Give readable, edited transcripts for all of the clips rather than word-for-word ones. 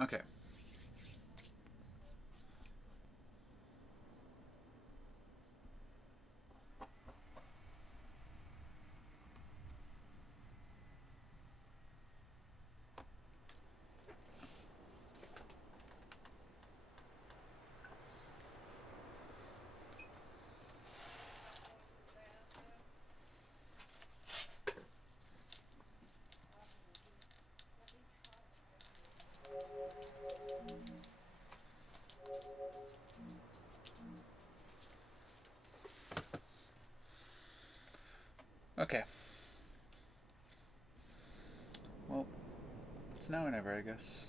Okay. Okay. Well, it's now or never, I guess.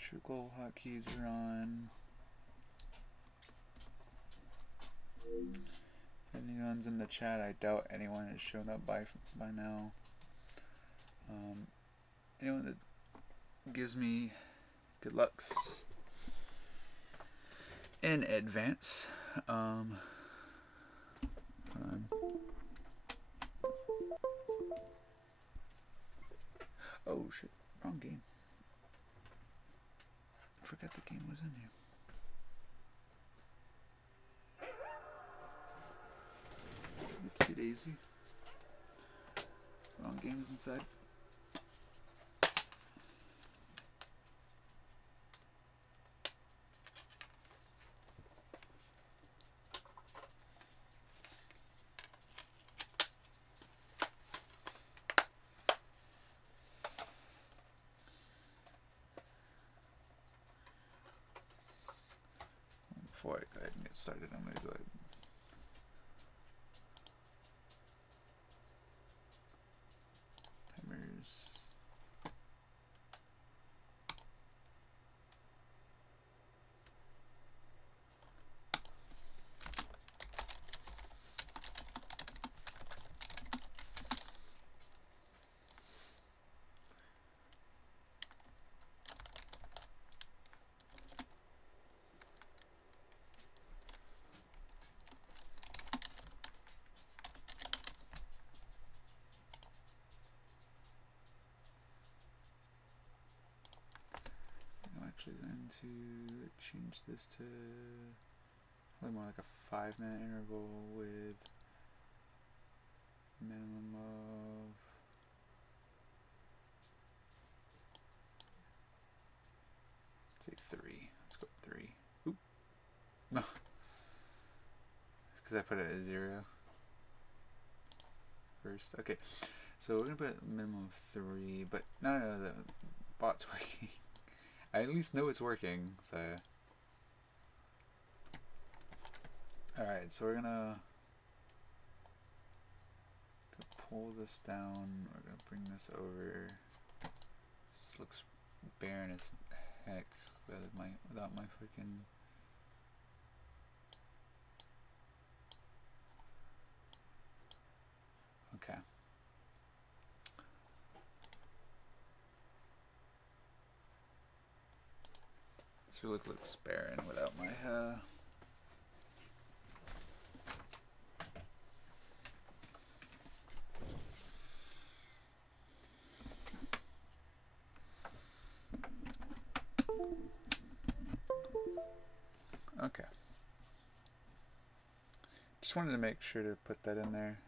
Trickle hotkeys are on. If anyone's in the chat, I doubt anyone has shown up by now. Anyone that gives me good lucks in advance. Oh shit, wrong game. I forgot the game was in here. Oopsie daisy. Wrong game is inside. Before I go ahead and get started, I'm going to go ahead. Timers. Actually going to change this to probably more like a 5-minute interval with minimum of say 3. Let's go 3. Oop. No. It's because I put it at 0 first. Okay. So we're gonna put a minimum of 3, but no, the bot's working. I at least know it's working, so. Alright, so we're gonna pull this down. We're gonna bring this over. This looks barren as heck without my freaking. Okay. This really looks barren without my Okay. Just wanted to make sure to put that in there.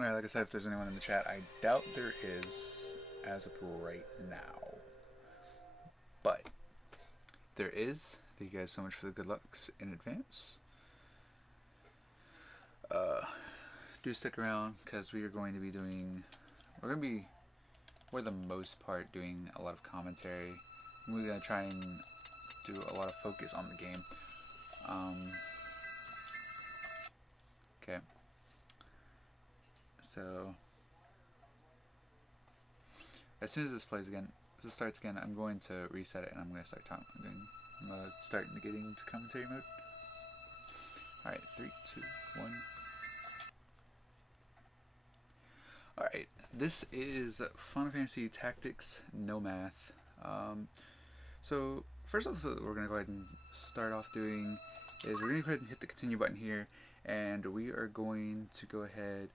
Alright, like I said, if there's anyone in the chat, I doubt there is as of right now. But if there is, thank you guys so much for the good lucks in advance. Do stick around because we are going to be doing, we're for the most part, doing a lot of commentary. We're going to try and do a lot of focus on the game. Okay. So as soon as this plays again, as it starts again, I'm going to reset it and I'm going to start talking. I'm going to start negating into commentary mode. Alright, 3, 2, 1. Alright, this is Final Fantasy Tactics No Math. So, first off, what we're going to go ahead and start off doing is we're going to go ahead and hit the continue button here, and we are going to go ahead,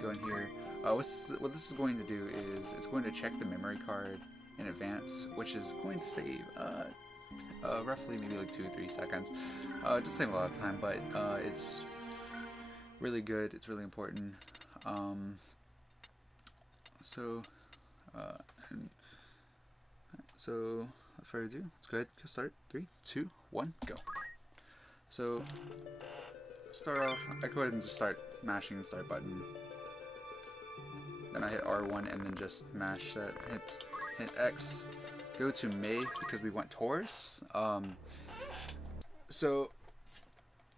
go in here. What this is going to do is it's going to check the memory card in advance, which is going to save roughly maybe like 2 or 3 seconds. It doesn't save a lot of time, but it's really good. It's really important. So without further ado, let's go ahead and start. 3, 2, 1, go. So start off, I go ahead and just start mashing the start button. Then I hit R1 and then just mash that. Hit X. Go to May because we want Taurus. So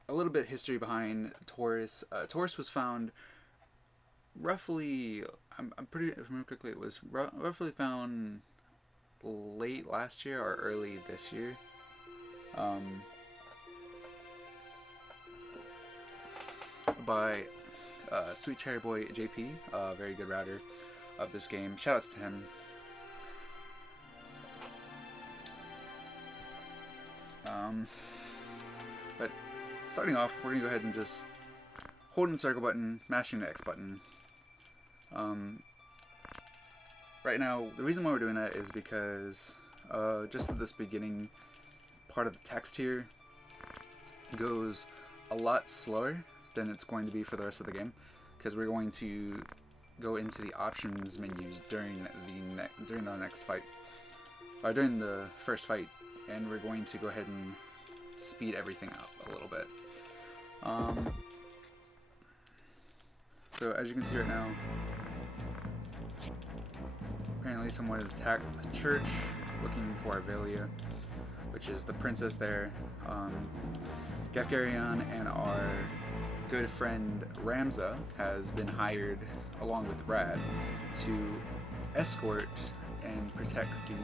a little bit of history behind Taurus. Taurus was found roughly, I'm pretty, if I remember quickly, it was roughly found late last year or early this year. By Sweet Cherry Boy JP, a very good router of this game. Shoutouts to him. But starting off, we're gonna go ahead and just holding the circle button, mashing the X button. Right now, the reason why we're doing that is because just at this beginning part of the text here goes a lot slower than it's going to be for the rest of the game, because we're going to go into the options menus during the next fight, or during the first fight, and we're going to go ahead and speed everything up a little bit. So as you can see right now, apparently someone has attacked the church looking for Avelia, which is the princess there. Gefgarion and our good friend Ramza has been hired along with Rad to escort and protect the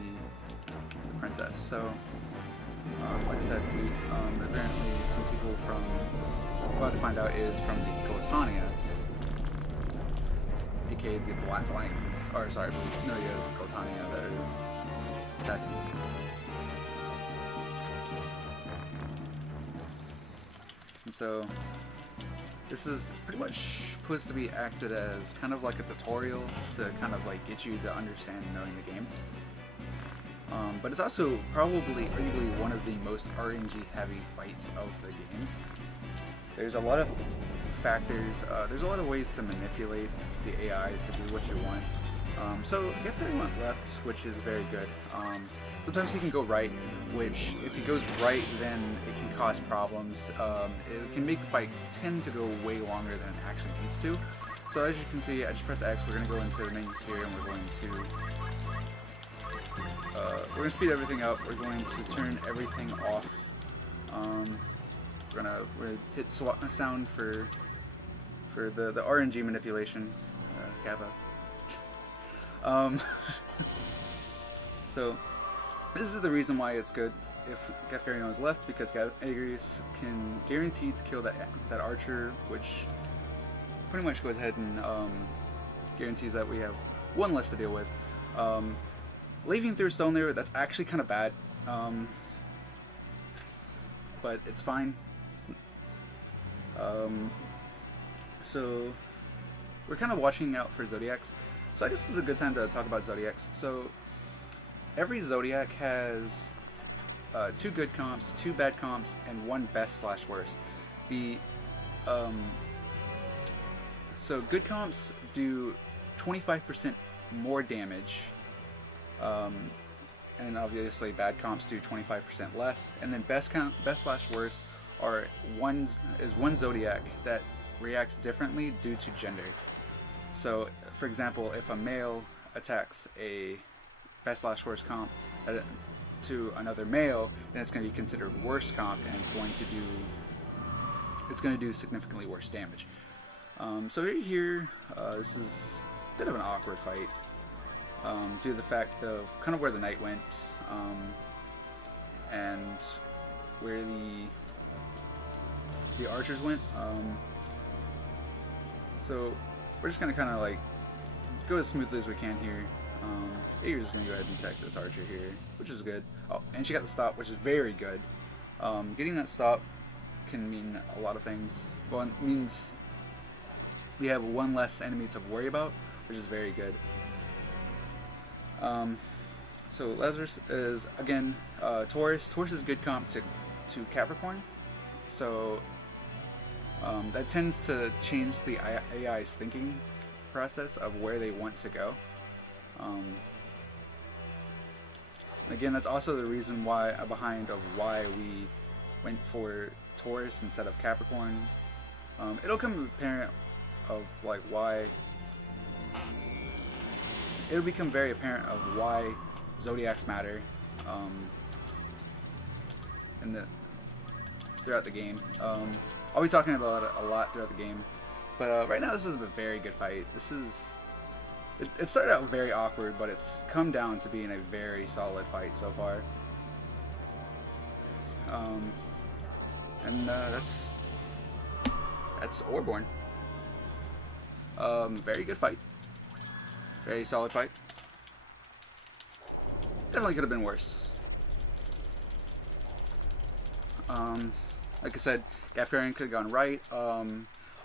princess. So like I said, we apparently some people from, we're about to find out, is from the Gotania, aka the Black Lions, or sorry, no, yeah, it's the Gotania that are attacking. And so this is pretty much supposed to be acted as kind of like a tutorial to kind of like get you to understand knowing the game. But it's also probably arguably one of the most RNG heavy fights of the game. There's a lot of factors, there's a lot of ways to manipulate the AI to do what you want. So you have to want left, which is very good. Sometimes he can go right, which if he goes right, then it can cause problems. It can make the fight tend to go way longer than it actually needs to. So as you can see, I just press X, we're going to go into the menus here, and we're going to speed everything up. We're going to turn everything off. We're gonna hit sound for the RNG manipulation, Kappa. So this is the reason why it's good if Gefgarion is left, because Agrius can guarantee to kill that archer, which pretty much goes ahead and guarantees that we have one less to deal with. Leaving through stone there, that's actually kind of bad, but it's fine. So we're kind of watching out for Zodiacs. So I guess this is a good time to talk about Zodiacs. So every Zodiac has 2 good comps, 2 bad comps, and 1 best/worst. So good comps do 25% more damage, and obviously bad comps do 25% less. And then best/worst are one Zodiac that reacts differently due to gender. So, for example, if a male attacks a best/worst comp to another male, then it's going to be considered worst comp, and it's going to do significantly worse damage. So right here, this is a bit of an awkward fight. due to the fact of kind of where the knight went, and where the archers went. So we're just gonna kind of like go as smoothly as we can here. You're just gonna go ahead and attack this archer here, which is good. Oh, and she got the stop, which is very good. Getting that stop can mean a lot of things. Well, it means we have one less enemy to worry about, which is very good. So Lazarus is again Taurus. Taurus is a good comp to Capricorn. So that tends to change the AI's thinking process of where they want to go. Again, that's also the reason why behind of why we went for Taurus instead of Capricorn. It'll come apparent of like why. It'll become very apparent of why zodiacs matter throughout the game. I'll be talking about it a lot throughout the game, but right now this is a very good fight. It started out very awkward, but it's come down to being a very solid fight so far. And that's Orborn. Very good fight. Very solid fight. Definitely could have been worse. Like I said, Gafgarian could have gone right. A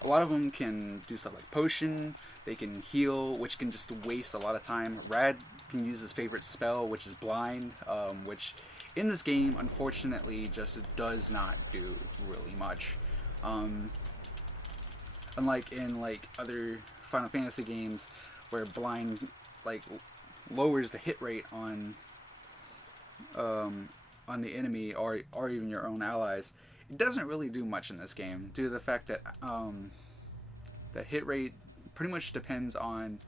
lot of them can do stuff like potion. They can heal, which can just waste a lot of time. Rad can use his favorite spell, which is blind, which in this game, unfortunately, just does not do really much. Unlike in like other Final Fantasy games, where blind like lowers the hit rate on the enemy or even your own allies, it doesn't really do much in this game due to the fact that that hit rate pretty much depends on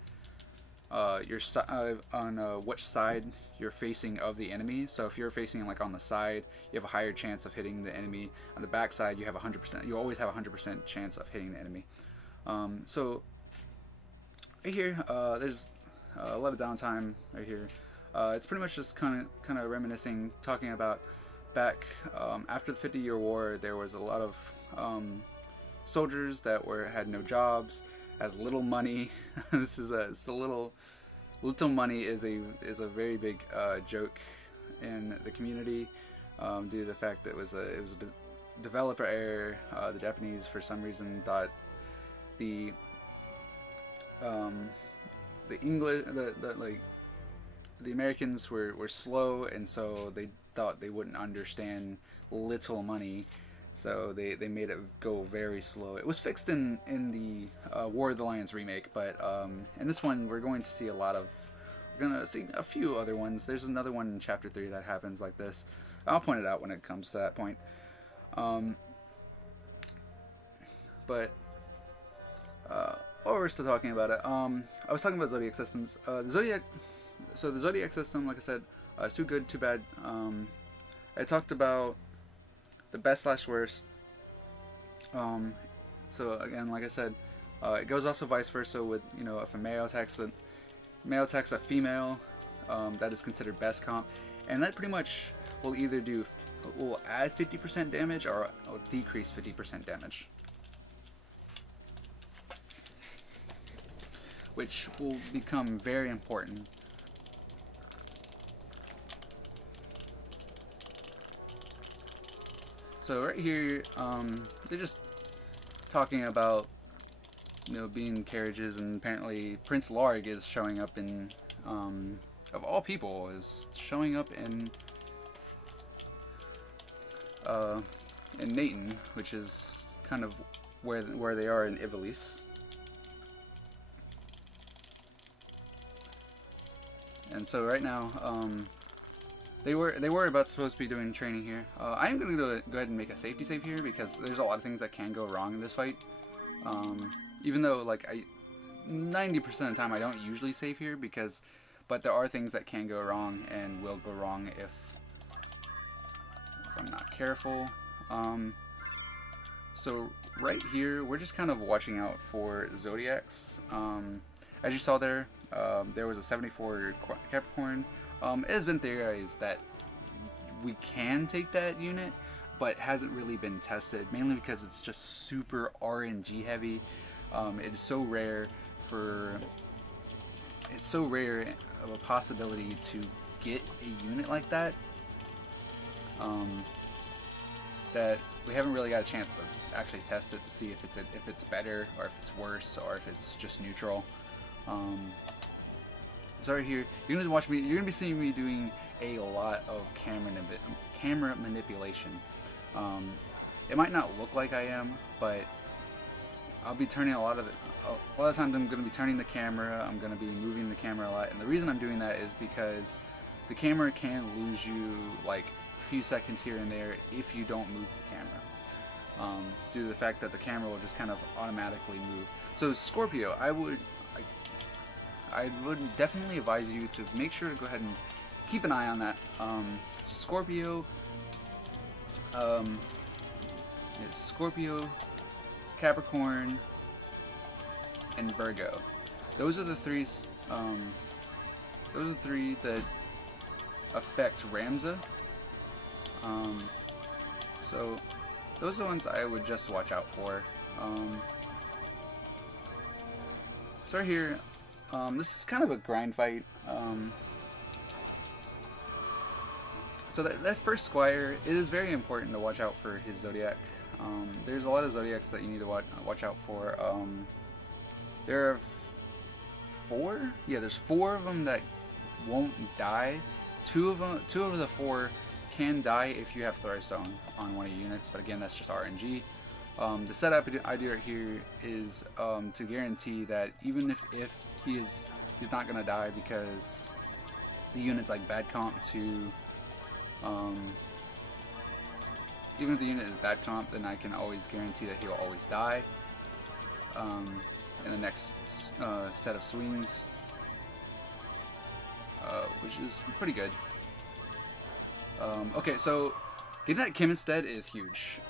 which side you're facing of the enemy. So if you're facing like on the side, you have a higher chance of hitting the enemy. On the back side, you have 100%. You always have a 100% chance of hitting the enemy. So right here, there's a lot of downtime right here. It's pretty much just kind of reminiscing, talking about back after the 50-year war. There was a lot of soldiers that had no jobs, has little money. This is a little money is a very big joke in the community due to the fact that it was a developer error. The Japanese, for some reason, thought the Americans were slow, and so they thought they wouldn't understand little money, so they made it go very slow. It was fixed in the War of the Lions remake, but in this one we're going to see we're gonna see a few other ones. There's another one in Chapter 3 that happens like this. I'll point it out when it comes to that point. While we're still talking about it, I was talking about Zodiac systems. The Zodiac system, like I said, is too good, too bad. I talked about the best/worst. So again, like I said, it goes also vice versa with, you know, if a male attacks a female, that is considered best comp, and that pretty much will either will add 50% damage or decrease 50% damage, which will become very important. So right here, they're just talking about, you know, being carriages, and apparently Prince Larg is showing up in, of all people, is showing up in Natan, which is kind of where they are in Ivalice. And so right now, they were supposed to be doing training here. I am going to go ahead and make a safety save here because there's a lot of things that can go wrong in this fight. Even though like 90% of the time I don't usually save here, but there are things that can go wrong and will go wrong if I'm not careful. So right here, we're just kind of watching out for Zodiacs. As you saw there, There was a 74 Capricorn. It has been theorized that we can take that unit, but hasn't really been tested, mainly because it's just super RNG heavy. It is so rare of a possibility to get a unit like that, that we haven't really got a chance to actually test it to see if it's better or if it's worse or if it's just neutral. So right here, you're gonna watch me. You're gonna be seeing me doing a lot of camera manipulation. It might not look like I am, but I'll be turning a lot of times I'm going to be turning the camera. I'm going to be moving the camera a lot, and the reason I'm doing that is because the camera can lose you like a few seconds here and there if you don't move the camera, due to the fact that the camera will just kind of automatically move. So Scorpio, I would definitely advise you to make sure to go ahead and keep an eye on that. Scorpio, Scorpio, Capricorn, and Virgo. Those are the three. Those are the three that affect Ramza. So those are the ones I would just watch out for. So right here, this is kind of a grind fight. So that first Squire, it is very important to watch out for his Zodiac. There's a lot of Zodiacs that you need to watch out for. There are four? Yeah, there's 4 of them that won't die. Two of the 4 can die if you have Thorstone on one of your units, but again, that's just RNG. The setup I do right here is to guarantee that even if he's not gonna die, because the unit's like bad comp to even if the unit is bad comp, then I can always guarantee that he'll always die in the next set of swings, which is pretty good. Okay, so getting that Kim instead is huge.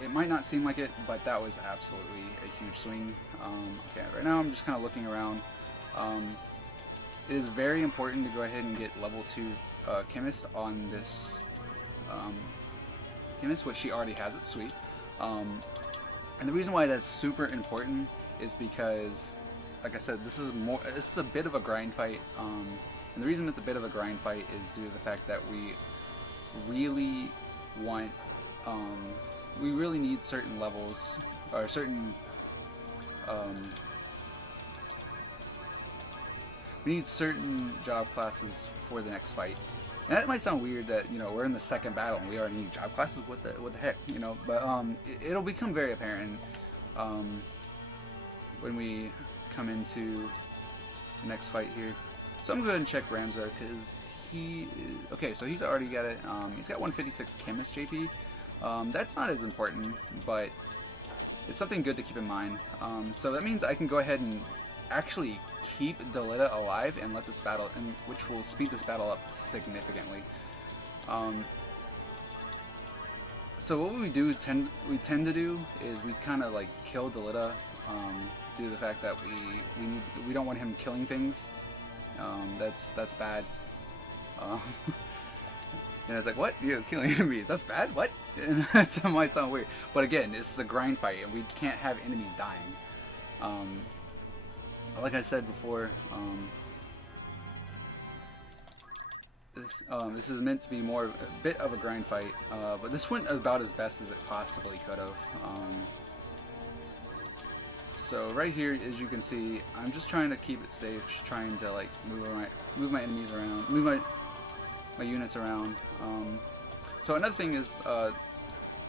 It might not seem like it, but that was absolutely a huge swing. Okay, right now I'm just kind of looking around. It is very important to go ahead and get level 2 Chemist on this Chemist, which she already has it, sweet. And the reason why that's super important is because, like I said, this is a bit of a grind fight. And the reason it's a bit of a grind fight is due to the fact that we really want, we really need certain levels, or certain, we need certain job classes for the next fight. And that might sound weird that, you know, we're in the second battle and we already need job classes. What the heck, you know? But it'll become very apparent when we come into the next fight here. So I'm going to go ahead and check Ramza, because okay, so he's already got it. He's got 156 Chemist JP. That's not as important, but it's something good to keep in mind. So that means I can go ahead and actually keep Delita alive and let this battle, which will speed this battle up significantly. So what we tend to do is we kind of like kill Delita, due to the fact that we don't want him killing things. That's bad. And it's like, what? You're killing enemies? That's bad? What? And that might sound weird, but again, this is a grind fight, and we can't have enemies dying. Like I said before, this is meant to be a bit of a grind fight, but this went about as best as it possibly could have. So right here, as you can see, I'm just trying to keep it safe, just trying to like move my enemies around, move my units around. So another thing is,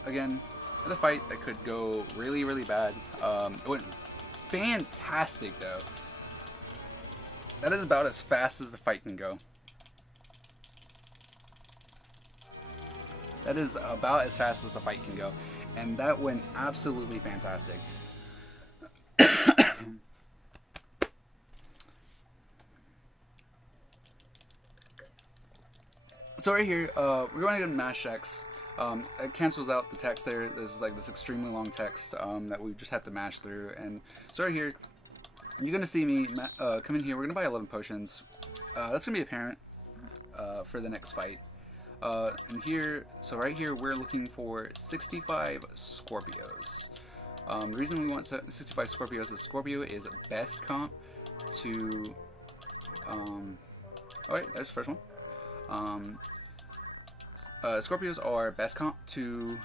again, another fight that could go really, really bad. It went fantastic though. That is about as fast as the fight can go. That is about as fast as the fight can go. And that went absolutely fantastic. So right here, we're going to go to mash checks. It cancels out the text there. There's like this extremely long text that we just have to mash through. And so right here, you're gonna see me come in here. We're gonna buy 11 potions. That's gonna be apparent for the next fight. And here, so right here, we're looking for 65 Scorpios. The reason we want 65 Scorpios is Scorpio is best comp to. Alright, that's the first one. Scorpios are best comp to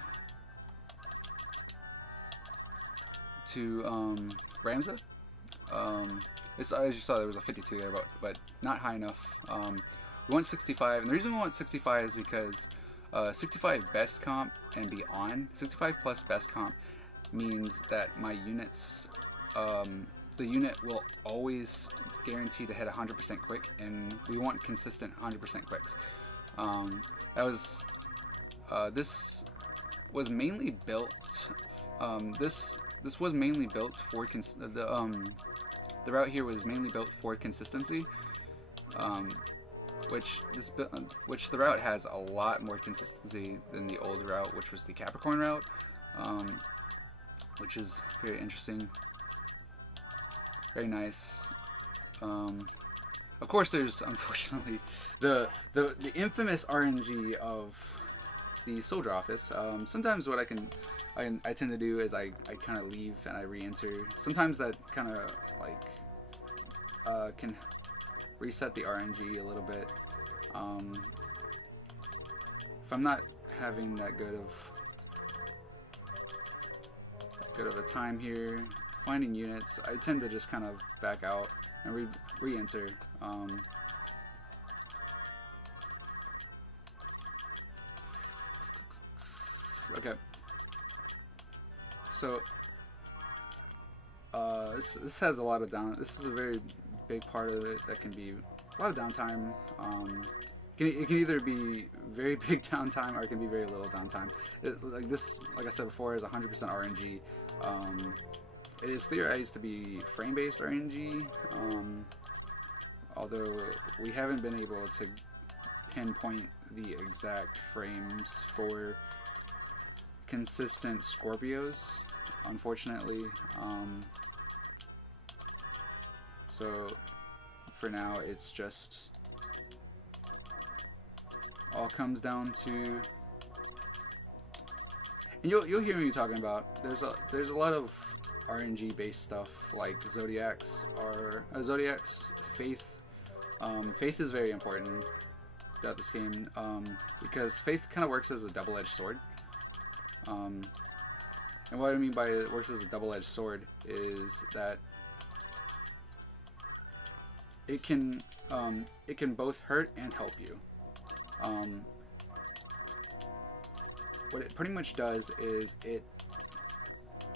Ramza. As you saw, there was a 52 there, but not high enough. We want 65, and the reason we want 65 is because 65 best comp and beyond, 65 plus best comp means that my units, the unit will always guarantee to hit 100% quick, and we want consistent 100% quicks. This was mainly built. This was mainly built for the route here was mainly built for consistency, which the route has a lot more consistency than the old route, which was the Capricorn route, which is very interesting, very nice. Of course, there's unfortunately the infamous RNG of the Soldier Office. Sometimes what I tend to do is I kind of leave and I re-enter. Sometimes that kind of like can reset the RNG a little bit. If I'm not having that good of a time here finding units, I tend to just kind of back out and re-enter. Okay. So this has a lot of this is a very big part of it that can be a lot of downtime. It can either be very big downtime or it can be very little downtime. Like I said before, is 100% RNG. It is theorized to be frame-based RNG, although we haven't been able to pinpoint the exact frames for consistent Scorpios, unfortunately. So for now, it's just all comes down to, and you'll hear me talking about. There's a lot of RNG based stuff like Zodiacs or Zodiacs, Faith. Faith is very important throughout this game because Faith kind of works as a double-edged sword. And what I mean by it works as a double-edged sword is that it can both hurt and help you. What it pretty much does is it,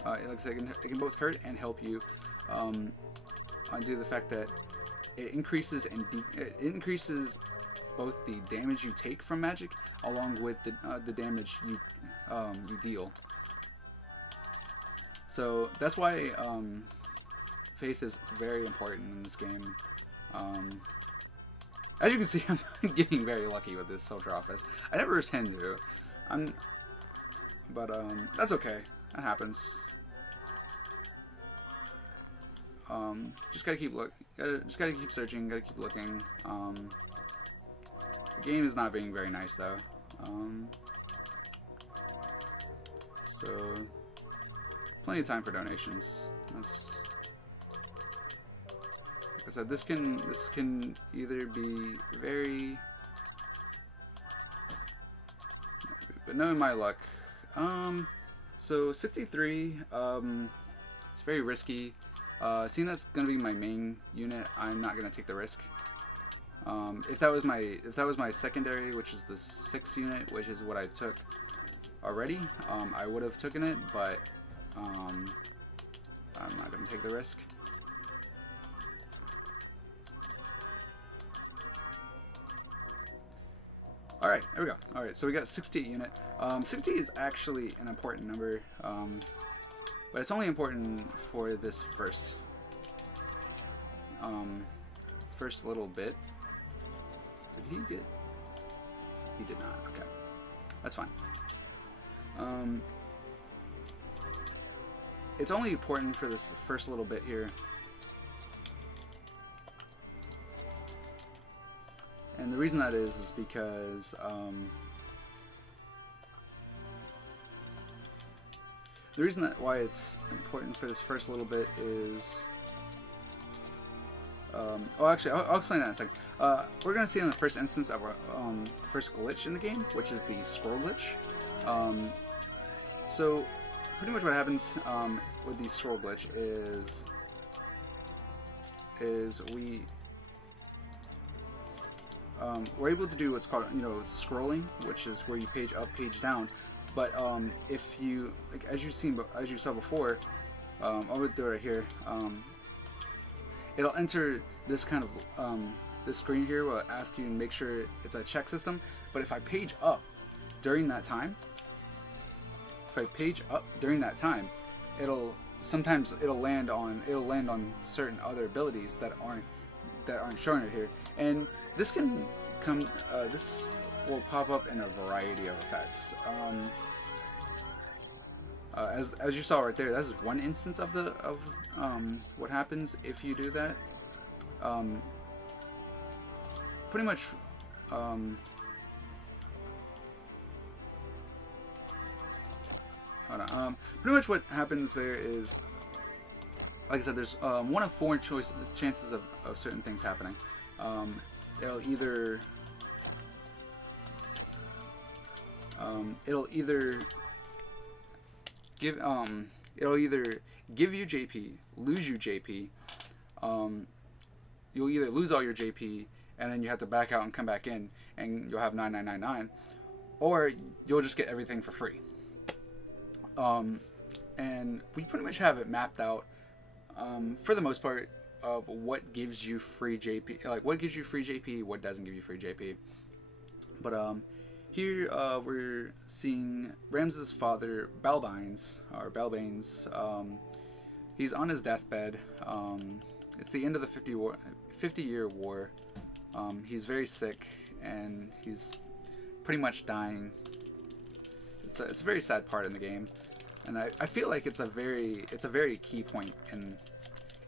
like I said, it can both hurt and help you due to the fact that it increases both the damage you take from magic along with the damage you deal. So that's why Faith is very important in this game. As you can see, I'm getting very lucky with this Soldier Office. I never tend to. But that's okay. That happens. Just gotta keep gotta keep searching. Gotta keep looking. The game is not being very nice though. So plenty of time for donations. That's, like I said, this can either be very, but knowing my luck, so 63, it's very risky. Seeing that's gonna be my main unit, I'm not gonna take the risk. If that was my secondary, which is the 6th unit, which is what I took already, I would have taken it, but I'm not gonna take the risk. Alright, there we go. Alright, so we got 68 unit. 60 is actually an important number, but it's only important for this first little bit. Did he get? He did not. Okay, that's fine. It's only important for this first little bit here. And the reason that is because the reason that why it's important for this first little bit is oh, actually, I'll explain that in a second. We're gonna see in the first instance of our first glitch in the game, which is the scroll glitch. So pretty much what happens with the scroll glitch is we're able to do what's called, you know, scrolling, which is where you page up, page down. But if you, like, as you saw before, I'll do it right here. It'll enter this kind of this screen here will ask you and make sure it's a check system. But if I page up during that time, it'll sometimes land on certain other abilities that aren't showing it here, and this can come. This will pop up in a variety of effects. As you saw right there, that's one instance of what happens if you do that. Pretty much. Pretty much what happens there is, like I said, there's one of four chances of certain things happening. It'll either give you JP, lose you JP. You'll either lose all your JP and then you have to back out and come back in, and you'll have 9999, or you'll just get everything for free. And we pretty much have it mapped out for the most part of what gives you free JP, like what gives you free JP, what doesn't give you free JP. But here we're seeing Ramses' father, Balbanes. He's on his deathbed. It's the end of the 50-year war. He's very sick and he's pretty much dying. It's a very sad part in the game, and I feel like it's a very key point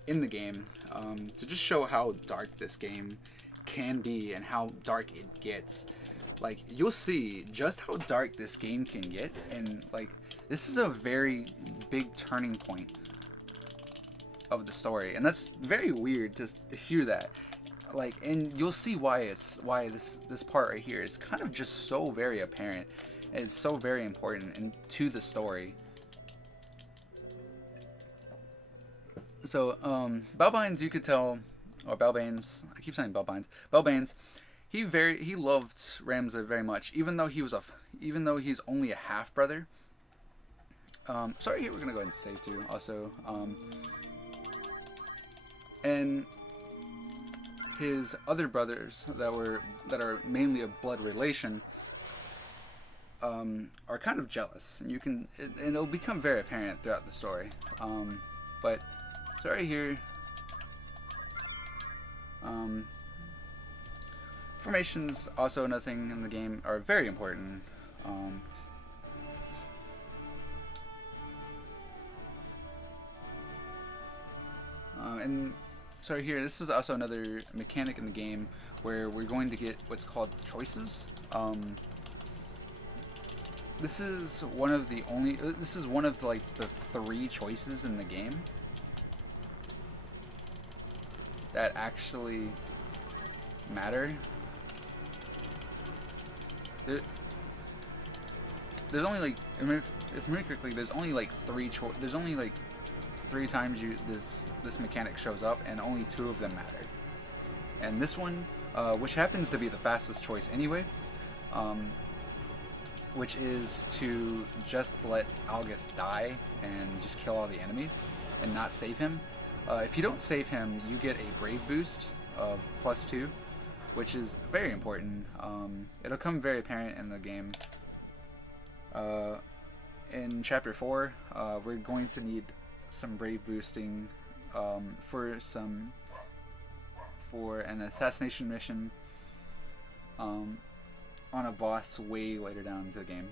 in the game to just show how dark this game can be and how dark it gets. Like, you'll see just how dark this game can get, and like this is a very big turning point of the story, and that's very weird to hear that. Like, and you'll see why this part right here is kind of just so very apparent. It's so very important and to the story. So Balbanes, you could tell, or Balbanes, I keep saying Balbanes. Balbanes, he loved Ramses very much, even though he's only a half brother. Sorry, here we're gonna go ahead and save too. Also, and his other brothers that are mainly a blood relation are kind of jealous, and it'll become very apparent throughout the story. But so right here, formations, also another thing in the game, are very important. And so here, this is also another mechanic in the game where we're going to get what's called choices. This is one of the like the 3 choices in the game that actually matter. There's only like, if I remember correctly, there's only like 3 times this mechanic shows up, and only 2 of them matter. And this one, which happens to be the fastest choice anyway, which is to just let Algus die and just kill all the enemies and not save him. If you don't save him, you get a Brave boost of +2, which is very important. It'll come very apparent in the game. In Chapter 4, we're going to need some Brave boosting for an assassination mission on a boss way later down into the game.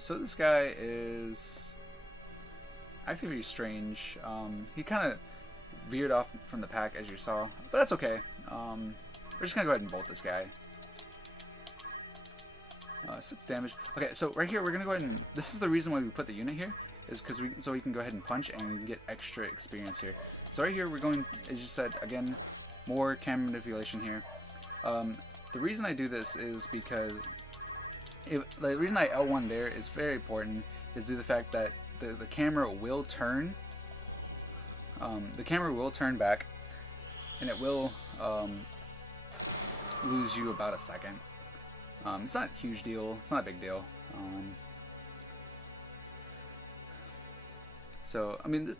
So this guy is actually very strange. He kind of veered off from the pack, as you saw, but that's okay. We're just gonna go ahead and bolt this guy. 6 damage. Okay, so right here we're gonna go ahead and this is the reason why we put the unit here, is because we can go ahead and punch and we can get extra experience here. So right here we're going, as you said, again, more camera manipulation here. The reason I do this is because the reason I L1 there is very important, is due to the fact that the camera will turn. The camera will turn back, and it will lose you about a second. It's not a huge deal. It's not a big deal. So I mean,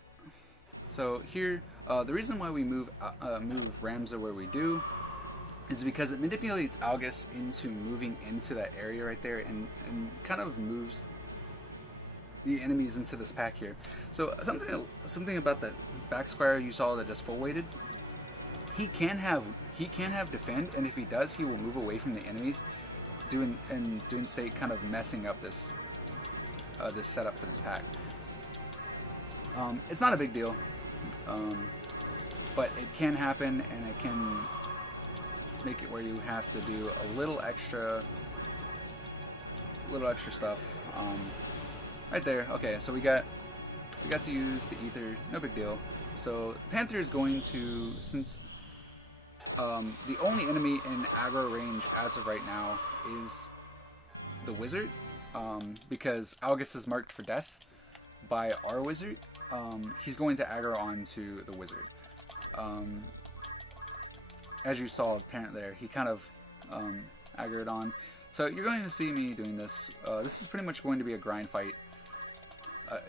so here the reason why we move Ramza where we do is because it manipulates August into moving into that area right there, and kind of moves the enemies into this pack here. So something about that back squire you saw that just full weighted. He can have defend, and if he does, he will move away from the enemies, doing state kind of messing up this this setup for this pack. It's not a big deal, but it can happen, and it can make it where you have to do a little extra stuff. Right there. Okay, so we got to use the ether. No big deal. So Panther is going to, since the only enemy in aggro range as of right now is the wizard, because August is marked for death by our wizard. He's going to aggro onto the wizard. As you saw, apparent there, he kind of aggroed on. So you're going to see me doing this. This is pretty much going to be a grind fight.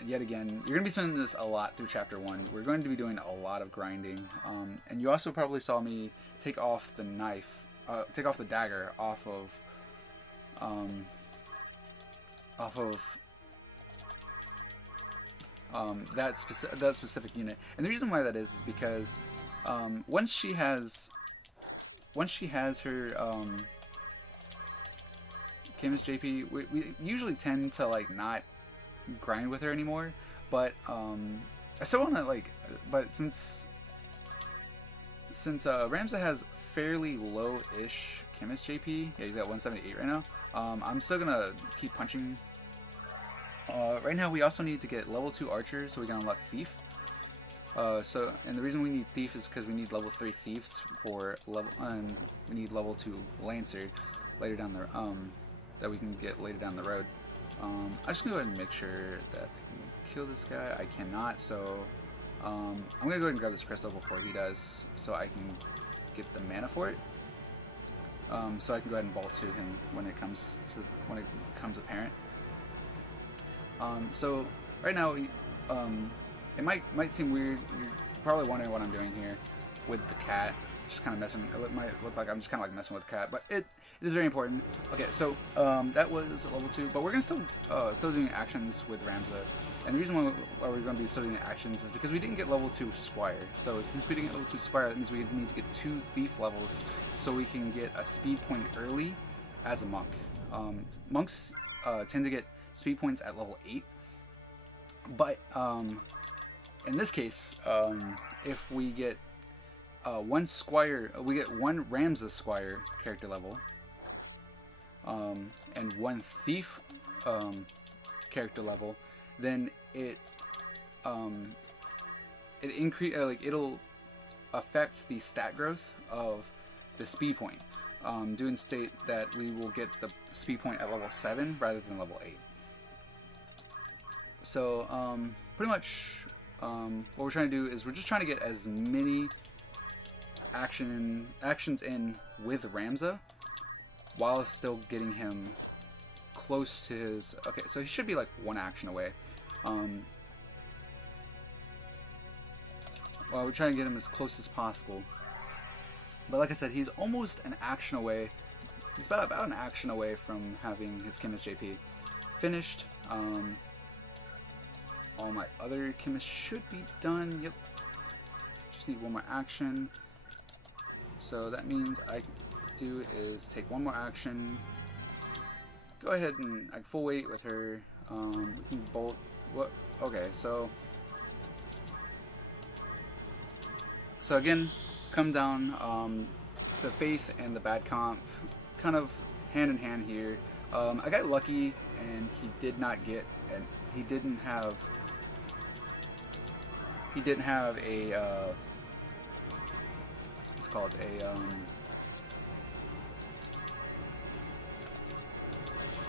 Yet again, you're going to be seeing this a lot through Chapter 1. We're going to be doing a lot of grinding. And you also probably saw me take off the knife, take off the dagger off of that specific unit. And the reason why that is because once she has her Chemist JP, we usually tend to like not grind with her anymore, but I still want to like, but since Ramza has fairly low-ish Chemist JP, yeah, he's at 178 right now, I'm still gonna keep punching. Right now we also need to get level 2 archer so we can unlock Thief. And the reason we need Thief is because we need level 3 Thieves for level, and we need level 2 Lancer later down the that we can get later down the road. I'm just gonna go ahead and make sure that I can kill this guy. I cannot, so I'm gonna go ahead and grab this crystal before he does, so I can get the mana for it. So I can go ahead and bolt to him when it comes apparent. So right now, it might seem weird. You're probably wondering what I'm doing here with the cat. Just kind of messing. It might look like I'm just kind of like messing with the cat, but it is very important. Okay, so that was level 2, but we're gonna still doing actions with Ramza. And the reason why we're going to be still doing actions is because we didn't get level 2 Squire. So since we didn't get level 2 Squire, that means we need to get 2 Thief levels so we can get a speed point early as a monk. Monks tend to get speed points at level 8, but in this case, if we get one Squire, we get 1 Ramza Squire character level, and 1 Thief character level, then it'll affect the stat growth of the speed point. Doing state that we will get the speed point at level 7 rather than level 8. So pretty much what we're trying to do is we're just trying to get as many actions in with Ramza while still getting him close to his. Okay, so he should be like 1 action away. Well, we're trying to get him as close as possible. But like I said, he's almost an action away. He's about an action away from having his Chemist JP finished. All my other chemists should be done. Yep. Just need 1 more action. So that means I do is take 1 more action. Go ahead and like full weight with her. We can bolt. What? Okay, so again, come down. The Faith and the Bad Comp kind of hand in hand here. I got lucky, and he did not get, and he didn't have a what's it called, a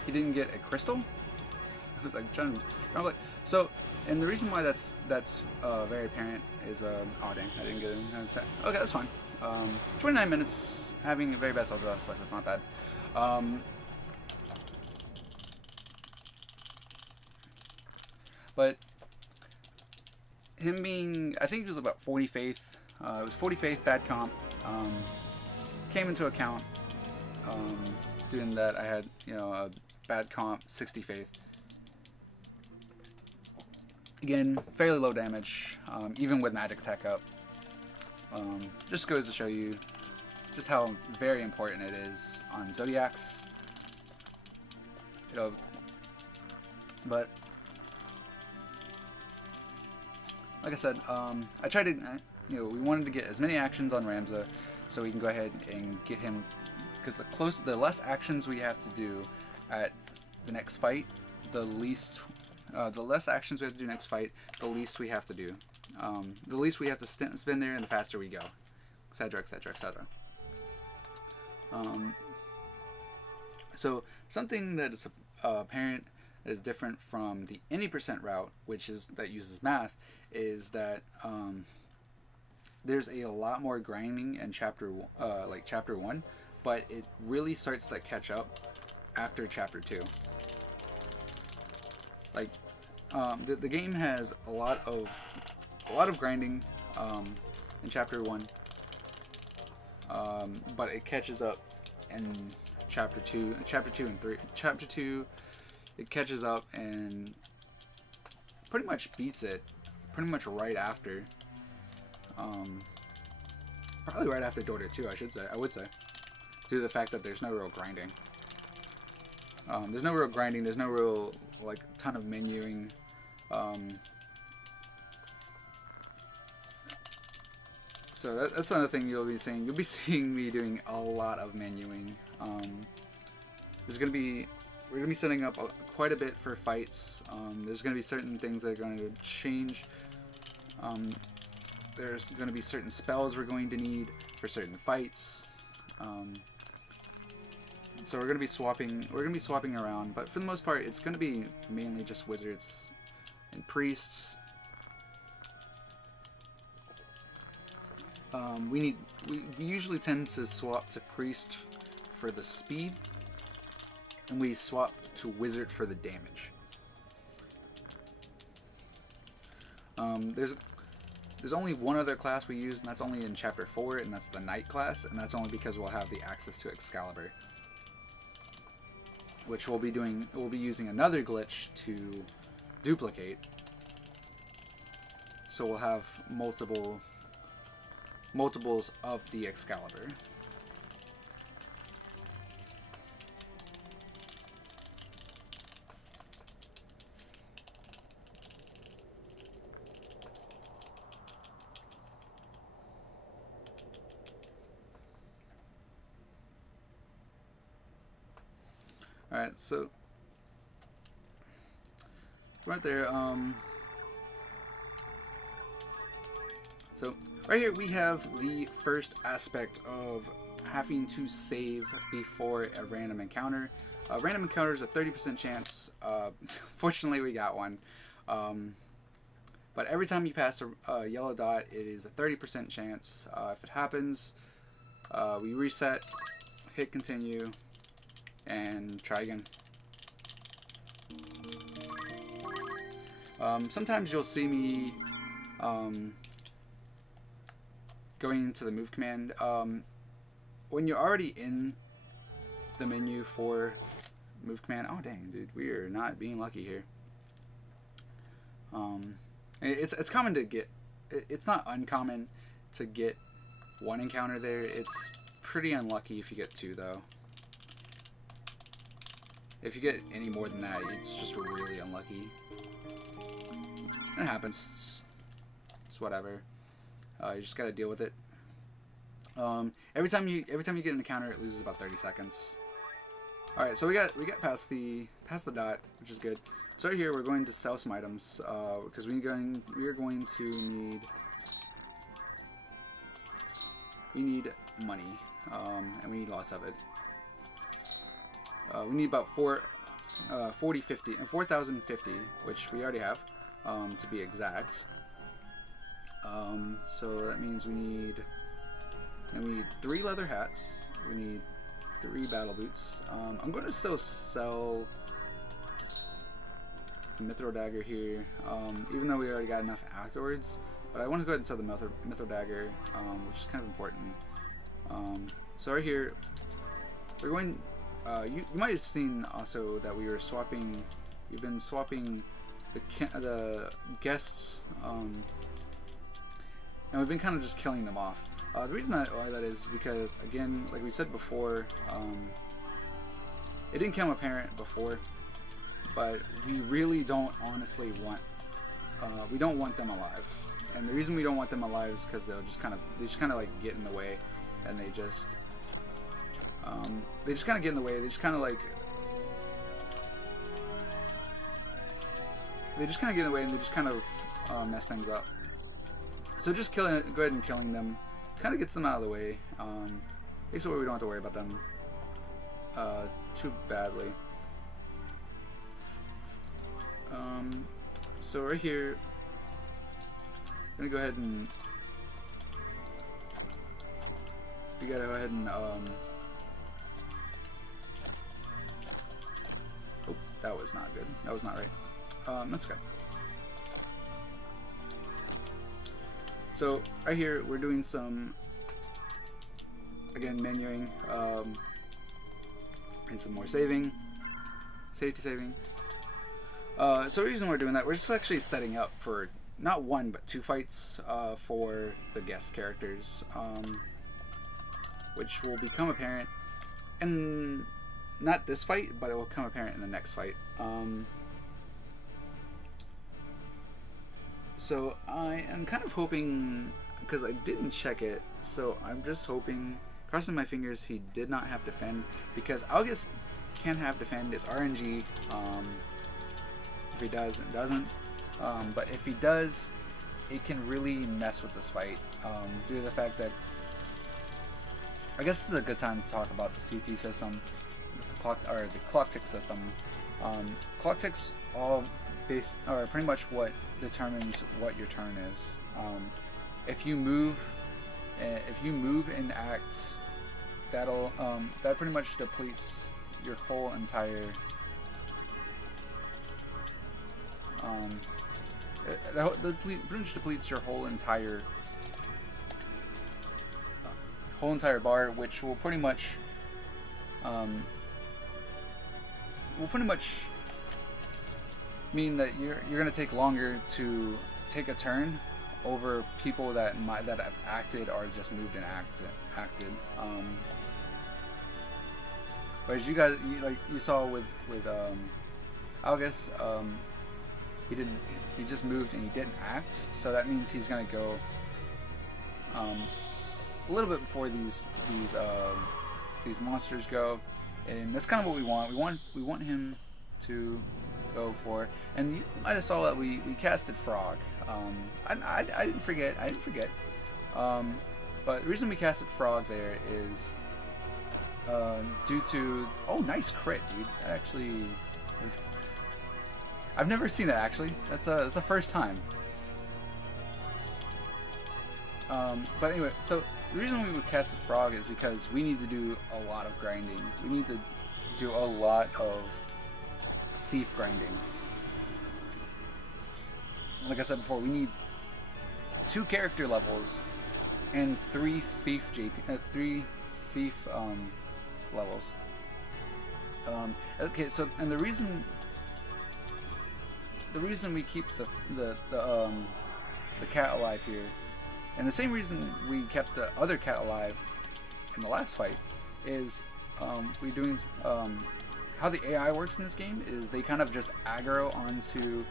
he didn't get a crystal. I was like trying to remember, so, and the reason why that's very apparent is oh dang, I didn't get it. Okay, that's fine. 29 minutes having a very bad sales rush, like that's not bad. But him being, I think it was about 40 faith. It was 40 faith, bad comp. Came into account. Doing that, I had, you know, a bad comp, 60 faith. Again, fairly low damage, even with magic attack up. Just goes to show you just how very important it is on Zodiacs. You know, but like I said, I tried to, you know, we wanted to get as many actions on Ramza so we can go ahead and get him, because the less actions we have to do at the next fight, the less actions we have to do next fight, the least we have to do. The least we have to spend there, and the faster we go, etc., etc., etc. So something that is apparent that is different from the any percent route, which is that uses math, is that there's a lot more grinding in chapter 1, but it really starts to catch up after chapter 2. Like the game has a lot of grinding in chapter 1, but it catches up in chapter 2 and 3. Chapter 2, it catches up and pretty much beats it pretty much right after. Probably right after Dota 2, I would say, due to the fact that there's no real grinding. There's no real grinding, there's no real, like, ton of menuing. So that's another thing you'll be seeing. You'll be seeing me doing a lot of menuing. We're gonna be setting up quite a bit for fights. There's gonna be certain things that are going to change. There's going to be certain spells we're going to need for certain fights. So we're going to be swapping around, but for the most part, it's going to be mainly just wizards and priests. We usually tend to swap to priest for the speed, and we swap to wizard for the damage. There's only one other class we use, and that's only in chapter 4, and that's the Knight class, and that's only because we'll have the access to Excalibur, which we'll be using another glitch to duplicate. So we'll have multiples of the Excalibur. Alright, so right there, so right here we have the first aspect of having to save before a random encounter. Random encounter is a 30% chance. Fortunately, we got one. But every time you pass a yellow dot, it is a 30% chance. If it happens, we reset, hit continue, and try again. Sometimes you'll see me going into the move command. When you're already in the menu for move command, oh dang, dude, we are not being lucky here. It's common to get, it's not uncommon to get one encounter there. It's pretty unlucky if you get two though. If you get any more than that, it's just really unlucky. It happens. It's whatever. You just gotta deal with it. Every time you get an encounter, it loses about 30 seconds. All right, so we got past the dot, which is good. So right here we're going to sell some items because we are going to need money, and we need lots of it. We need about 4,050, which we already have, to be exact. So that means we need 3 leather hats. We need 3 battle boots. I'm going to still sell the Mithril dagger here, even though we already got enough afterwards. But I want to go ahead and sell the Mithril dagger, which is kind of important. So right here, we're going. You might have seen also that we were swapping. We've been swapping the guests, and we've been kind of just killing them off. The reason why that is because, again, like we said before, it didn't become apparent before, but we really don't honestly want. We don't want them alive, and the reason we don't want them alive is because they just kind of like get in the way, and they just kind of get in the way. They just kind of like. They just kind of get in the way, and they just kind of mess things up. So just go ahead and killing them kind of gets them out of the way. Makes it where we don't have to worry about them too badly. So right here, I'm gonna go ahead and we gotta go ahead and oh, that was not good. That was not right. That's okay. So right here we're doing some, again, menuing, and some more safety saving. So the reason we're doing that, we're just actually setting up for not 1 but 2 fights for the guest characters, which will become apparent in not this fight, but it will become apparent in the next fight. So I am kind of hoping, because I didn't check it, so I'm just hoping, crossing my fingers, he did not have defend, because August can have defend. It's RNG. If he does, it doesn't. But if he does, it can really mess with this fight, due to the fact that, I guess this is a good time to talk about the CT system, the clock tick system. Clock ticks all pretty much what determines what your turn is. If you move and act, that pretty much depletes your whole entire pretty much depletes your whole entire bar, which will pretty much mean that you're gonna take longer to take a turn over people that have acted or just moved and acted. Whereas you saw with August, he just moved and he didn't act, so that means he's gonna go a little bit before these monsters go, and that's kind of what we want. We want him to go for, and you might have saw that we casted Frog. I didn't forget. But the reason we casted Frog there is due to, oh, nice crit, dude. Actually, I've never seen that actually. That's a first time. But anyway, so the reason we would cast the Frog is because we need to do a lot of grinding. We need to do a lot of thief grinding. Like I said before, we need 2 character levels and 3 thief levels. Okay, so and the reason we keep the cat alive here, and the same reason we kept the other cat alive in the last fight, is we're doing how the AI works in this game is they kind of just aggro onto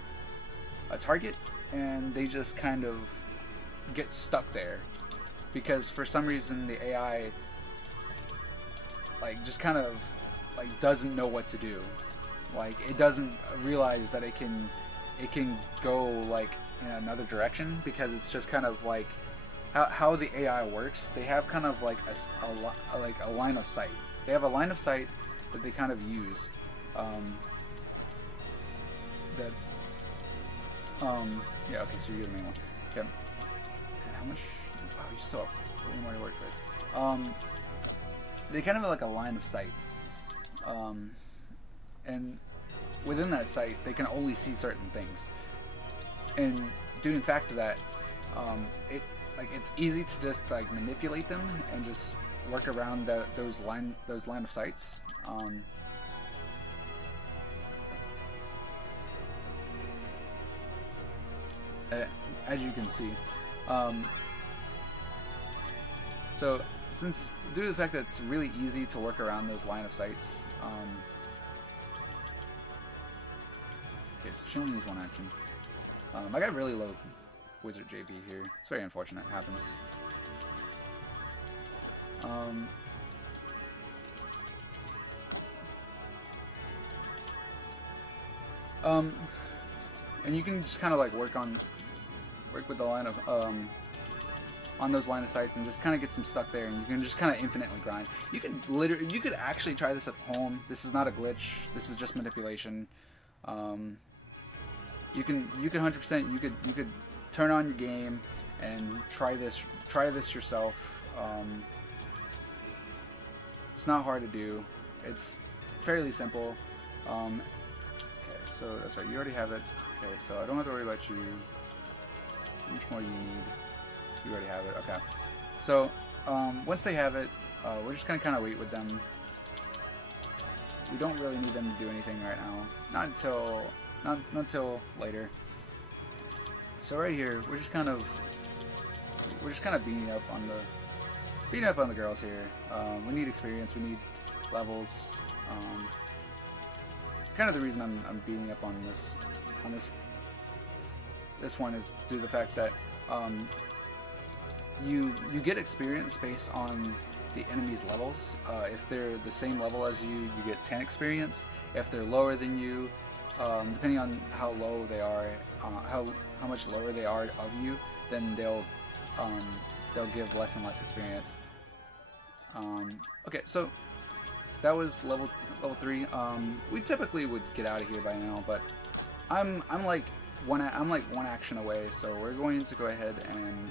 a target and they just kind of get stuck there because for some reason the AI like just kind of like doesn't know what to do. Like it doesn't realize that it can go like in another direction, because it's just kind of like how the AI works. They have kind of like a line of sight. They have a line of sight that they kind of use. Yeah, okay, so you're the main one. Okay. And how much? Wow, you still have way more to work with. They kind of have like a line of sight. And within that sight, they can only see certain things. And due in fact to that, it's easy to just like manipulate them and just work around those line of sights. As you can see, so since due to the fact that it's really easy to work around those line of sights, okay, so she only needs one action. I got really low Wizard JP here. It's very unfortunate. It happens. And you can just kind of like work with the line of on those line of sights and just kind of get some stuck there, and you can just kind of infinitely grind. You could actually try this at home. This is not a glitch. This is just manipulation. You can 100%. You could turn on your game and try this yourself. It's not hard to do. It's fairly simple. Okay, so that's right. You already have it. Okay, so I don't have to worry about you. How much more do you need? You already have it. Okay. So once they have it, we're just gonna kind of wait with them. We don't really need them to do anything right now. Not until later. So right here, we're just kind of beating up on the girls here. We need experience. We need levels. Kind of the reason I'm beating up on this one is due to the fact that you get experience based on the enemy's levels. If they're the same level as you, you get 10 experience. If they're lower than you, depending on how low they are, how much lower they are of you, then they'll give less and less experience. Okay, so that was level 3. We typically would get out of here by now, but I'm like one action away, so we're going to go ahead and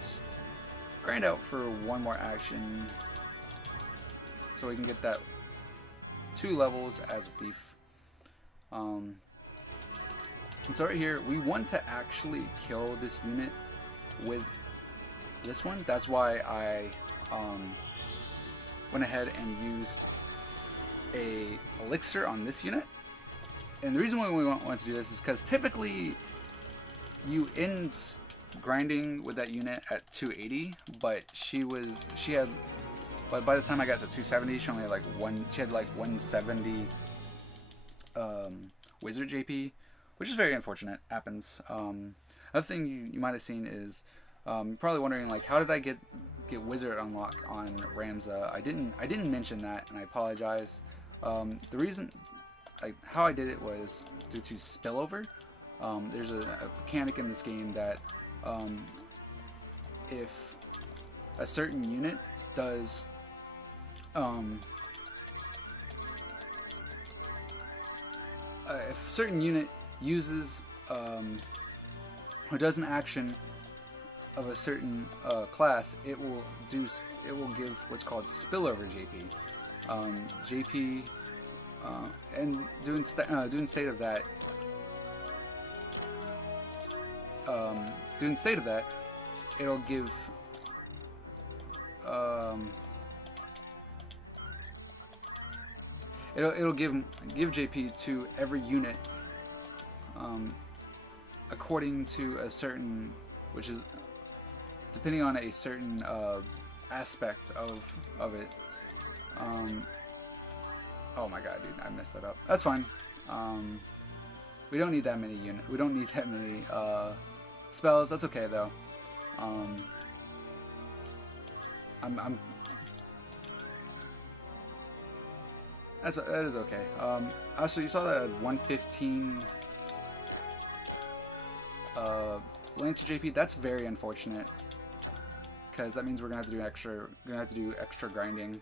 grind out for one more action, so we can get that 2 levels as a thief. And so right here, we want to actually kill this unit with this one. That's why I went ahead and used a elixir on this unit. And the reason why we want to do this is because typically you end grinding with that unit at 280, but by the time I got to 270, she only had like 170 wizard JP, which is very unfortunate. Happens. Another thing you might have seen is you're probably wondering, like, how did I get wizard unlock on Ramza? I didn't mention that, and I apologize. The reason, like, how I did it was due to spillover. There's a mechanic in this game that if a certain unit does if a certain unit uses or does an action of a certain class, it will give what's called spillover JP. JP and doing state of that. Doing state of that, it'll give it'll give JP to every unit according to a certain, which is depending on a certain aspect of it. Oh my god, dude, I messed that up. That's fine. We don't need that many units. We don't need that many spells. That's okay though. that is okay. Also, you saw that 115 Lancer JP. That's very unfortunate, because that means we're gonna have to do extra grinding.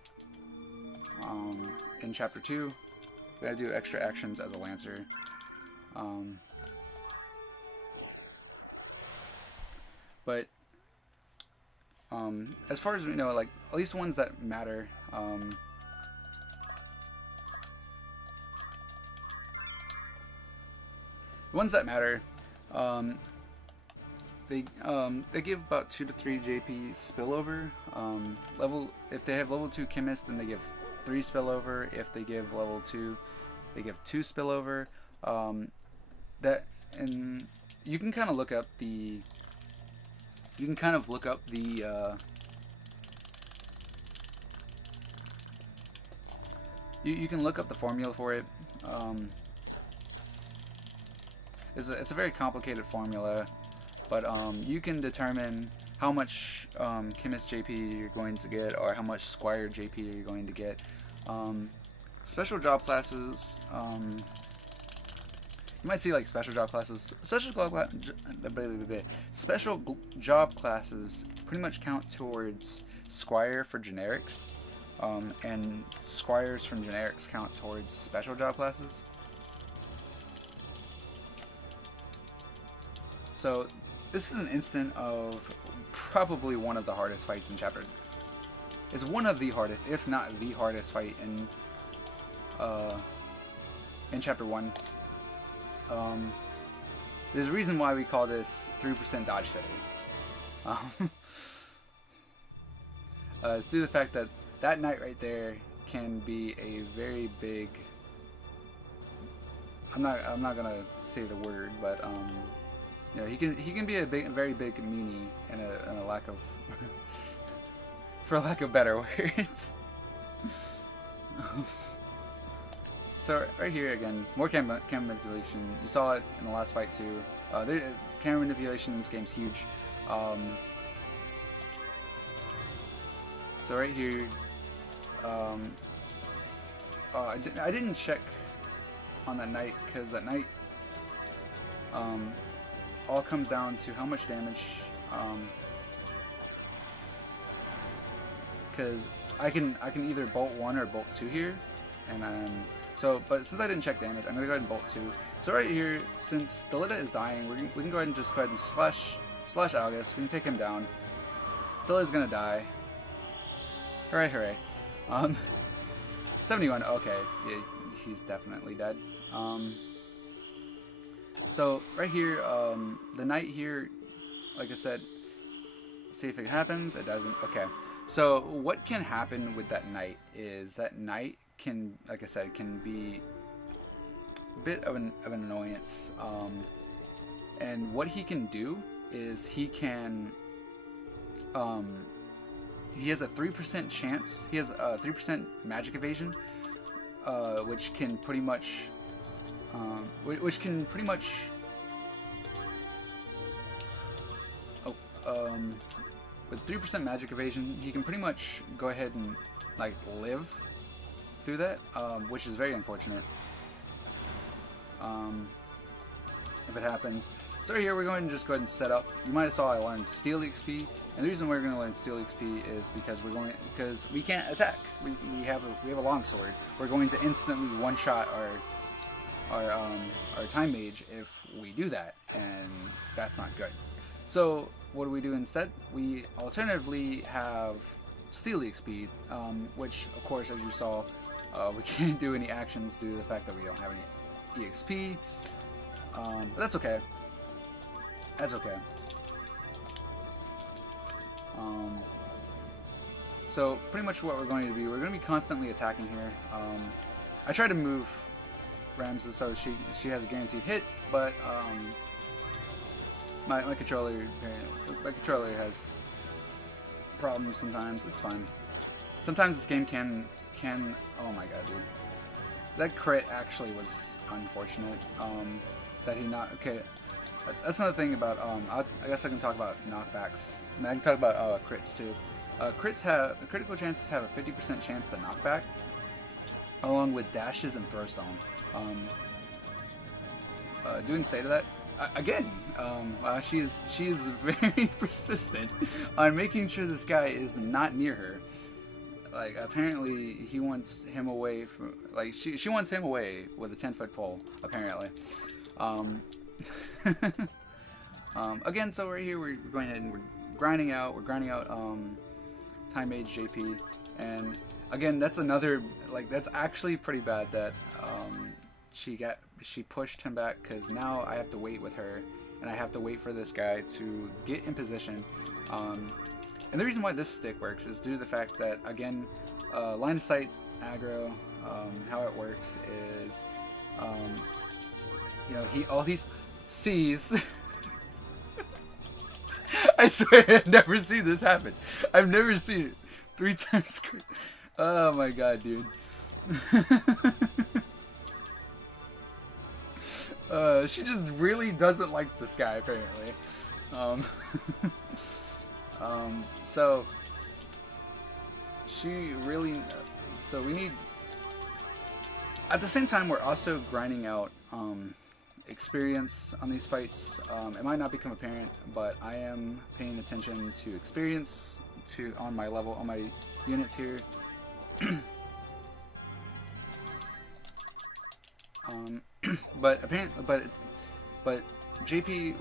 In Chapter 2, we gotta do extra actions as a Lancer. But as far as we know, like at least ones that matter. The ones that matter, they give about 2 to 3 JP spillover. If they have level 2 chemist, then they give 3 spillover. If they give level 2, they give 2 spillover. And you can kind of look up the. You can kind of look up the. You can look up the formula for it. It's a very complicated formula, but you can determine how much Chemist JP you're going to get, or how much Squire JP you're going to get. Special job classes. You might see like special job classes. Special job classes pretty much count towards Squire for generics, and Squires from generics count towards special job classes. So this is an instant of probably one of the hardest fights in Chapter. It's one of the hardest, if not the hardest fight in Chapter 1. There's a reason why we call this 3% dodge city. It's due to the fact that that knight right there can be a very big. I'm not gonna say the word, but you know, he can be a very big meanie in a lack of for lack of better words. So right here again, more camera manipulation. You saw it in the last fight too. Camera manipulation in this game's huge. So right here, I didn't check on that knight, because that knight all comes down to how much damage. Because I can either bolt 1 or bolt 2 here, and but since I didn't check damage, I'm gonna go ahead and bolt 2. So right here, since Delita is dying, we can go ahead and just go ahead and slash Algus. We can take him down. Delita's gonna die. Hooray, hooray. 71. Okay, yeah, he's definitely dead. So right here, the knight here, like I said, see if it happens. It doesn't. Okay. So what can happen with that knight is that knight can, like I said, can be a bit of an annoyance. And what he can do is he can, he has a 3% chance. He has a 3% magic evasion, which can pretty much, with 3% magic evasion, he can pretty much go ahead and like live through that, which is very unfortunate. If it happens. So here we're going to just go ahead and set up. You might have saw I learned Steel XP, and the reason we're going to learn Steel XP is because we can't attack. We have a longsword. We're going to instantly one-shot our time mage if we do that, and that's not good. So what do we do instead? We alternatively have Steel XP, which of course, as you saw, we can't do any actions due to the fact that we don't have any EXP. But that's okay. That's okay. So pretty much what we're going to be, we're going to be constantly attacking here. I tried to move Ramses so she has a guaranteed hit, but my controller has problems sometimes. It's fine. Sometimes this game can oh my god, dude, that crit actually was unfortunate. That he not okay. That's another thing about I guess I can talk about knockbacks. I can talk about crits too. Critical chances have a 50% chance to knockback, along with dashes and throwstone. Doing state of that again. She is very persistent on making sure this guy is not near her. Like, apparently he wants him away from, like, she wants him away with a 10-foot pole, apparently. Again, so right here we're going ahead and we're grinding out Time Mage JP, and again, that's another, like, that's actually pretty bad that she pushed him back, because now I have to wait with her, and I have to wait for this guy to get in position. And the reason why this stick works is due to the fact that, again, line of sight aggro, how it works is, you know, all he sees. I swear I've never seen this happen. I've never seen it 3 times. Oh my god, dude. She just really doesn't like this guy, apparently. So she really, so we need, at the same time, we're also grinding out experience on these fights. It might not become apparent, but I am paying attention to experience on my level, on my units here. But JP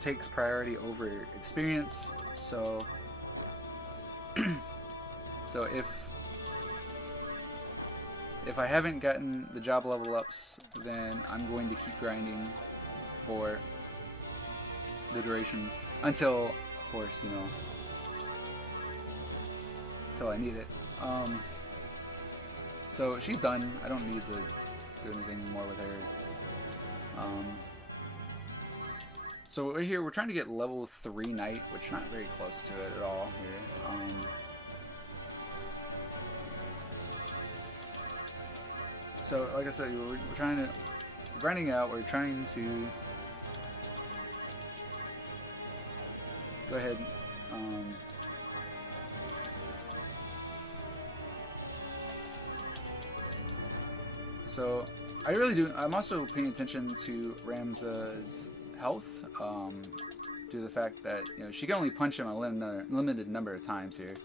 takes priority over experience, so so if I haven't gotten the job level ups, then I'm going to keep grinding for the duration until, of course, you know, until I need it. So she's done. I don't need to do anything more with her. So right here, we're trying to get level 3 Knight, which not very close to it at all here. So like I said, we're trying to, grinding out, we're trying to go ahead, so I really do, I'm also paying attention to Ramza's health, due to the fact that, you know, she can only punch him a limited number of times here,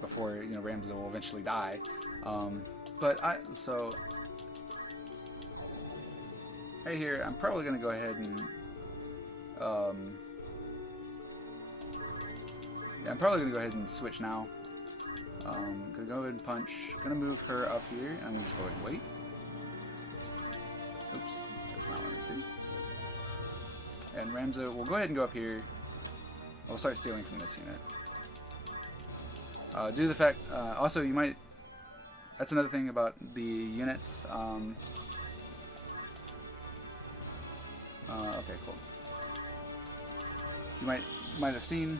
before, you know, Ramza will eventually die. So right here, I'm probably gonna go ahead and, yeah, I'm probably gonna go ahead and switch now. Gonna go ahead and punch. Gonna move her up here, and I'm gonna just go ahead and wait. Oops, that's not what I'm gonna do. And Ramza will go ahead and go up here. We'll start stealing from this unit. Due to the fact, also you might. That's another thing about the units. Okay, cool. You might have seen.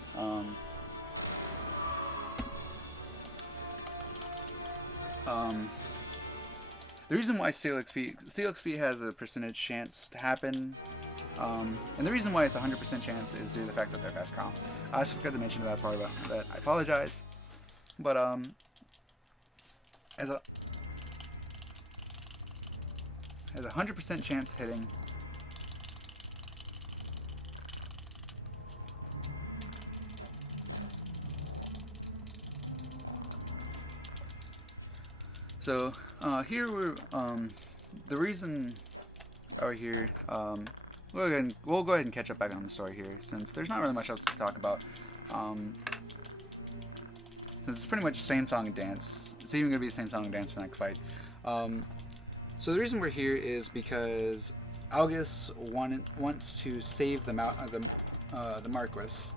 The reason why Steel XP has a percentage chance to happen, and the reason why it's a 100% chance is due to the fact that they're fast comp. I also forgot to mention that part about that. I apologize, but has a 100% chance hitting. So here we're the reason over here, we'll go ahead and catch up back on the story here, since there's not really much else to talk about. Since it's pretty much the same song and dance. It's even going to be the same song and dance for the next fight. So the reason we're here is because Algus wants to save the Marquis, the Marquis,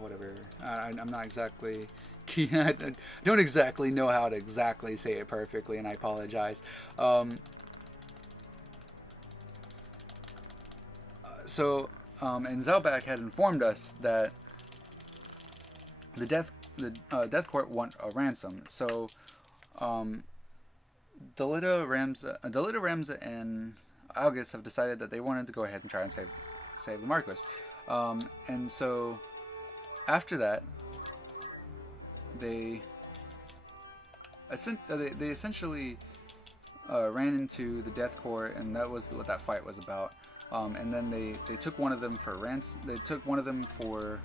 whatever. I'm not exactly. I don't exactly know how to exactly say it perfectly, and I apologize. And Zelbak had informed us that the Death Court want a ransom. So, Delita, Ramza, and Algus have decided that they wanted to go ahead and try and save the Marquis. And so, after that, they they essentially ran into the Death Corps, and that was what that fight was about. And then they took one of them for They took one of them for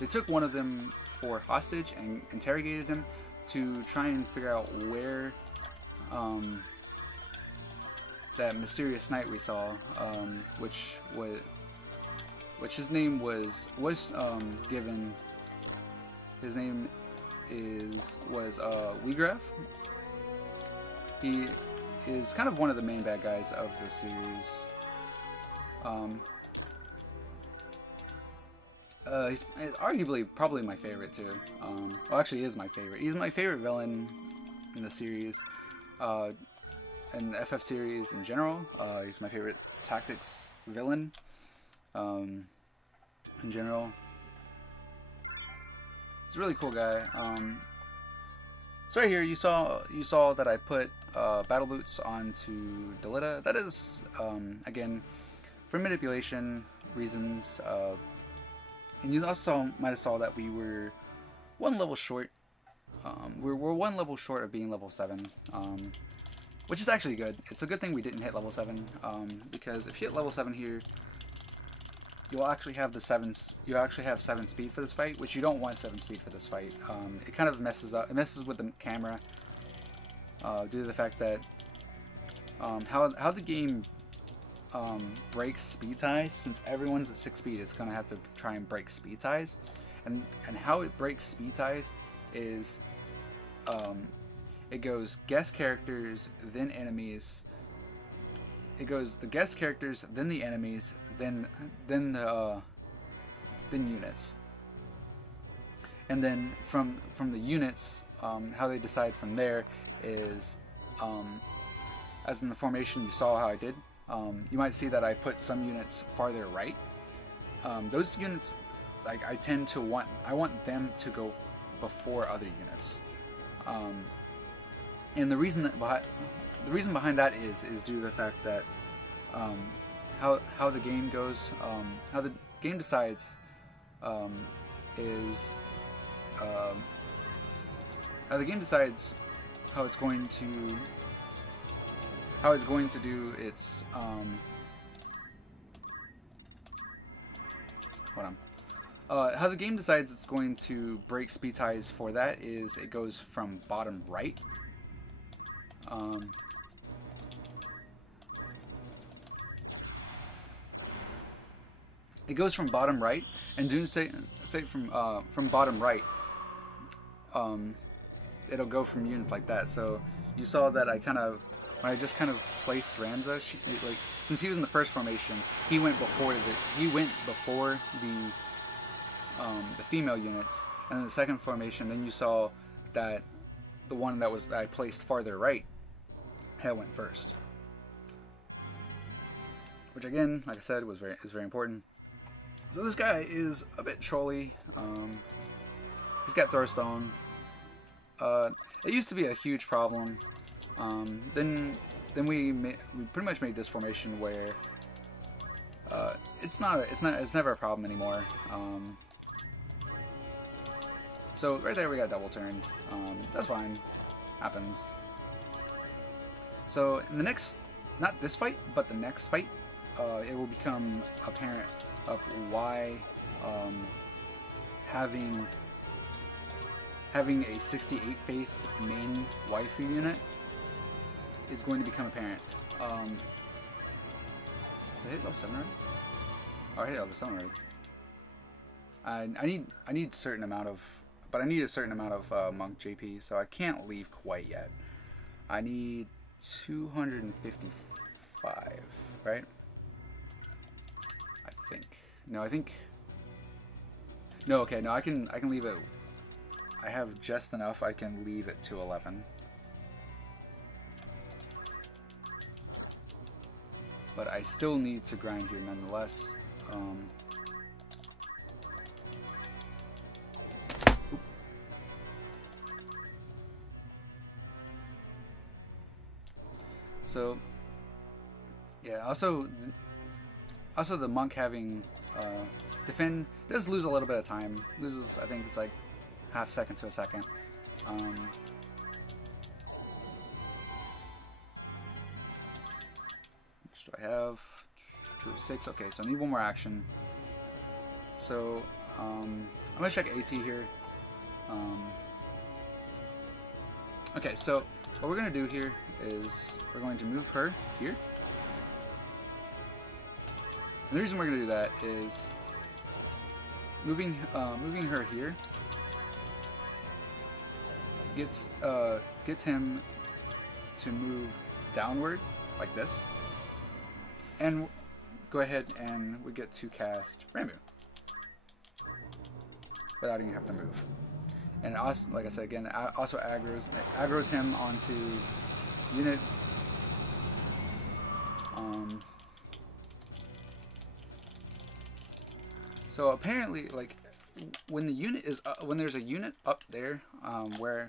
they took one of them for hostage and interrogated him to try and figure out where that mysterious knight we saw, which his name was given. His name was Wiegraf. He is kind of one of the main bad guys of the series. He's arguably probably my favorite too. Well, actually, he is my favorite. He's my favorite villain in the series, and the FF series in general. He's my favorite tactics villain in general. He's a really cool guy. So right here, you saw that I put battle boots onto Delita. That is again for manipulation reasons. And you also might have saw that we were one level short. We're one level short of being level 7, which is actually good. It's a good thing we didn't hit level 7, because if you hit level 7 here, you'll actually have you actually have 7 speed for this fight, which you don't want 7 speed for this fight. It kind of messes with the camera due to the fact that how the game breaks speed ties. Since everyone's at 6 speed, it's gonna have to try and break speed ties, and how it breaks speed ties is it goes guest characters, then enemies. It goes the guest characters, then the enemies, then units, and then from the units, how they decide from there is as in the formation you saw how I did. You might see that I put some units farther right. Those units, like I want them to go before other units. And the reason behind that is due to the fact that how the game goes, how the game decides is how the game decides how it's going to do its hold on. How the game decides it's going to break speed ties for that is it goes from bottom right. It goes from bottom right, and do say from bottom right, it'll go from units like that. So you saw that when I just kind of placed Ramza, like since he was in the first formation, he went before the female units, and in the second formation, then you saw that the one that I placed farther right went first, which again, like I said, is very important. So this guy is a bit trolly. He's got Throwstone. It used to be a huge problem. Then we pretty much made this formation where it's never a problem anymore. So right there we got double turned. That's fine, happens. So in the next, not this fight, but the next fight, it will become apparent of why having a 68 faith main waifu unit is going to become apparent. Did I hit level 7 already? Oh, I hit level 7 already. I need a certain amount of monk JP, so I can't leave quite yet. I need 255, right? I think no, okay, no, I can leave it. I have just enough. I can leave it to 11. But I still need to grind here nonetheless. So yeah, also the monk having defend does lose a little bit of time. Loses, I think it's like half second to a second. Which do I have? 6. Okay, so I need one more action. So I'm gonna check AT here. Okay, so what we're gonna do here is we're going to move her here. And the reason we're gonna do that is moving her here gets him to move downward like this, and go ahead and we get to cast Ramu without even having to move. And also, like I said again, also aggroes him onto unit. So apparently, like when the unit is when there's a unit up there, where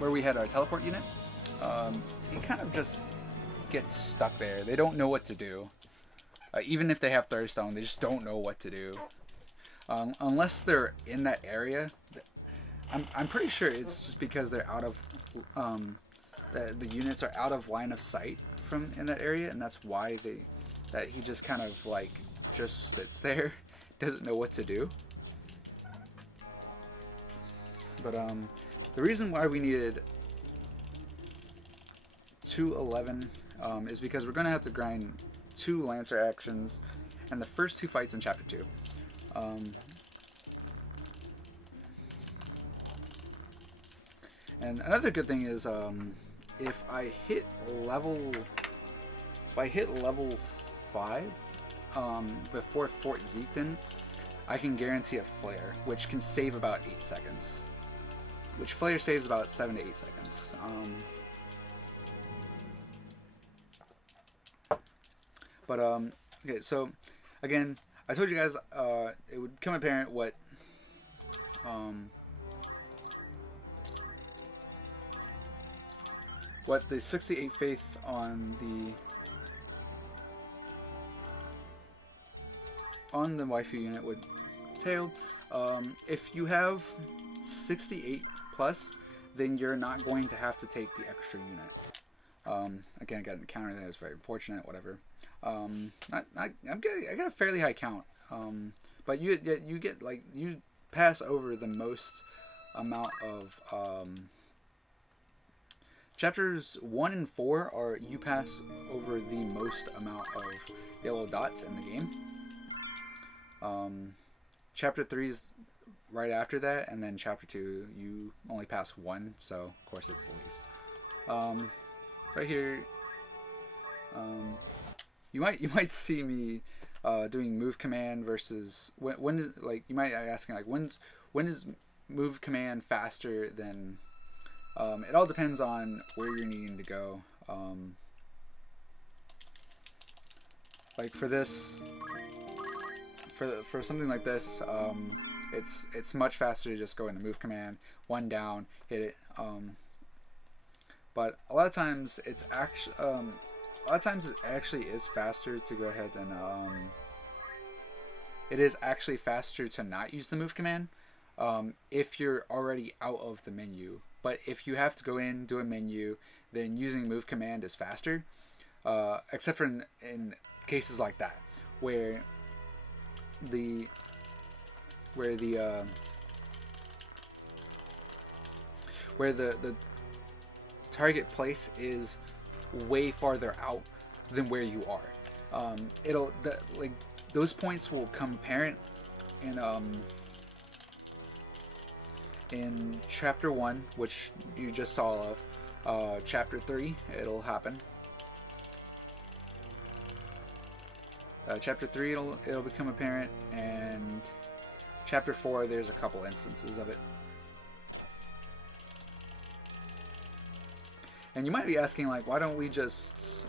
we had our teleport unit, it kind of just gets stuck there. They don't know what to do. Even if they have Thirststone, they just don't know what to do. Unless they're in that area. I'm pretty sure it's just because they're out of the units are out of line of sight from in that area, and that's why he just kind of like just sits there, doesn't know what to do. But the reason why we needed 211 is because we're gonna have to grind 2 Lancer actions and the first 2 fights in Chapter 2. And another good thing is, if I hit level 5 before Fort Zeepton, I can guarantee a flare, which can save about 8 seconds. Which flare saves about 7 to 8 seconds. Okay, so again, I told you guys it would become apparent what the 68 faith on the waifu unit would entail. If you have 68 plus, then you're not going to have to take the extra unit. Again, I got an encounter that is very unfortunate. Whatever. I got a fairly high count. But you get like you pass over the most amount of chapters 1 and 4 are you pass over the most amount of yellow dots in the game. Chapter 3 is right after that, and then chapter 2 you only pass 1, so of course it's the least. Right here, you might see me doing move command versus when is, like you might be asking like when is move command faster than. It all depends on where you're needing to go. Like for this, for something like this, it's much faster to just go into move command, 1 down, hit it. But a lot of times it actually is faster to go ahead and it is actually faster to not use the move command if you're already out of the menu. But if you have to go in, do a menu, then using move command is faster. Except for in cases like that, where the target place is way farther out than where you are. Like those points will come apparent in chapter 1, which you just saw of. Chapter 3, it'll happen. Chapter 3, it'll become apparent, and chapter 4, there's a couple instances of it. And you might be asking, like, why don't we just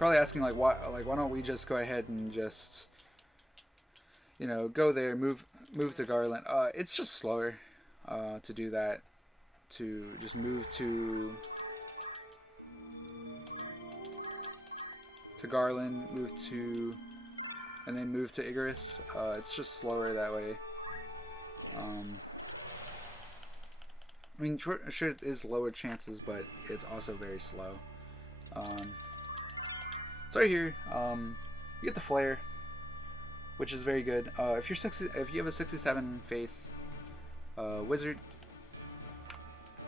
probably asking like why don't we just go ahead and just, you know, go there, move to Garland. It's just slower to do that, to just move to Garland, move to and then move to Icarus. It's just slower that way. I mean, sure it is lower chances, but it's also very slow. So right here, you get the flare, which is very good. If you have a 67 faith wizard,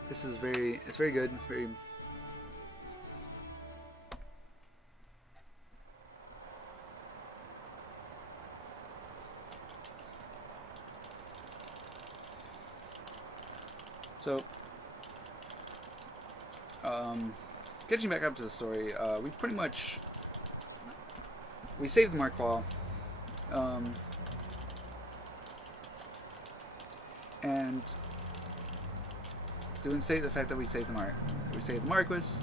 this is it's very good. Very. So, getting back up to the story, we saved Markwall, and doing state the fact that we saved the Marquis.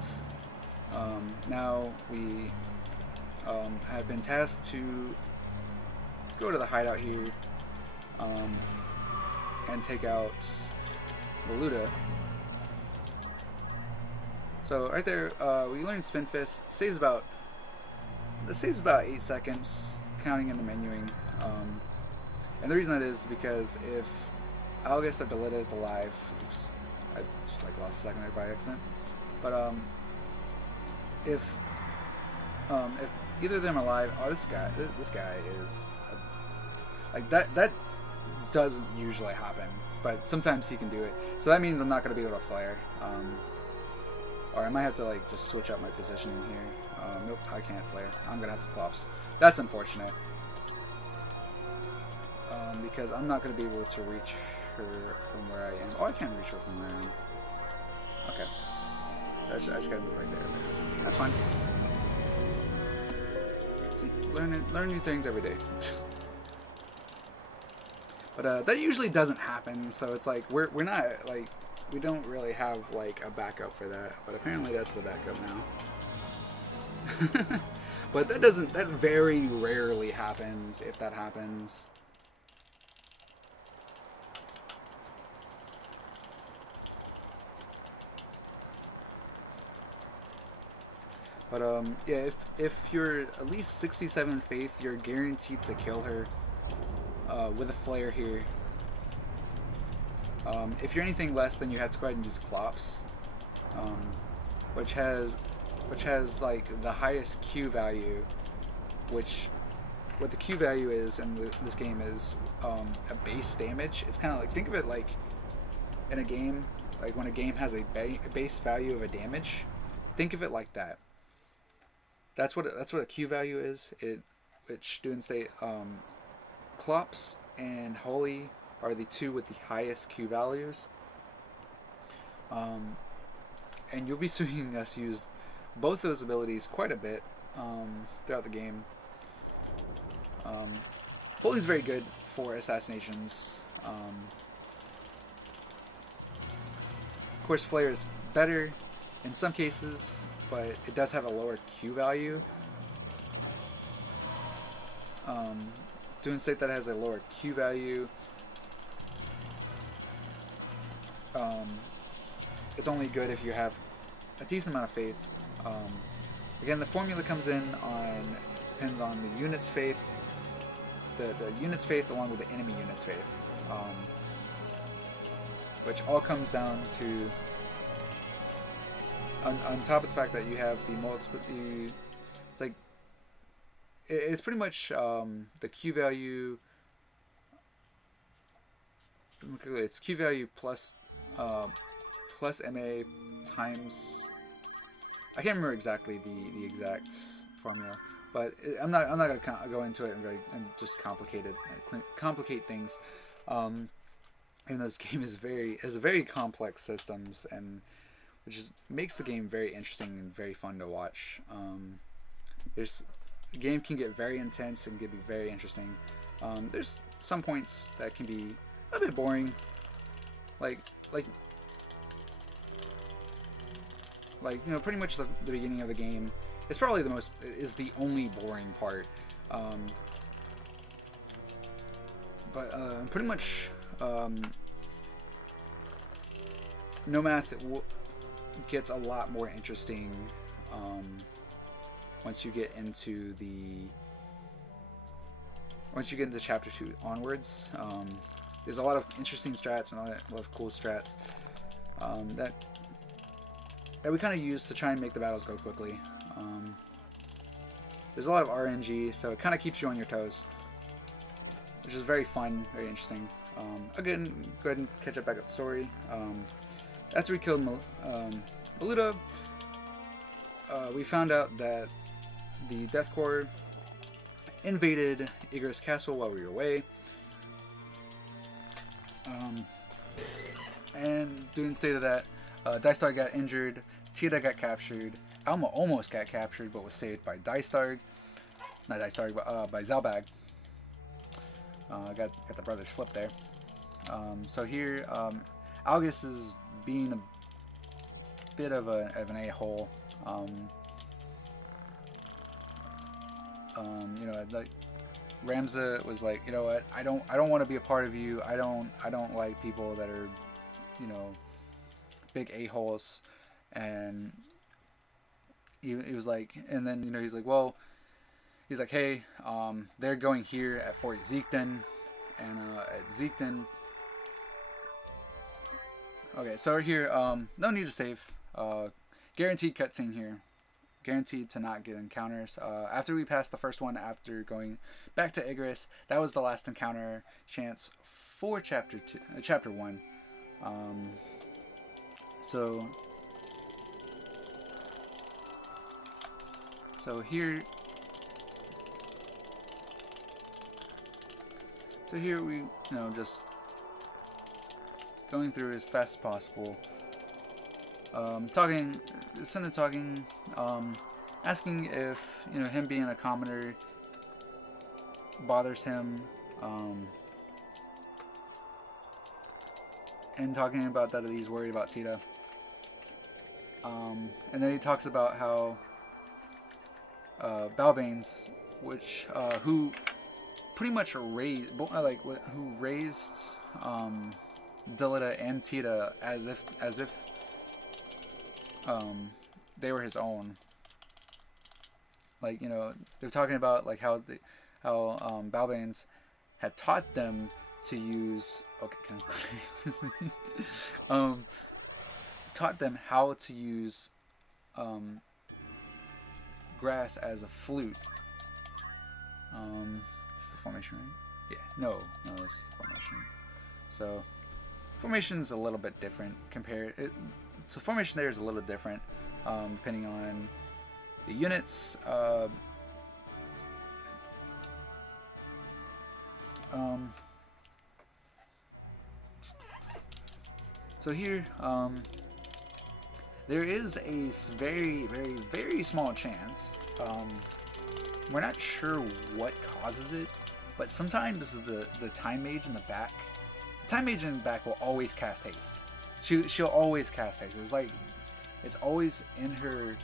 Now we have been tasked to go to the hideout here and take out Lolita. So right there, we learned Spin Fist. This saves about 8 seconds, counting in the menuing. And the reason that is because if Algus or Delita is alive, oops, I just like lost a second there by accident. But if either of them are alive, oh, this guy is like that doesn't usually happen, but sometimes he can do it. So that means I'm not going to be able to flare. Or I might have to like just switch up my positioning here. Nope, I can't flare. I'm going to have to Clops. That's unfortunate. Because I'm not going to be able to reach her from where I am. Oh, I can reach her from where I am. Okay. I just got to move right there. That's fine. See, learn new things every day. But that usually doesn't happen, so it's like we're not like we don't really have like a backup for that. But apparently that's the backup now. But that very rarely happens, if that happens. But yeah, if you're at least 67 faith, you're guaranteed to kill her with a flare here. If you're anything less, then you have to go ahead and use Clops, which has like the highest Q value, which what the Q value is in this game is a base damage. It's kind of like, think of it like in a game, like when a game has a base value of a damage. Think of it like that. That's what a Q value is. Which students say Clops and Holy are the two with the highest Q values. And you'll be seeing us use both those abilities quite a bit throughout the game. Holy's very good for assassinations. Of course, Flare is better in some cases, but it does have a lower Q value. Doing state that has a lower Q value. It's only good if you have a decent amount of faith. Again, the formula comes in depends on the unit's faith, the unit's faith along with the enemy unit's faith, which all comes down to on top of the fact that you have the multiple. It's like it's pretty much the Q value. It's Q value plus MA times. I can't remember exactly the exact formula, but I'm not gonna go into it and just complicate things. And this game is very complex systems, and which makes the game very interesting and very fun to watch. The game can get very intense and can be very interesting. There's some points that can be a bit boring, like you know, pretty much the beginning of the game is probably is the only boring part. But pretty much Nomath gets a lot more interesting once you get into once you get into chapter 2 onwards, there's a lot of interesting strats and a lot of cool strats that we kind of use to try and make the battles go quickly. There's a lot of RNG, so it kind of keeps you on your toes, which is very fun, very interesting. Again, go ahead and catch up back at the story. After we killed Maluda, we found out that the Death Corps invaded Igris Castle while we were away. And doing state of that, Dystarg got injured, Tita got captured, Alma almost got captured but was saved by Dystarg. Not Dystarg, but by Zalbag. Got the brothers flipped there. So here, Algus is being a bit of an a-hole. You know, like Ramza was like, you know what, I don't want to be a part of you. I don't like people that are, you know, big a-holes. And he was like, and then, you know, he's like, well, he's like, hey, they're going here at Fort Zeekton, and at Zeekton. Okay, so we're here. No need to save. Guaranteed cutscene here. Guaranteed to not get encounters. After we passed the first one, after going back to Igris, that was the last encounter chance for chapter 1. So here. So here we, you know, just going through as fast as possible. Talking, asking if, you know, him being a commoner bothers him, and talking about that he's worried about Tita. And then he talks about how Balbanes, which who pretty much raised, who raised Dilida and Tita as if they were his own. Like, you know, they're talking about like how Balbanes had taught them to use. Okay, taught them how to use grass as a flute. This is the formation, right? Yeah. No, this is the formation. So formation's a little bit different compared. So formation there is a little different, depending on the units. So here, there is a very, very, very small chance. We're not sure what causes it, but sometimes the Time Mage in the back, will always cast haste. She'll always cast haste. It's like, it's always in her,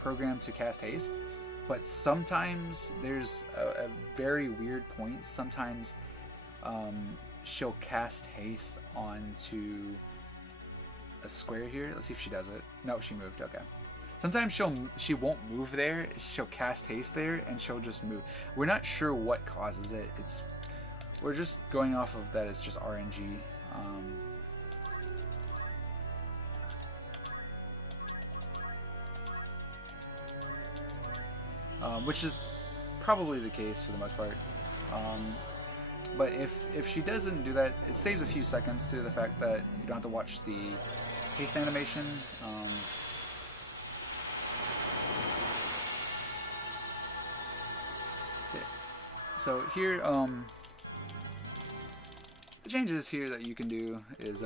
program to cast haste. But sometimes there's a very weird point. Sometimes she'll cast haste onto a square here. Let's see if she does it. No, she moved. Okay. Sometimes she won't move there. She'll cast haste there, and she'll just move. We're not sure what causes it. We're just going off of that. It's just RNG. Which is probably the case for the most part. But if she doesn't do that, it saves a few seconds due to the fact that you don't have to watch the haste animation. Okay. So here, the changes here that you can do is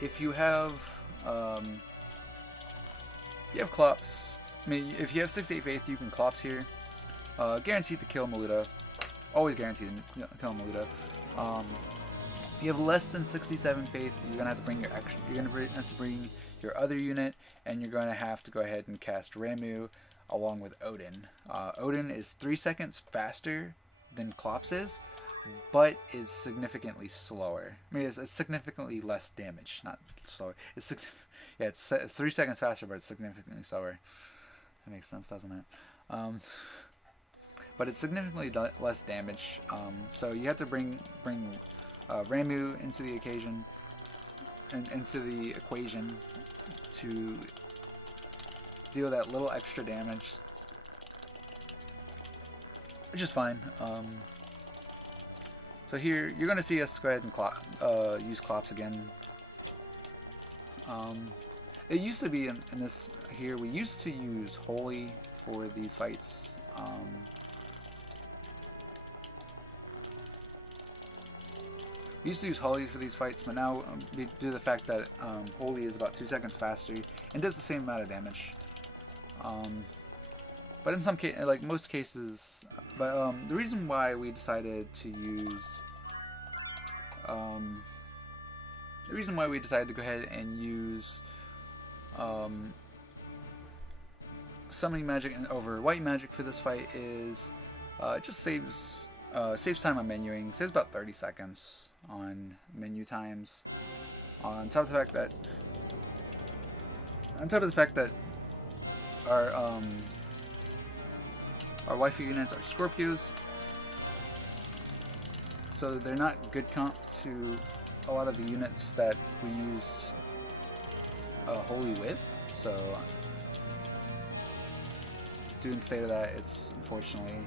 if you have Klops. I mean, if you have 68 faith, you can Klops here. Guaranteed to kill Maluda. Always guaranteed to kill Maluda. You have less than 67 faith, you're gonna have to bring your extra. You're gonna have to bring your other unit, and you're gonna have to go ahead and cast Ramu along with Odin. Odin is 3 seconds faster than Klops is, but is significantly slower. I mean, it's significantly less damage, not slower. Yeah, it's 3 seconds faster, but it's significantly slower. That makes sense, doesn't it? But it's significantly less damage. So you have to bring Ramuh into the occasion and into the equation to deal that little extra damage, which is fine. So here you're going to see us go ahead and use Clops again. It used to be in this here, we used to use Holy for these fights. We used to use Holy for these fights, but now due to the fact that Holy is about 2 seconds faster and does the same amount of damage. But in some cases, like most cases, the reason why we decided to use, the reason why we decided to go ahead and use Summoning Magic over White Magic for this fight is it just saves time on menuing. Saves about 30 seconds on menu times. On top of the fact that our waifu units are Scorpios, so they're not good comp to a lot of the units that we use Holy with. So due in state of that, it's unfortunately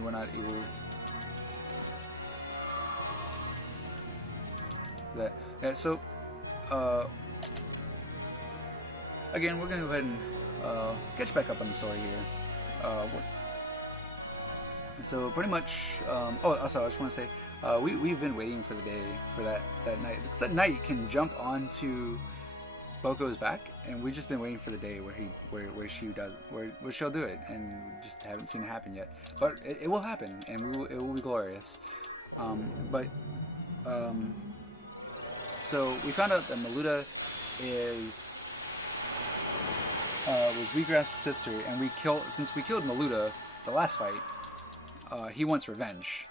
we're not able that. Yeah, so again, we're gonna go ahead and catch back up on the story here. So pretty much, oh, also I just want to say, we've been waiting for the day for that knight, because that knight can jump onto Boko's back, and we've just been waiting for the day where she'll do it, and just haven't seen it happen yet. But it will happen, and it will be glorious. So we found out that Maluda was Wheatgrass's sister, and since we killed Maluda the last fight, he wants revenge.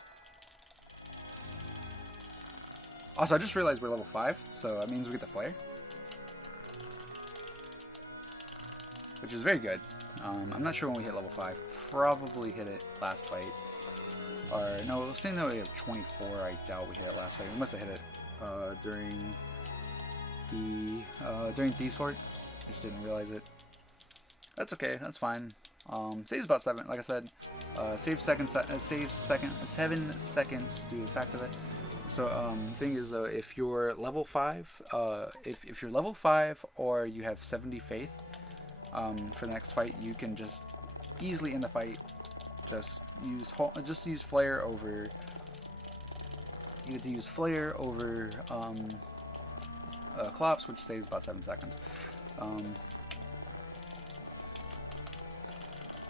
Also, I just realized we're level 5, so that means we get the flare, which is very good. I'm not sure when we hit level 5. Probably hit it last fight. Or no, seeing that we have 24, I doubt we hit it last fight. We must have hit it during Thieves Fort. Just didn't realize it. That's okay. That's fine. Saves about 7. Like I said, saves 7 seconds due to the fact of it. So the thing is though, if you're level 5, if you're level 5 or you have 70 faith, for the next fight, you can just easily end the fight. Just use flare over. You get to use flare over Clops, which saves about 7 seconds.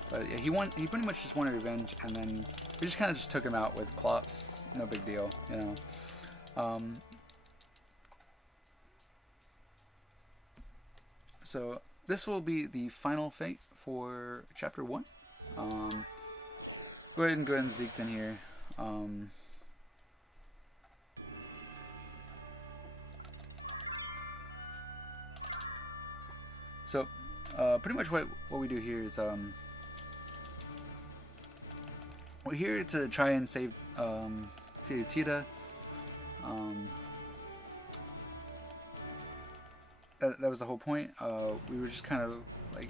But yeah, he pretty much just wanted revenge, and then we just kind of just took him out with Clops. No big deal, you know. So this will be the final fight for Chapter 1. Go ahead and Zeke in here. So pretty much what we do here is we're here to try and save Tita. That was the whole point. We were just kind of like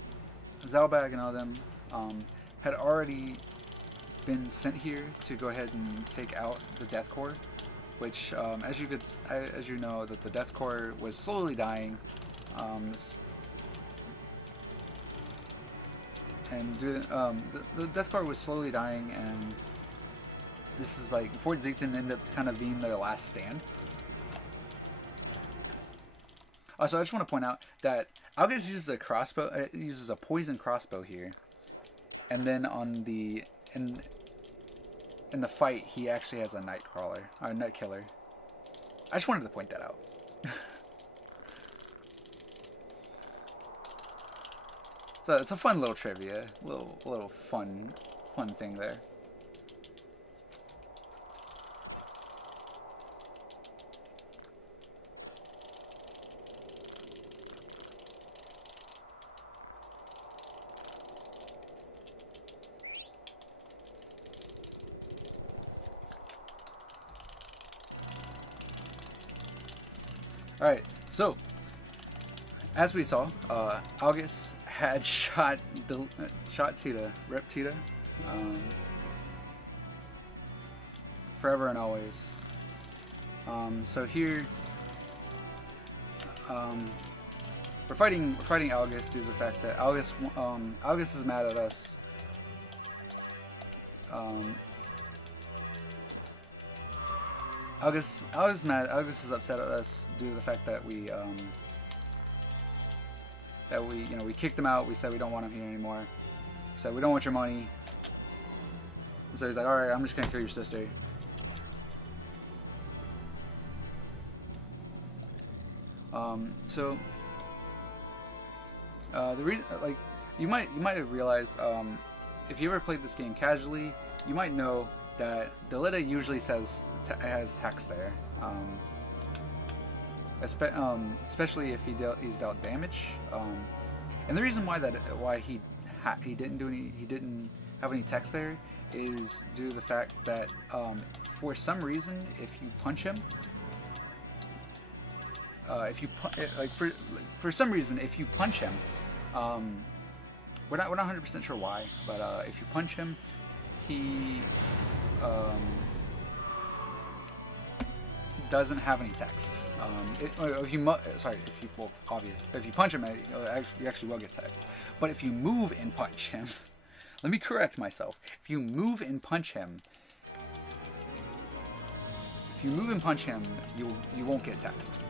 Zalbag and all them had already been sent here to go ahead and take out the Death Core, which as you know, that the Death Core was slowly dying. The Death Core was slowly dying, and this is like Fort Zeegton ended up kind of being their last stand. Also, I just want to point out that Algus uses a crossbow. It uses a poison crossbow here, and then on the in the fight, he actually has a Nightcrawler or Nightkiller. I just wanted to point that out. So it's a fun little trivia, little fun thing there. Alright, so as we saw, August had shot Tita, Rep Tita, forever and always. So here, we're fighting August due to the fact that August is mad at us. August is mad. August is upset at us due to the fact that we we kicked him out. We said we don't want him here anymore. We said we don't want your money. And so he's like, all right, I'm just gonna kill your sister. So the reason, like, you might have realized, if you ever played this game casually, you might know that Delita usually has text there, especially if he's dealt damage. And the reason why he didn't have any text there is due to the fact that for some reason, if you punch him, for some reason, if you punch him, we're not 100% sure why, but if you punch him, he doesn't have any text. If you punch him, you actually will get text. But if you move and punch him, let me correct myself. If you move and punch him, you won't get text.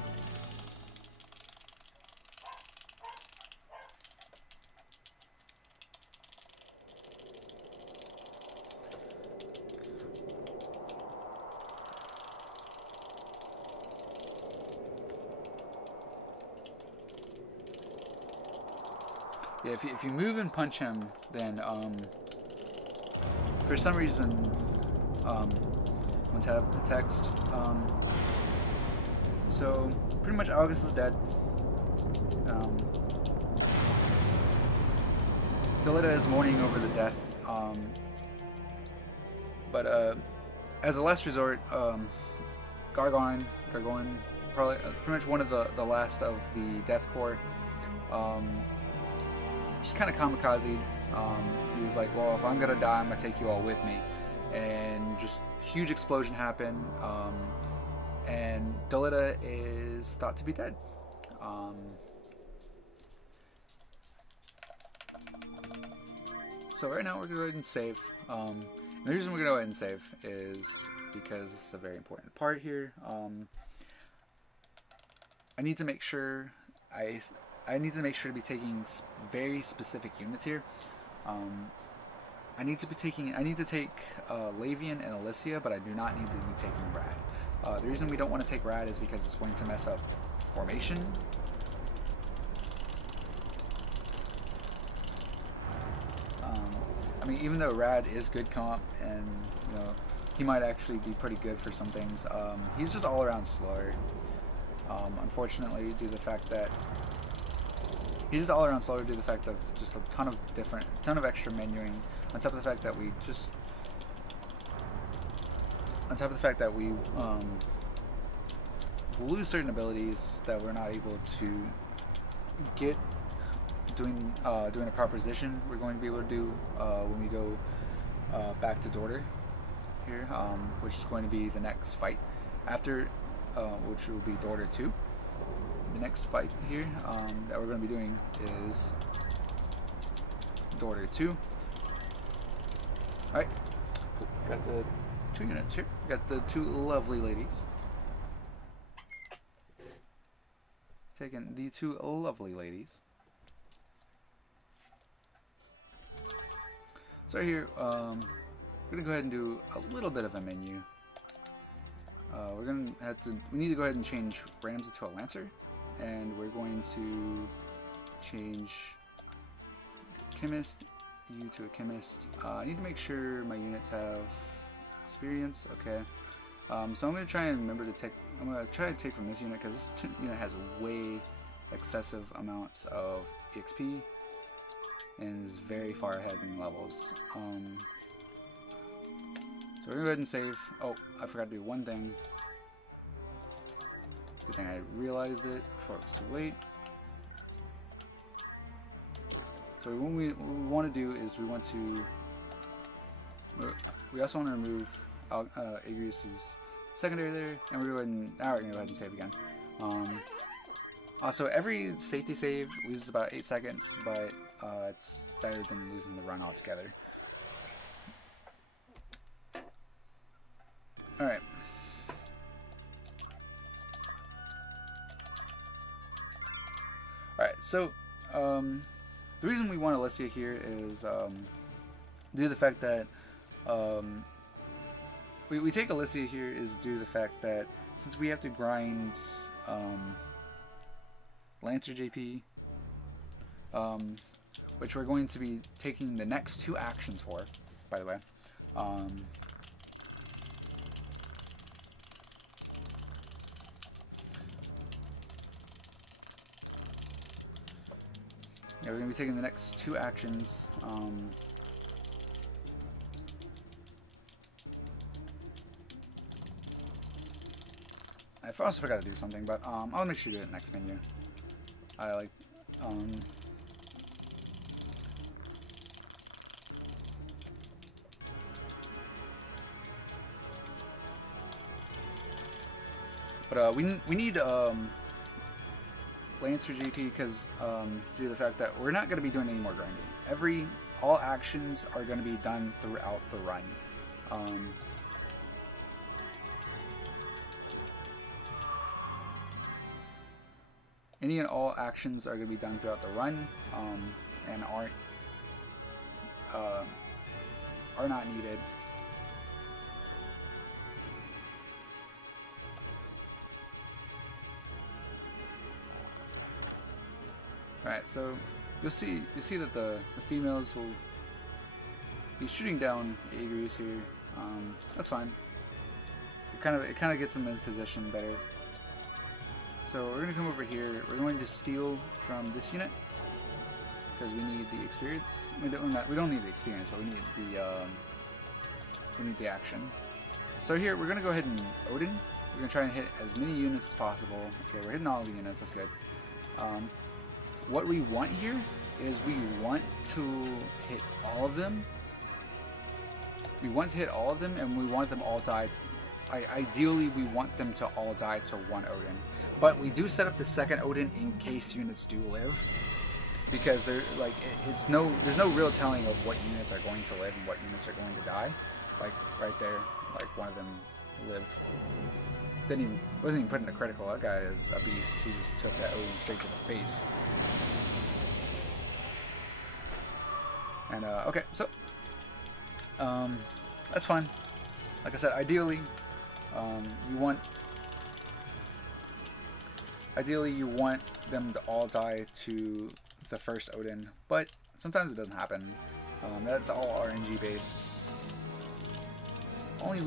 Yeah, if you move and punch him, then for some reason won't have the text. So pretty much August is dead. Delita is mourning over the death. But as a last resort, Gargoyn, probably pretty much one of the last of the Death Corps. Just kind of kamikazed. He was like, well, if I'm gonna die, I'm gonna take you all with me. And just huge explosion happened. And Delita is thought to be dead. So right now we're gonna go ahead and save. The reason we're gonna go ahead and save is because it's a very important part here. I need to make sure to be taking very specific units here. I need to take Lavian and Alicia, but I do not need to be taking Rad. The reason we don't want to take Rad is because it's going to mess up formation. I mean, even though Rad is good comp, and he might actually be pretty good for some things, he's just all around slower. Unfortunately, due to the fact that he's just all around slower due to the fact of just a ton of extra menuing, on top of the fact that we lose certain abilities that we're not able to get doing a proposition we're going to be able to do when we go back to Dorter here, which is going to be the next fight after, which will be Dorter 2. The next fight here that we're going to be doing is Dorter 2. Alright, cool. Got the 2 units here. Got the 2 lovely ladies. Taking the 2 lovely ladies. So right here, we're going to go ahead and do a little bit of a menu. We need to go ahead and change Ramsey to a Lancer. And we're going to change Chemist, you to a Chemist. I need to make sure my units have experience. Okay. So I'm going to try and remember to take, I'm going to try to take from this unit, because this unit has way excessive amounts of EXP and is very far ahead in levels. So we're going to go ahead and save. Oh, I forgot to do one thing. Good thing I realized it before it was too late. So what we want to do is we also want to remove Agrius's secondary there, and we're going. Now we're gonna go ahead and save again. Also, every safety save loses about 8 seconds, but it's better than losing the run altogether. All right. All right. So the reason we want Alessia here is due to the fact that we take Alessia here is due to the fact that since we have to grind Lancer JP, which we're going to be taking the next 2 actions for, by the way. Yeah, we're going to be taking the next 2 actions. I also forgot to do something, but I'll make sure to do it in the next menu. I like, but we need Lancer JP because due to the fact that we're not going to be doing any more grinding. All actions are going to be done throughout the run. Any and all actions are going to be done throughout the run, and are not needed. All right, so you'll see that the females will be shooting down Agrius here. That's fine. It kind of gets them in position better. So we're going to come over here. We're going to steal from this unit because we need the experience. We don't need the experience, but we need the action. So here we're going to go ahead and Odin. We're going to try and hit as many units as possible. Okay, we're hitting all the units. That's good. What we want here is we want to hit all of them. We want to hit all of them, and we want them all die. Ideally, we want them to all die to 1 Odin. But we do set up the second Odin in case units do live, because there's no real telling of what units are going to live and what units are going to die. Like right there, like one of them lived. Wasn't even put in a critical. That guy is a beast. He just took that Odin straight to the face. And okay, so that's fine. Like I said, ideally you want them to all die to the first Odin, but sometimes it doesn't happen. That's all RNG based. It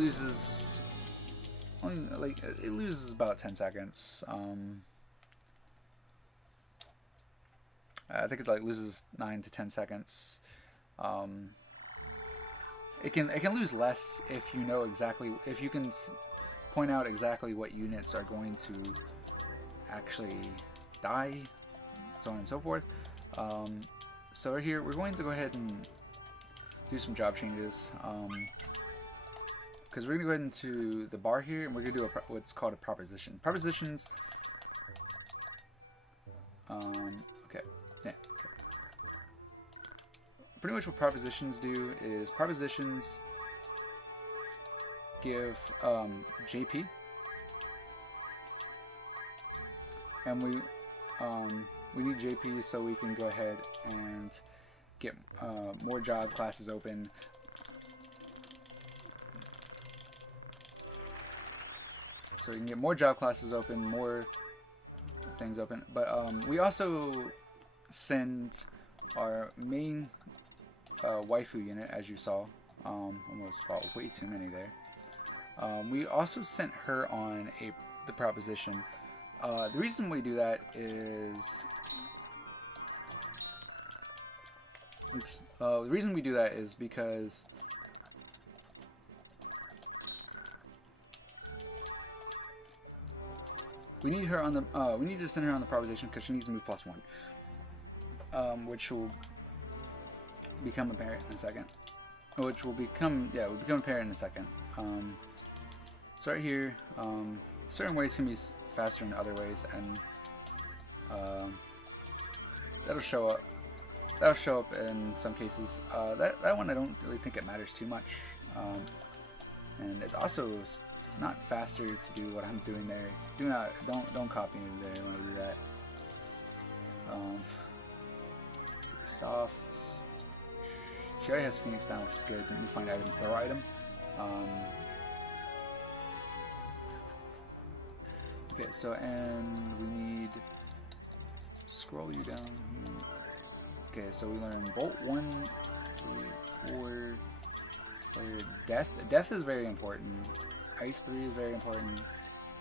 loses about 10 seconds. I think it loses 9 to 10 seconds. It can lose less if you know exactly, if you can point out exactly what units are going to actually die, so on and so forth. So right here we're going to go ahead and do some job changes, because we're going to go ahead into the bar here, and we're going to do what's called a proposition. Propositions. Okay. Yeah. Okay. Pretty much what propositions do is propositions give JP, and we need JP so we can go ahead and get more job classes open. So we can get more job classes open, more things open. But we also send our main waifu unit, as you saw. Almost bought way too many there. We also sent her on the proposition. The reason we do that is... Oops. The reason we do that is because we need her on the we need to send her on the improvisation because she needs to move +1, which will become apparent in a second. Which will become apparent in a second. So right here, certain ways can be faster than other ways, and that'll show up. That'll show up in some cases. That one I don't really think it matters too much, and it's also not faster to do what I'm doing there. Don't copy me there when I do that. Soft. She already has Phoenix down, which is good. Let me find item, throw item. Okay, so and we need scroll you down here. Okay, so we learn Bolt 1, 3, 4. Death. Death is very important. Ice 3 is very important,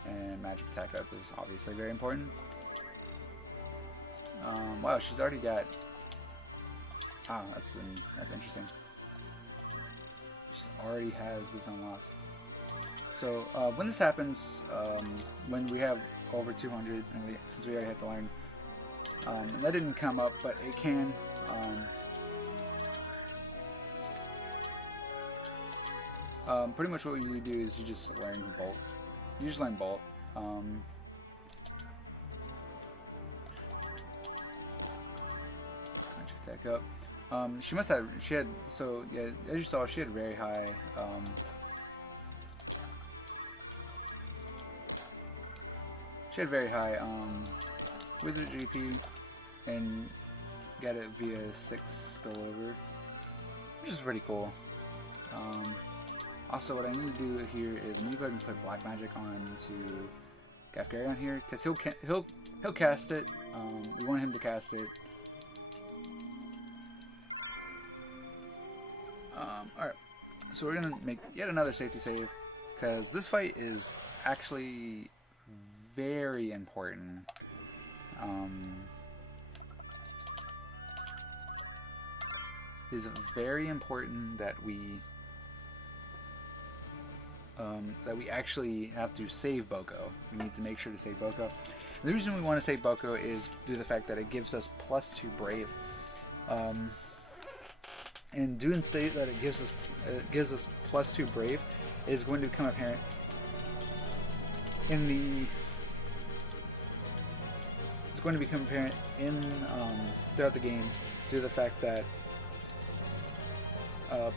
and Magic Attack Up is obviously very important. Wow, she's already got. Ah, that's interesting. She already has this unlocked. So when this happens, when we have over 200, and since we already have to learn, and that didn't come up, but it can. Pretty much what you do is you just learn Bolt. You just learn Bolt. Magic Attack Up. She had, so yeah, as you saw, she had very high, Wizard GP, and got it via 6 spillover, which is pretty cool. Also, what I need to do here is I need to go ahead and put Black Magic on to Gafgarion here, because he'll cast it. We want him to cast it. Alright, so we're gonna make yet another safety save, because this fight is actually very important. It's very important that we actually have to save Boko. We need to make sure to save Boko. The reason we want to save Boko is due to the fact that it gives us +2 Brave. And due to state that it gives us +2 Brave is going to become apparent in the. It's going to become apparent in throughout the game due to the fact that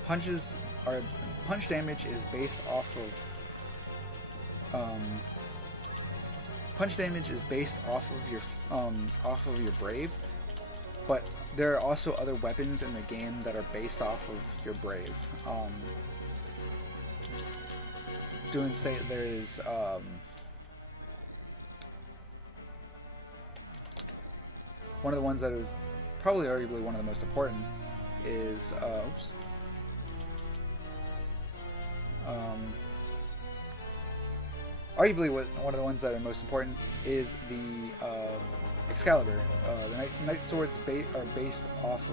punch damage is based off of your Brave, but there are also other weapons in the game that are based off of your Brave. Doing say there is one of the ones that is probably arguably one of the most important is arguably one of the ones that are most important is the Excalibur. The Knight Swords are based off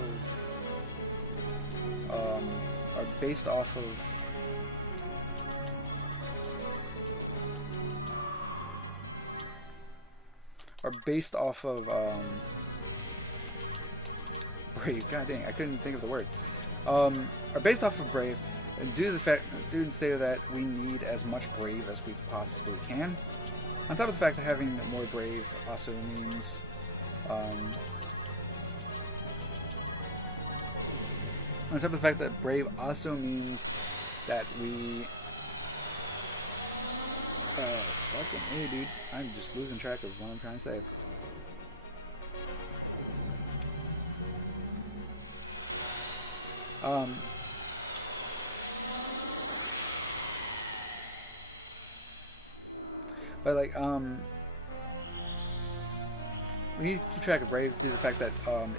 of Brave. God dang, I couldn't think of the word. Are based off of Brave, and due to the state of that, we need as much Brave as we possibly can. On top of the fact that having more Brave also means that we fucking hey dude, I'm just losing track of what I'm trying to say. But like we need to keep track of Brave due to the fact that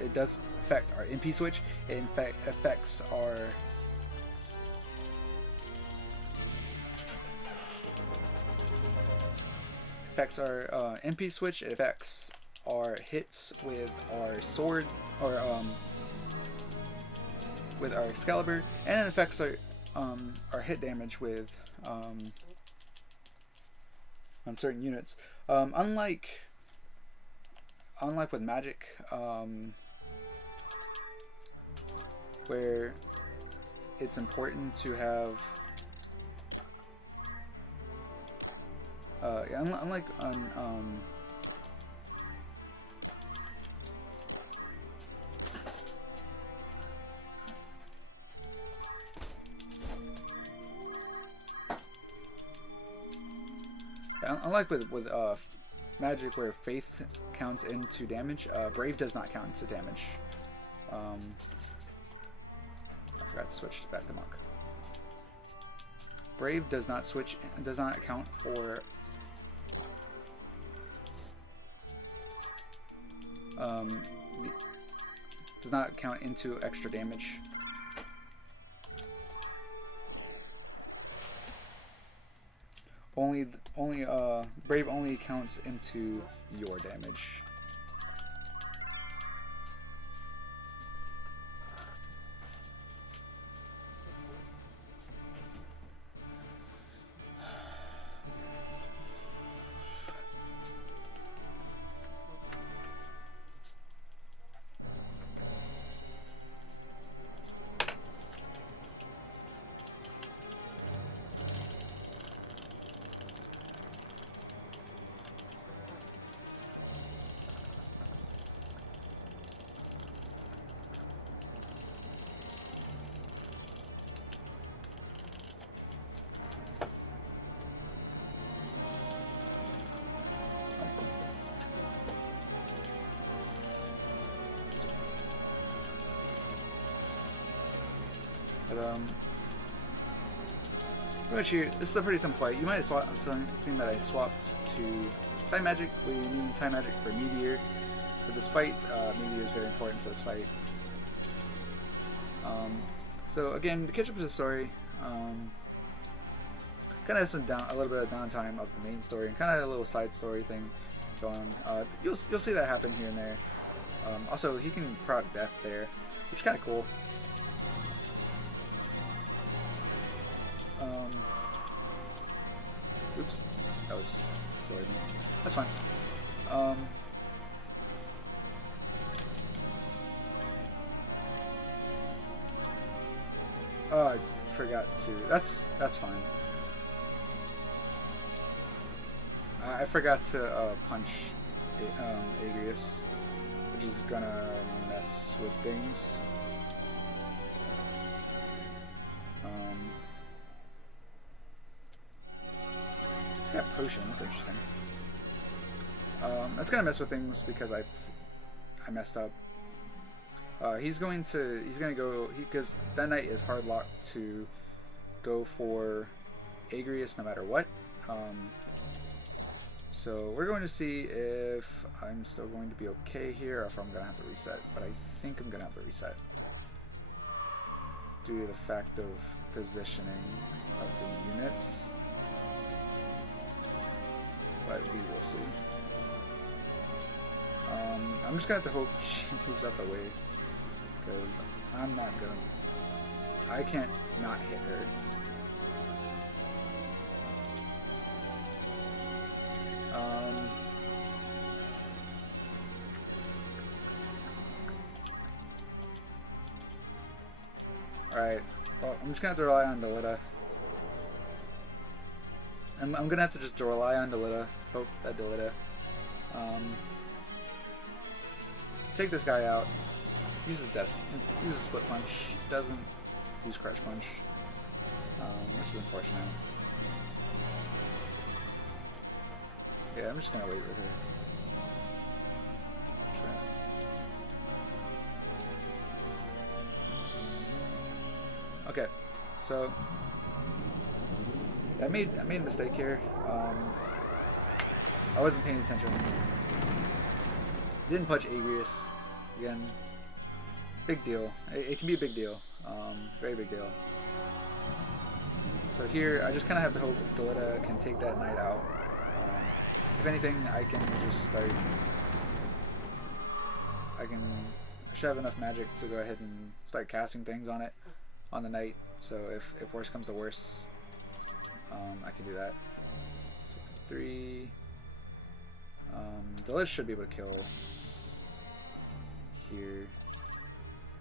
it does affect our MP switch. It in fact affects our MP switch. It affects our hits with our sword or with our Excalibur, and it affects our hit damage with on certain units. Unlike with Magic, where it's important to have yeah, unlike on unlike with Magic, where Faith counts into damage, Brave does not count into damage. I forgot to switch back to Monk. Brave does not account for does not count into extra damage. Brave only counts into your damage. Pretty much here, this is a pretty simple fight. You might have seen that I swapped to Time Magic. We need Time Magic for Meteor. For this fight, Meteor is very important for this fight. So again, to catch up with the story, kind of has a little bit of downtime of the main story and kind of a little side story thing going on. You'll see that happen here and there. Also, he can proc death there, which is kind of cool. Oops, that was silly. That's fine. Oh, I forgot to. That's fine. I forgot to punch Agrius, which is gonna mess with things. He's got potion. That's interesting. That's gonna mess with things because I messed up. He's gonna go because that knight is hard locked to go for Agrius no matter what. So we're going to see if I'm still going to be okay here or if I'm gonna have to reset. But I think I'm gonna have to reset due to the fact of positioning of the units. But we will see. I'm just gonna have to hope she moves out the way, because I'm not gonna. I can't not hit her. Alright, well, I'm just gonna have to rely on Delita. I'm gonna have to just rely on Delita. Hope that Delita take this guy out. Uses Split Punch. Doesn't use Crush Punch, which is unfortunate. Yeah, I'm just gonna wait with her. Okay, so I made a mistake here. I wasn't paying attention. Didn't punch Agrius. Again, big deal. It can be a big deal. Very big deal. So here, I just kind of have to hope Delita can take that knight out. If anything, I can just start. I should have enough magic to go ahead and start casting things on it, on the knight. So if worse comes to worse, I can do that. So 3. Delish should be able to kill here,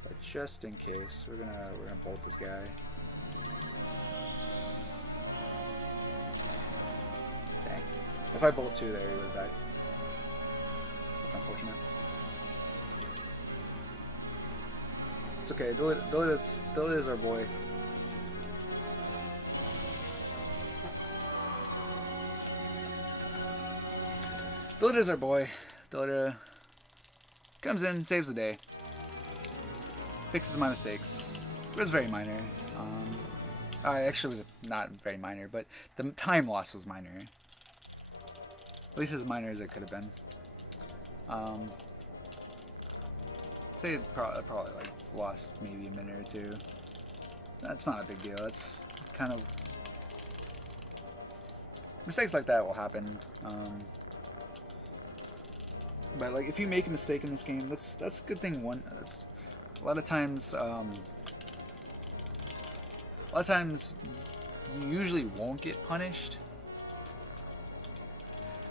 but just in case, we're gonna bolt this guy. Dang! If I bolt 2 there, he would have died. That's unfortunate. It's okay. Delish is our boy. Delish is our boy. Delish comes in, saves the day, fixes my mistakes. It was very minor. Actually, it was not very minor, but the time loss was minor. At least as minor as it could have been. Say it probably like lost maybe a minute or 2. That's not a big deal. That's kind of mistakes like that will happen. But like if you make a mistake in this game, that's a good thing. That's a lot of times you usually won't get punished.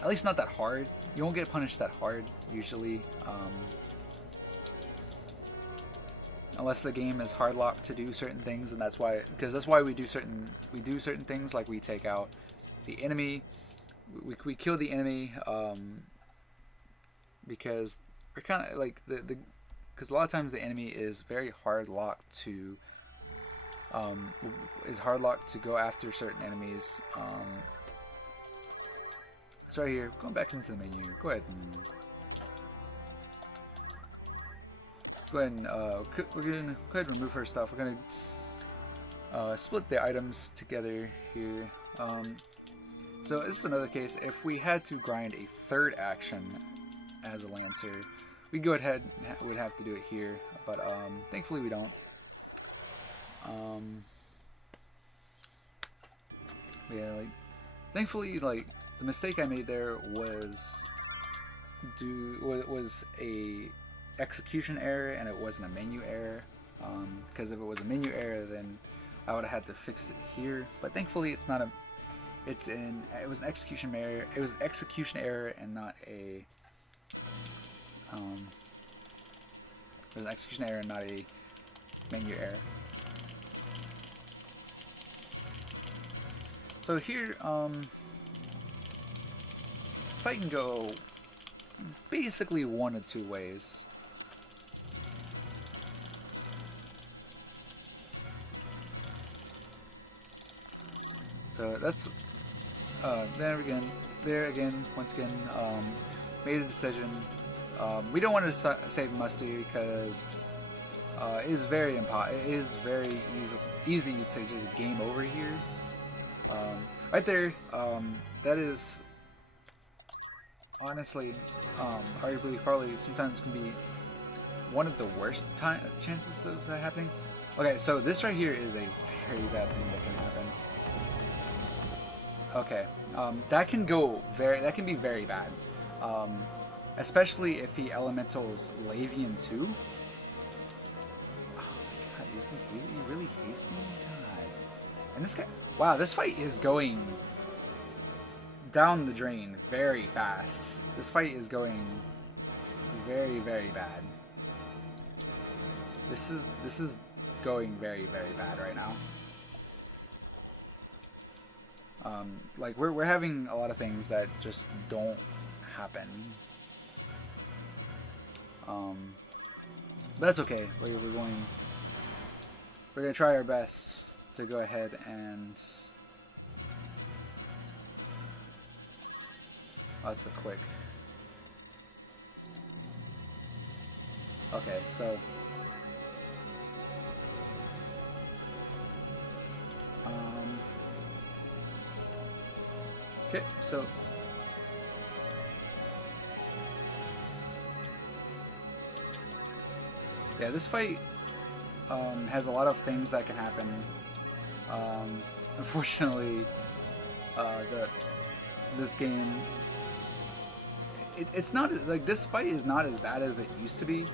At least not that hard. You won't get punished that hard usually, unless the game is hard locked to do certain things, and that's why we do certain things, like we take out the enemy, we kill the enemy, because we're kind of like because a lot of times the enemy is very hard locked to go after certain enemies. So right here, going back into the menu, go ahead and we're gonna go ahead and remove her stuff. We're gonna split the items together here. So this is another case. If we had to grind a 3rd action as a Lancer, we would have to do it here, but thankfully we don't. Yeah, like thankfully, like the mistake I made there was a execution error, and it wasn't a menu error. Because if it was a menu error, then I would have had to fix it here. But thankfully, it's not a. It was an execution error. It was an execution error and not a. It was an execution error and not a menu error. So here, fight can go basically 1 of 2 ways. So that's there again, once again, made a decision. We don't want to save Musty because it is very easy to just game over here. Right there, that is honestly, arguably, probably sometimes can be one of the worst chances of that happening. Okay, so this right here is a very bad thing that can happen. Okay, that can be very bad, especially if he elementals Lavian too. Oh my god, is he really hasting? God, and this guy. Wow, this fight is going down the drain very fast. This fight is going very, very bad. This is going very, very bad right now. Like we're having a lot of things that just don't happen. But that's okay. We're gonna try our best to go ahead and. Oh, that's the quick. Okay, so. Okay, so. Yeah, this fight has a lot of things that can happen. Unfortunately, this game, it's not like this fight is not as bad as it used to be,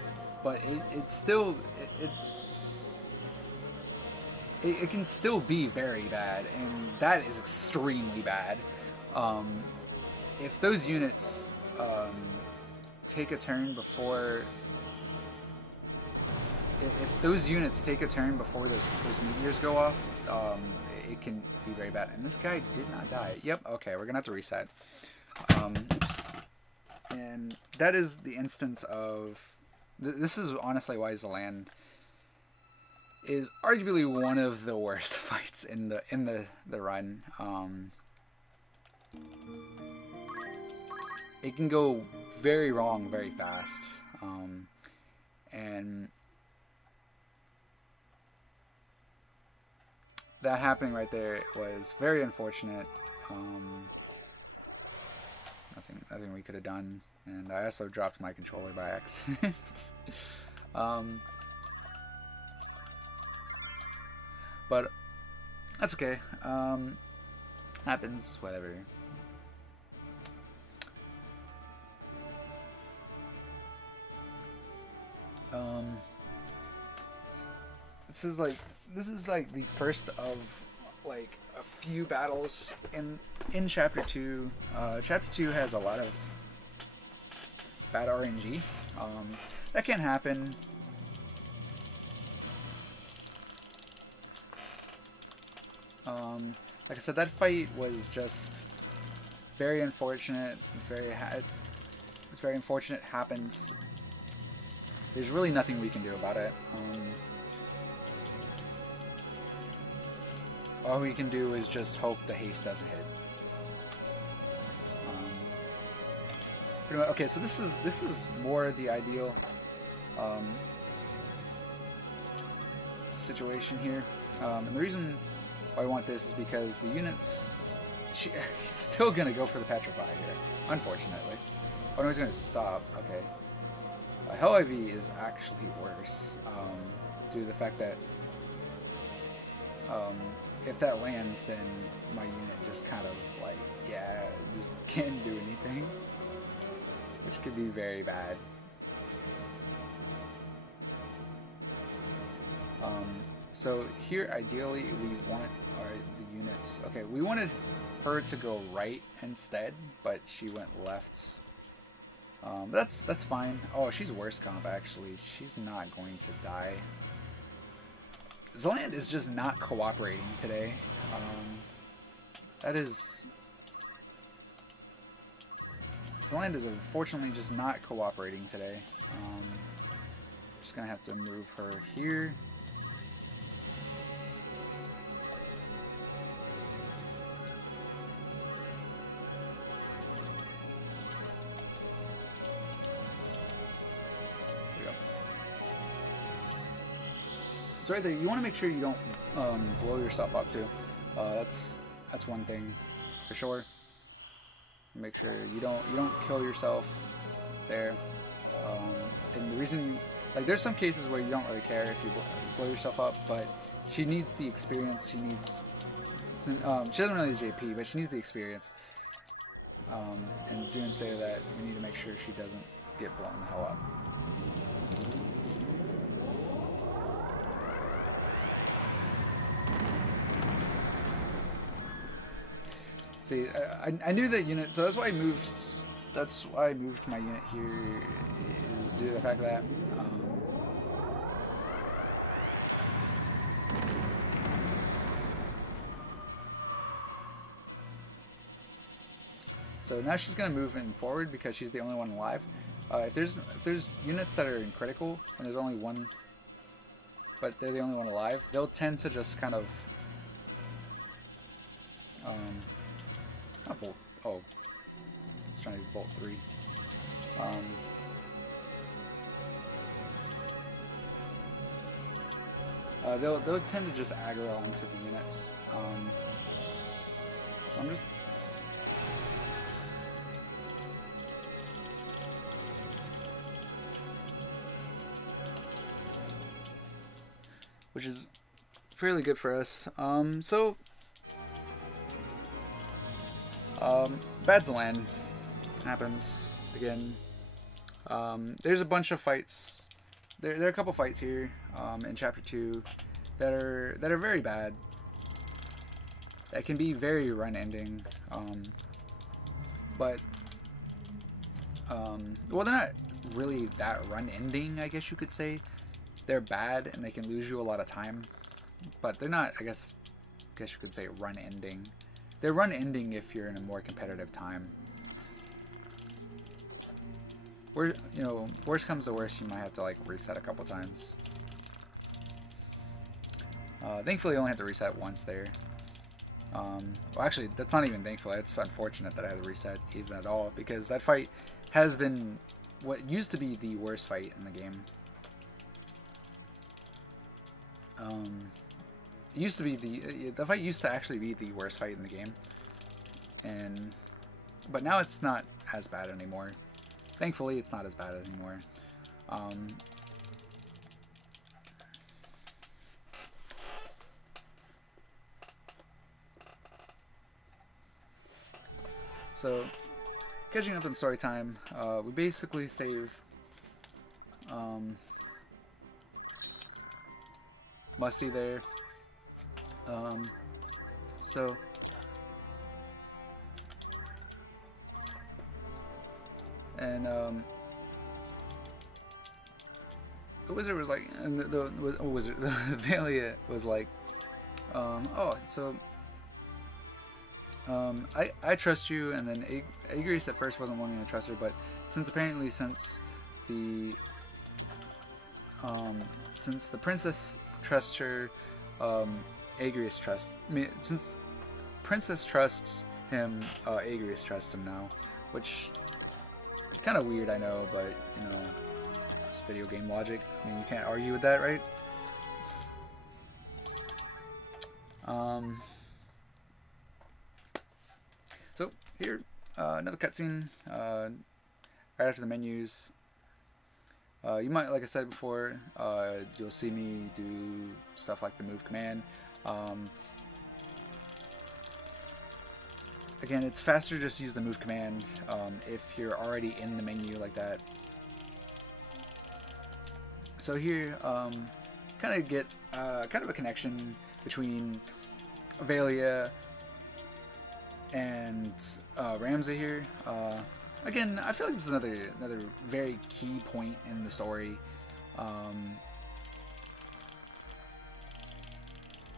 but it's still it can still be very bad, and that is extremely bad. If those units take a turn before... If those units take a turn before those meteors go off, it can be very bad. And this guy did not die. Yep, okay, we're gonna have to reset. And that is the instance of... This is honestly why Zeland is arguably one of the worst fights in the run. It can go very wrong very fast, and that happening right there was very unfortunate. Nothing we could have done, and I also dropped my controller by accident. But that's okay. Happens, whatever. This is like the first of like a few battles in Chapter 2. Chapter 2 has a lot of bad RNG. That can happen. Like I said, that fight was just very unfortunate. It's very unfortunate. Happens. There's really nothing we can do about it. All we can do is just hope the haste doesn't hit. Okay, so this is more the ideal situation here, and the reason why I want this is because the units. He's still gonna go for the petrify here, unfortunately. Oh no, he's gonna stop. Okay. Hell IV is actually worse due to the fact that if that lands, then my unit just kind of like, yeah, just can't do anything, which could be very bad. So here, ideally, we want the units. Okay, we wanted her to go right instead, but she went left. That's fine. Oh, she's worse comp actually. She's not going to die. Zeland is just not cooperating today. Zeland is unfortunately just not cooperating today. Just gonna have to move her here. So right there, you want to make sure you don't blow yourself up too. That's one thing for sure. Make sure you don't kill yourself there. And the reason, like, there's some cases where you don't really care if you blow yourself up, but she needs the experience. She needs. She doesn't really need JP, but she needs the experience. And to instead of that, we need to make sure she doesn't get blown the hell up. See, I knew that unit, so that's why I moved. That's why I moved my unit here. Is due to the fact that so now she's gonna move in forward because she's the only one alive. If there's units that are in critical and there's only one, but they're the only one alive, they'll tend to just kind of not bolt. Oh, I was trying to do bolt 3. They'll tend to just aggro onto the units. So I'm just. Which is fairly good for us. Bad Zeland happens again. There's a bunch of fights. There are a couple fights here in Chapter 2 that are very bad. That can be very run ending. But Well, they're not really that run ending, I guess you could say. They're bad and they can lose you a lot of time, but they're not, I guess you could say run ending. They're run ending if you're in a more competitive time. Where, you know, worst comes to worst, you might have to like reset a couple times. Thankfully, I only have to reset once there. Well, actually, that's not even thankful. It's unfortunate that I had to reset even at all, because that fight has been what used to be the worst fight in the game. It used to be the fight used to actually be the worst fight in the game, but now it's not as bad anymore. Thankfully, it's not as bad anymore. So, catching up in story time, we basically save Musty there. So and the wizard was like, and the wizard, the Valia was like, oh, so I trust you, and then Agrius at first wasn't wanting to trust her, but since the princess trusts her, Agrius trusts. Since princess trusts him, Agrius trusts him now, which is kind of weird, I know, but you know, it's video game logic. I mean, you can't argue with that, right? So here, another cutscene. Right after the menus. You might, like I said before, you'll see me do stuff like the move command. Again, it's faster to just use the move command if you're already in the menu like that. So here, kind of get kind of a connection between Valia and Ramza here. Again, I feel like this is another very key point in the story. I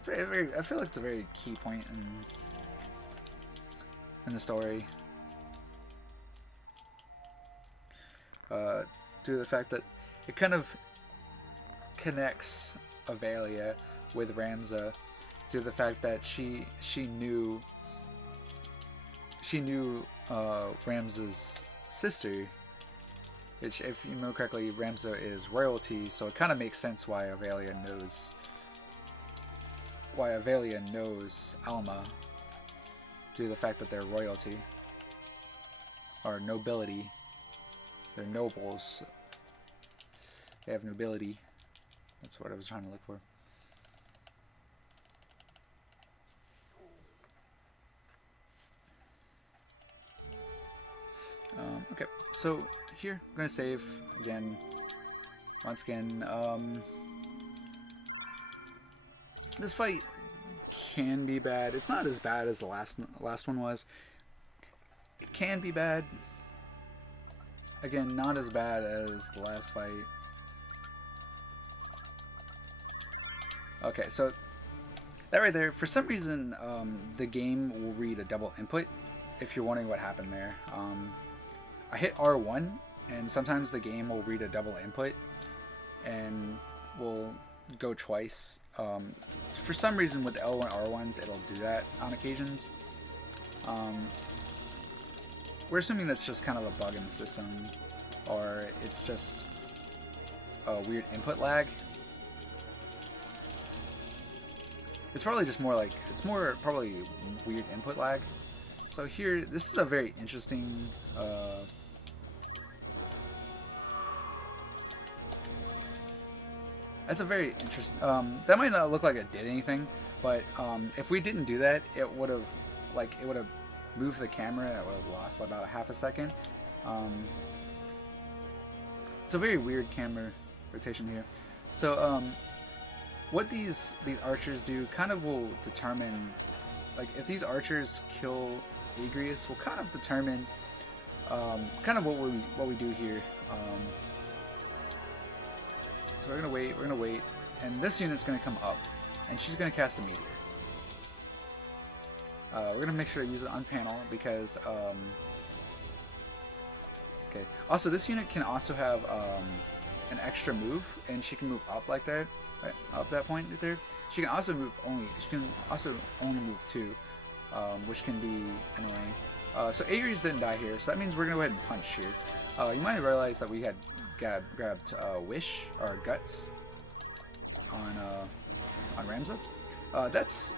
feel like it's a very key point in the story. Due to the fact that it kind of connects Avalia with Ramza, due to the fact that she knew Ramza's sister, which, if you remember correctly, Ramza is royalty, so it kind of makes sense why Avalia knows Alma, due to the fact that they're royalty, or nobility. They're nobles. They have nobility. That's what I was trying to look for. Okay, so here I'm gonna save again. Once again, this fight can be bad. It's not as bad as the last one was. It can be bad. Again, not as bad as the last fight. Okay, so that right there, for some reason, the game will read a double input. If you're wondering what happened there, I hit R1, and sometimes the game will read a double input and will go twice. For some reason with the L1 R1s, it'll do that on occasions. We're assuming that's just kind of a bug in the system, or it's just a weird input lag. It's probably just more like, it's more probably weird input lag. So here, this is a very interesting that's a very interesting, that might not look like it did anything, but if we didn't do that, it would have moved the camera, and it would have lost about a half a second. It's a very weird camera rotation here. So what these archers do kind of will determine, like, if these archers kill Agrius, will kind of determine kind of what we do here. So we're gonna wait, and this unit's gonna come up, and she's gonna cast a meteor. We're gonna make sure to use it on panel because okay. Also, this unit can also have an extra move, and she can move up like that, right up that point right there. She can also move only move 2, which can be annoying. So Ares didn't die here, so that means we're gonna go ahead and punch here. You might have realized that we had grabbed Wish or Guts on Ramza. That's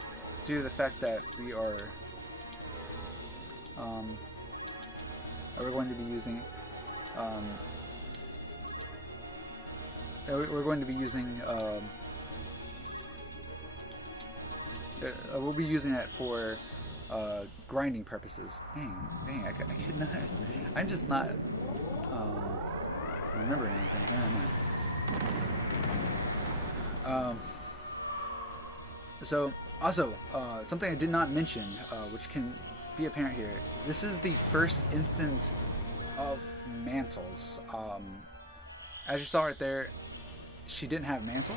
due to the fact that we are we're going to be using we'll be using that for grinding purposes. Dang, I could not. I'm just not remembering anything here. So also something I did not mention, which can be apparent here. This is the first instance of mantles. As you saw right there, she didn't have mantle.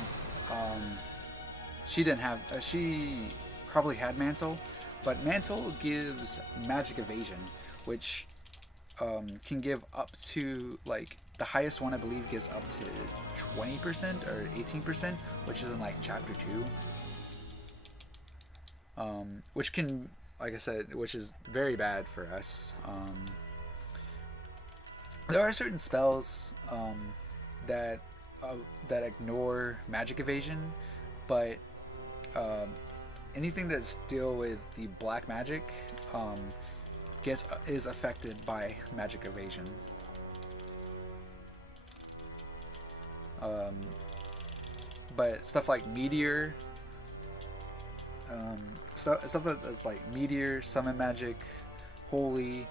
She probably had mantle, but mantle gives magic evasion, which can give up to, like, the highest one I believe gives up to 20% or 18%, which is in like chapter 2. Which can, like I said, which is very bad for us. There are certain spells that ignore magic evasion, but anything that's deal with the black magic is affected by magic evasion. But stuff like meteor, stuff that's like meteor, summon magic, holy,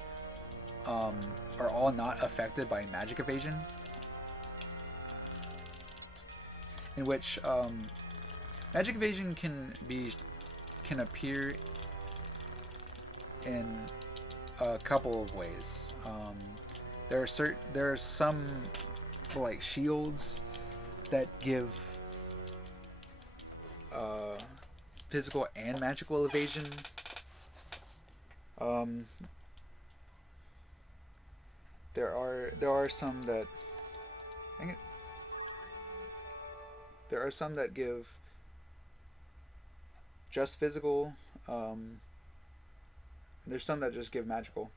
are all not affected by magic evasion. In which magic evasion can appear in a couple of ways. There are some like shields that give physical and magical evasion. There are some that give just physical. There's some that just give magical.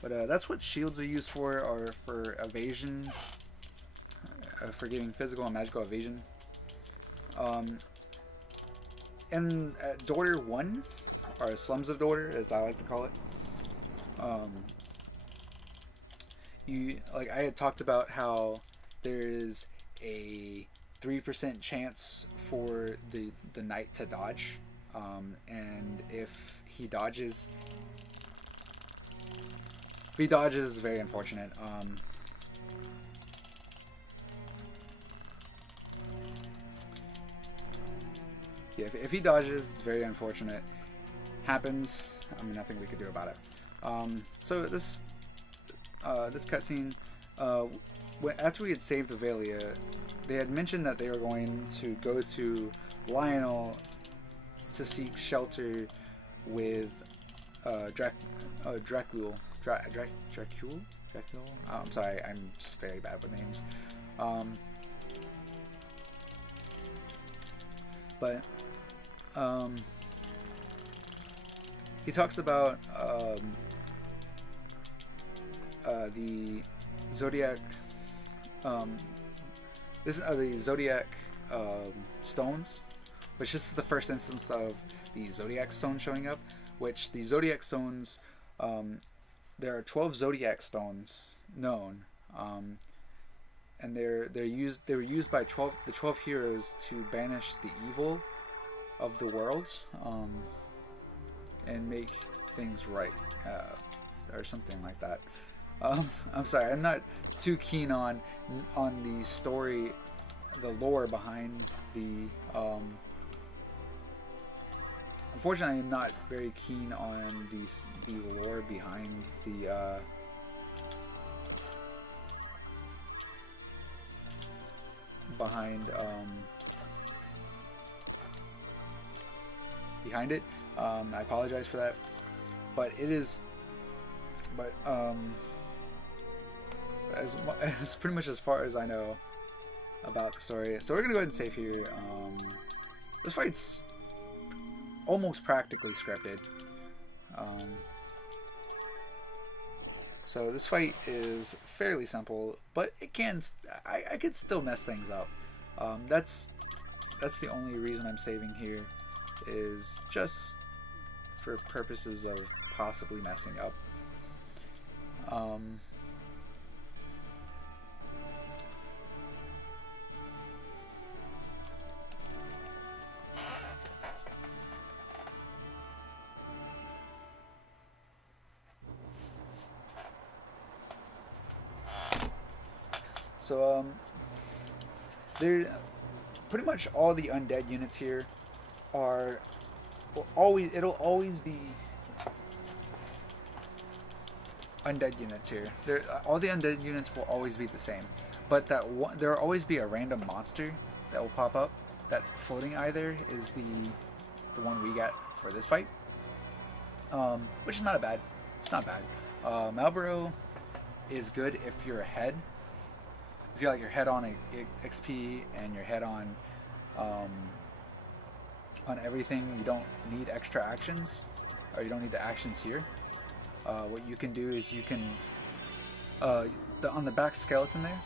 But that's what shields are used for, are for evasions, for giving physical and magical evasion. And at Daughter 1, or Slums of Daughter, as I like to call it, I had talked about how there is a 3% chance for the knight to dodge, and if he dodges, it's very unfortunate. Yeah, if he dodges, it's very unfortunate. Happens. I mean, nothing we could do about it. So this cutscene, after we had saved Avelia, they had mentioned that they were going to go to Lionel to seek shelter with Dracul. I'm sorry, I'm just very bad with names. But he talks about the Zodiac. This is the Zodiac stones, which this is the first instance of the Zodiac stone showing up. Which the Zodiac stones, there are 12 Zodiac stones known, and they were used by the 12 heroes to banish the evil of the worlds, and make things right, or something like that. I'm sorry, I'm not too keen on the story, the lore behind the unfortunately, I'm not very keen on the lore behind the behind it. I apologize for that, but it is, but as pretty much as far as I know about the story. So we're gonna go ahead and save here. This fight's almost practically scripted. So this fight is fairly simple, but it can, I could still mess things up. That's the only reason I'm saving here, is just for purposes of possibly messing up. So there, pretty much all the undead units here are it'll always be undead units here. All the undead units will always be the same, but there will always be a random monster that will pop up. That floating eye there is the one we got for this fight, which is not bad. It's not bad. Malboro is good if you're ahead. If you're like your head on XP and your head on everything, you don't need extra actions, or you don't need the actions here. What you can do is you can on the back skeleton there,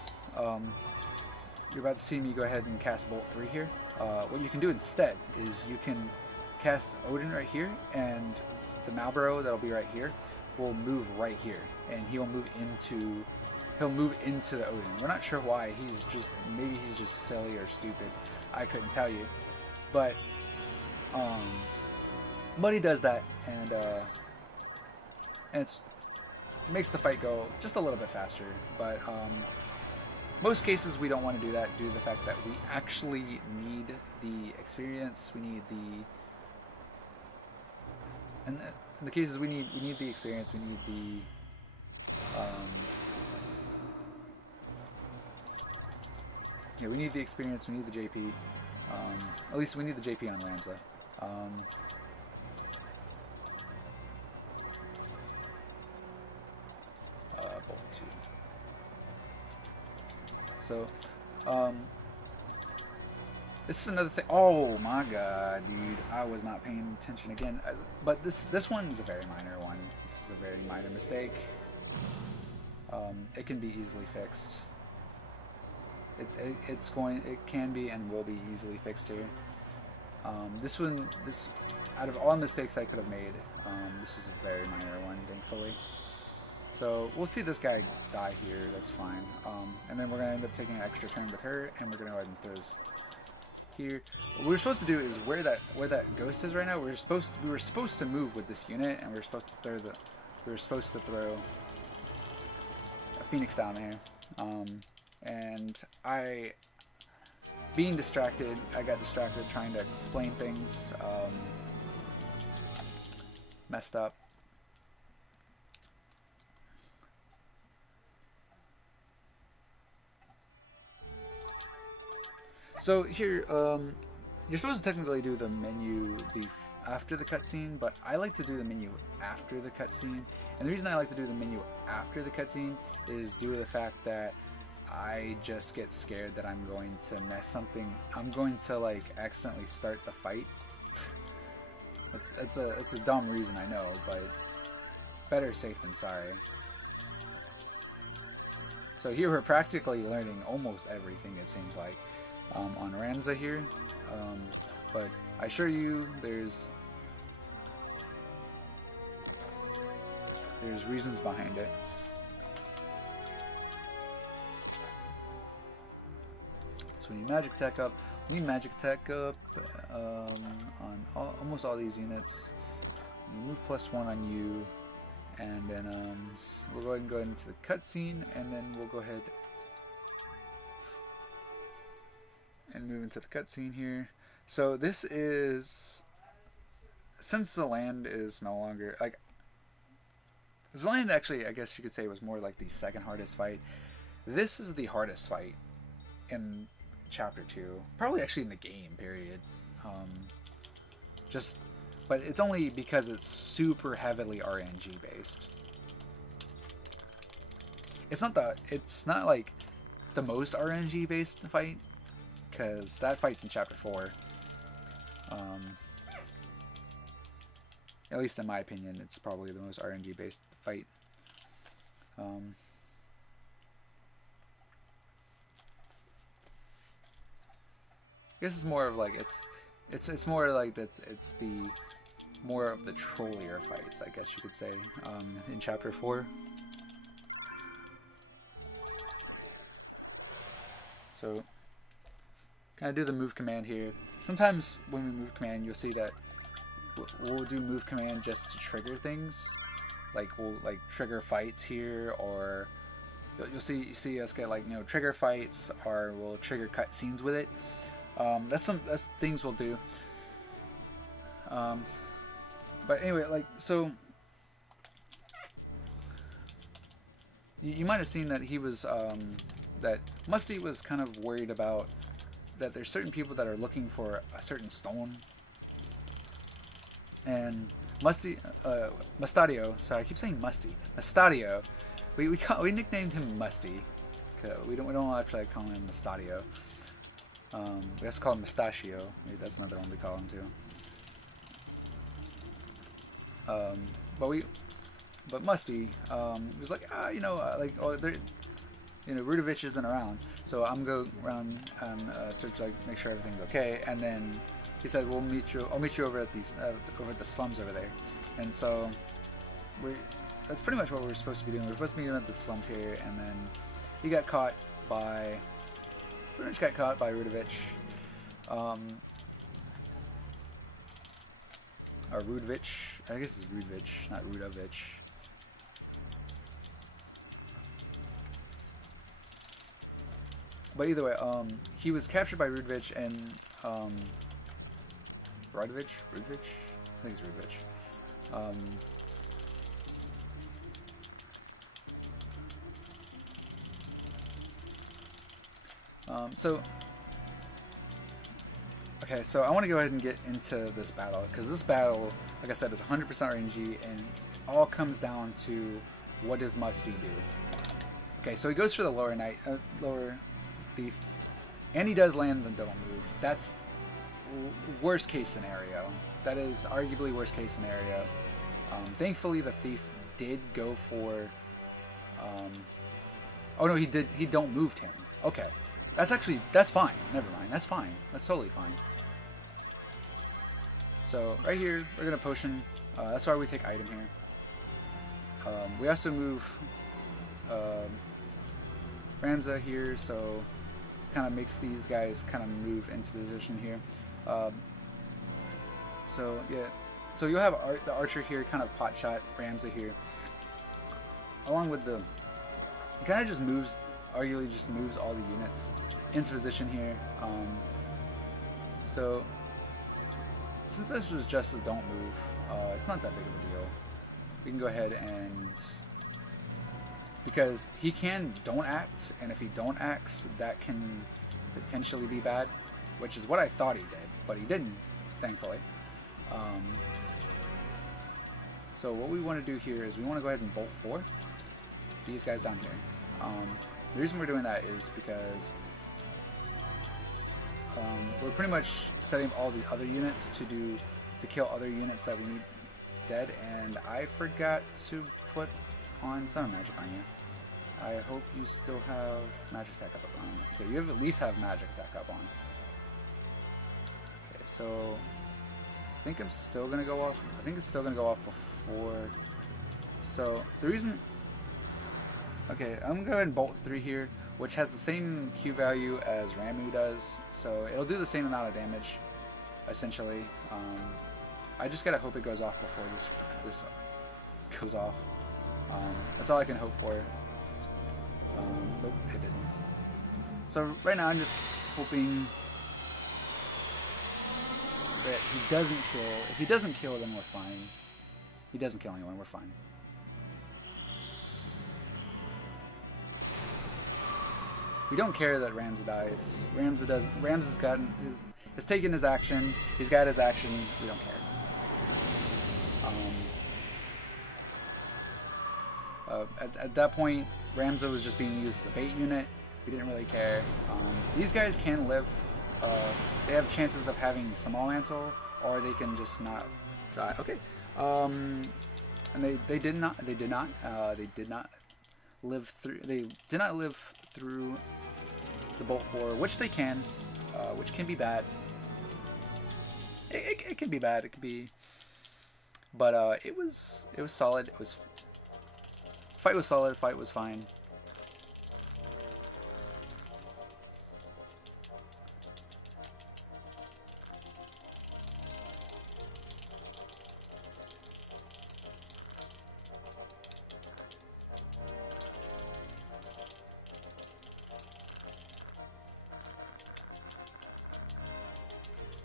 you're about to see me go ahead and cast Bolt 3 here. What you can do instead is you can cast Odin right here, and the Malboro that'll be right here will move right here, and he'll move into the Odin. We're not sure why. Maybe he's just silly or stupid. I couldn't tell you, but he does that, and it makes the fight go just a little bit faster. But most cases we don't want to do that due to the fact that we actually need the experience. We need in the cases we need the experience. We need the yeah, we need the experience, we need the JP. At least we need the JP on Ramza. Bolt 2. So, this is another thing. Oh my god, dude. I was not paying attention again. But this one is a very minor one. This is a very minor mistake. It can be easily fixed. It can be and will be easily fixed here. This out of all mistakes I could have made, this is a very minor one, thankfully. So we'll see this guy die here. That's fine. And then we're gonna end up taking an extra turn with her, and we're gonna go ahead and throw this here. What we're supposed to do is where that ghost is right now. We were supposed to move with this unit, and we were supposed to throw a Phoenix down there. And being distracted, I got distracted trying to explain things, messed up. So here, you're supposed to technically do the menu after the cutscene, but I like to do the menu after the cutscene. And the reason I like to do the menu after the cutscene is due to the fact that I just get scared that I'm going to mess something. I'm going to like accidentally start the fight. It's a dumb reason, I know, but better safe than sorry. So here we're practically learning almost everything, it seems like, on Ramza here. But I assure you, there's reasons behind it. So we need magic attack up. We need magic attack up on almost all these units. We move +1 on you, and then we'll go ahead and go into the cutscene, and then we'll go ahead and move into the cutscene here. So this is since the land is no longer like the land, actually, I guess you could say was more like the second hardest fight. This is the hardest fight in chapter 2, probably actually in the game. Period. But it's only because it's super heavily RNG based. It's not like the most RNG based fight, because that fight's in chapter 4. At least in my opinion, it's probably the most RNG based fight. I guess it's more of like it's more like it's the more of the trollier fights, I guess you could say, in chapter 4. So kind of do the move command here. Sometimes when we move command, you'll see that we'll do move command just to trigger things, like we'll like trigger fights here, or you'll see us get like, you know, trigger fights, or we'll trigger cutscenes with it. That's things we'll do. But anyway, like, so you might have seen that he was that Musty was kind of worried about that there's certain people that are looking for a certain stone. And Mustadio, sorry, I keep saying Musty. Mustadio, we nicknamed him Musty. We don't actually call him Mustadio. We also call him Mustachio. Maybe that's another one we call him too. But Musty was like, you know, like, oh, there, you know, Rudovich isn't around, so I'm gonna go around and search, like, make sure everything's okay. And then he said, I'll meet you over at these over at the slums over there. And so that's pretty much what we're supposed to be doing. We're supposed to be doing at the slums here, and then he got caught by Rudovich. Or Rudovich. I guess it's Rudovich, not Rudovich. But either way, he was captured by Rudovich and Rudovich? I think it's Rudovich. Okay, so I want to go ahead and get into this battle, because this battle, like I said, is 100% RNG, and it all comes down to what does Musty do. Okay, so he goes for the lower thief, and he does land the don't move. That's worst case scenario. That is arguably worst case scenario. Thankfully, the thief did go for. Oh no, he did. He don't moved him. Okay, that's fine. Never mind. That's fine. That's totally fine. So right here, we're gonna potion. That's why we take item here. We also move Ramza here, so kind of makes these guys kind of move into position here. So yeah, so you'll have the archer here, kind of pot shot Ramza here, along with the. It kind of just moves, arguably just moves all the units into position here. So since this was just a don't move, it's not that big of a deal. We can go ahead and, because he can don't act, and if he don't acts, that can potentially be bad, which is what I thought he did, but he didn't, thankfully. So what we want to do here is we want to go ahead and bolt 4 these guys down here. The reason we're doing that is because we're pretty much setting all the other units to kill other units that we need dead, and I forgot to put on Summon Magic on you. I hope you still have Magic Tech up on. Okay, you at least have Magic Tech up on. Okay, so I think I'm still gonna go off. I think it's still gonna go off before. So the reason. Okay, I'm gonna go ahead and bolt 3 here, which has the same Q value as Ramuh does, so it'll do the same amount of damage, essentially. I just gotta hope it goes off before this goes off. That's all I can hope for. Nope, it didn't. So right now I'm just hoping that he doesn't kill. If he doesn't kill, then we're fine. He doesn't kill anyone, we're fine. We don't care that Ramza dies. Ramza's gotten has taken his action. He's got his action. We don't care. At that point, Ramza was just being used as a bait unit. We didn't really care. These guys can live. They have chances of having Small Mantle, or they can just not die. Okay. And they did not live through. They did not live through the Bolt 4, which they can, which can be bad. It can be bad. It could be, but it was solid. It was fight was solid. Fight was fine.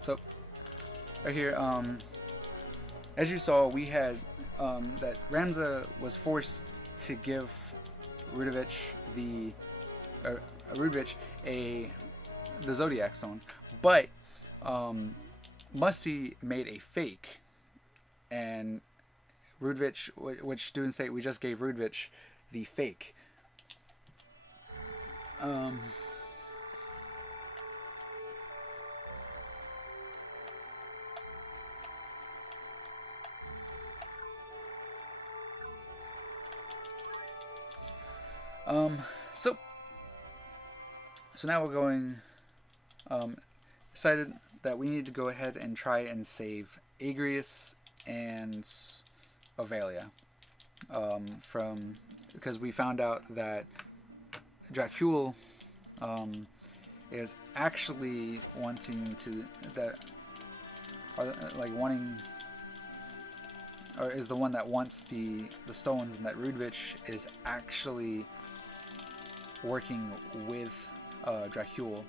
So, right here, as you saw, we had that Ramza was forced to give Rudovich the Zodiac Stone, but Musty made a fake, and Rudovich, which students say we just gave Rudovich the fake. So now we're going, decided that we need to go ahead and try and save Agrias and Ovalia, because we found out that Dracul, is actually wanting to, or is the one that wants the stones, and that Rudovich is actually working with Dracul.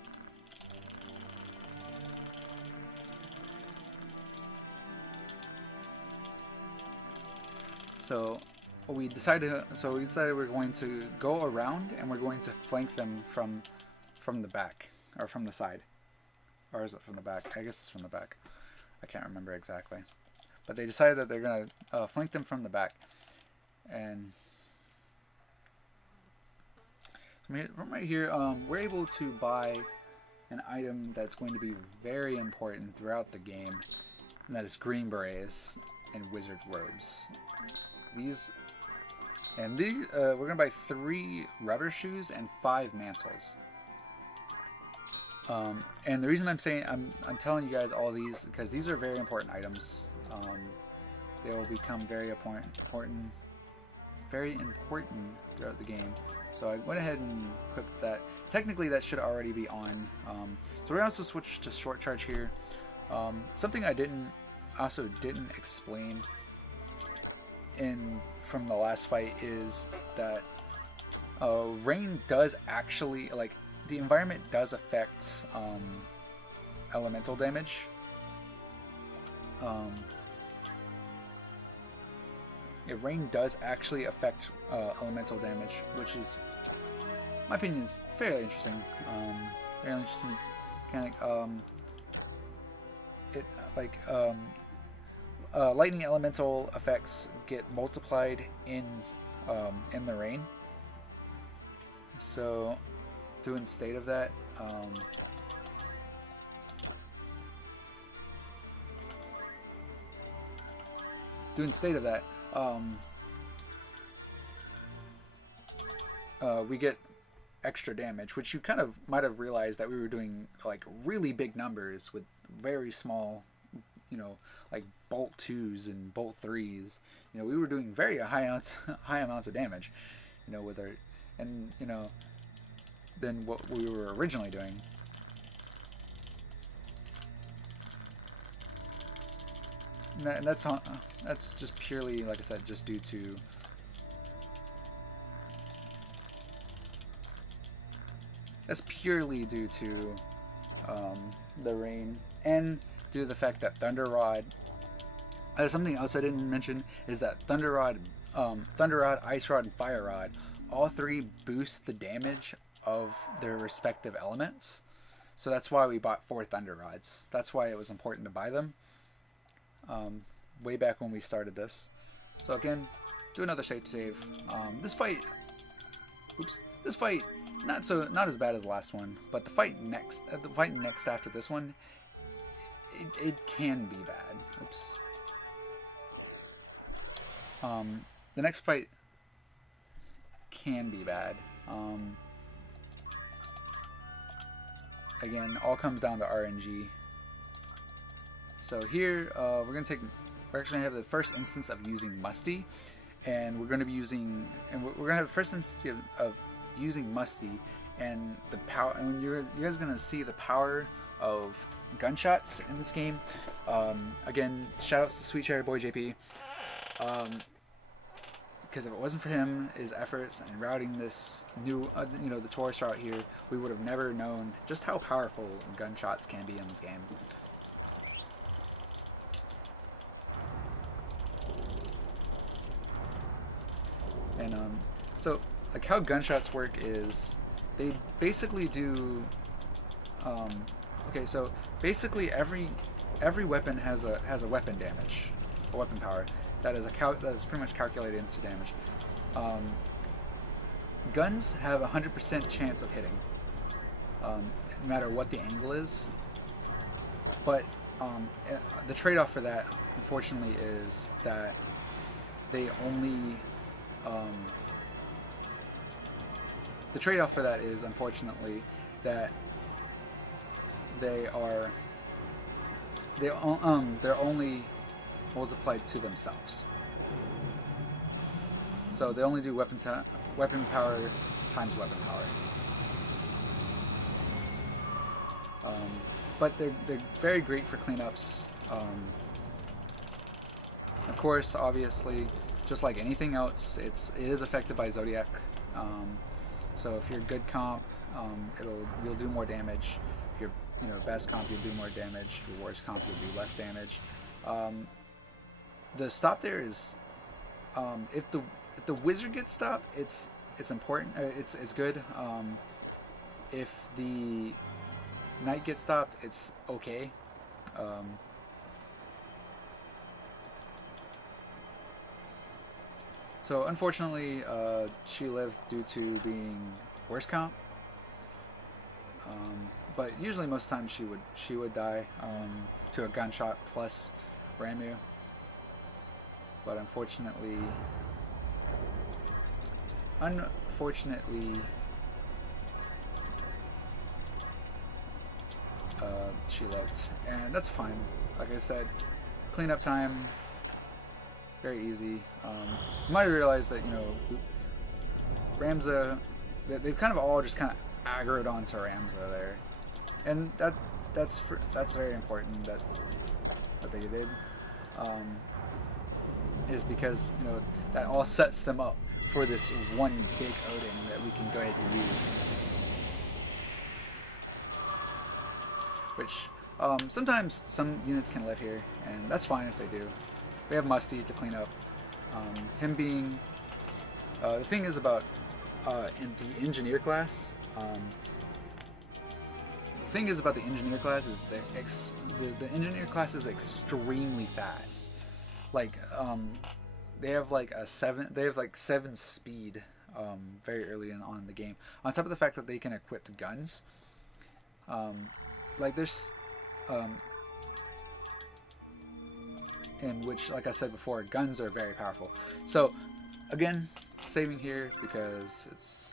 So we decided we're going to go around, and we're going to flank them from the back, or from the side, or is it from the back? I guess it's from the back. I can't remember exactly. But they decided that they're going to flank them from the back. And from right here, we're able to buy an item that's going to be very important throughout the game. And that is Green Berets and Wizard Robes. We're going to buy 3 rubber shoes and 5 mantles. And the reason I'm telling you guys all these, because these are very important items. They will become very important throughout the game. So I went ahead and equipped that. Technically, that should already be on. So we also switched to short charge here. Something I also didn't explain from the last fight is that rain does actually, like, the environment does affect elemental damage. Rain does actually affect elemental damage, which is, in my opinion, is fairly interesting. Fairly interesting mechanic. Lightning elemental effects get multiplied in the rain. So, doing state of that. We get extra damage, which you kind of might have realized that we were doing like really big numbers with very small, like bolt 2s and bolt 3s. We were doing very high amounts of damage, with our, and than what we were originally doing. And that's just purely, like I said, just due to the rain. And due to the fact that Thunder Rod. Something else I didn't mention is that Thunder Rod, Ice Rod, and Fire Rod, all three boost the damage of their respective elements. So that's why we bought 4 Thunder Rods. That's why it was important to buy them. Way back when we started this. So again, do another save. This fight, not as bad as the last one, but the fight next after this one, it can be bad. Oops. The next fight can be bad. Again, all comes down to RNG. So here, we're actually gonna have the first instance of using Musty, and we're gonna have the first instance of using Musty, and the power. And you guys are gonna see the power of gunshots in this game. Again, shoutouts to Sweet Cherry Boy JP. Because if it wasn't for him, his efforts in routing this new, the Taurus route here, we would have never known just how powerful gunshots can be in this game. And so like how gunshots work is they basically do. Okay, so basically every weapon has a weapon damage, a weapon power. That is pretty much calculated into damage. Guns have a 100% chance of hitting, no matter what the angle is. But the trade-off for that, unfortunately, is that they only. The trade-off for that is, unfortunately, that they're only multiplied to themselves. So they only do weapon power times weapon power. But they're very great for cleanups. Of course, obviously, just like anything else, it is affected by Zodiac. So if you're good comp, you'll do more damage. If you're best comp, you'll do more damage. If you're worst comp, you'll do less damage. The stop there is, if the wizard gets stopped, it's important. It's good. If the knight gets stopped, it's okay. So unfortunately, she lived due to being worst comp. But usually, most times she would die to a gunshot plus Ramu. But unfortunately, she lived, and that's fine. Like I said, cleanup time, very easy. You might have realized that Ramza, they've kind of all just kind of aggroed onto Ramza there, and that's very important that they did. Is because that all sets them up for this one big Odin that we can go ahead and use. Which sometimes some units can live here, and that's fine if they do. We have Musty to clean up. Him being the thing is about in the engineer class. The thing is about the engineer class is the engineer class is extremely fast. Like they have like 7 speed very early on in the game. On top of the fact that they can equip guns. Like there's in which, like I said before, guns are very powerful. So again, saving here because it's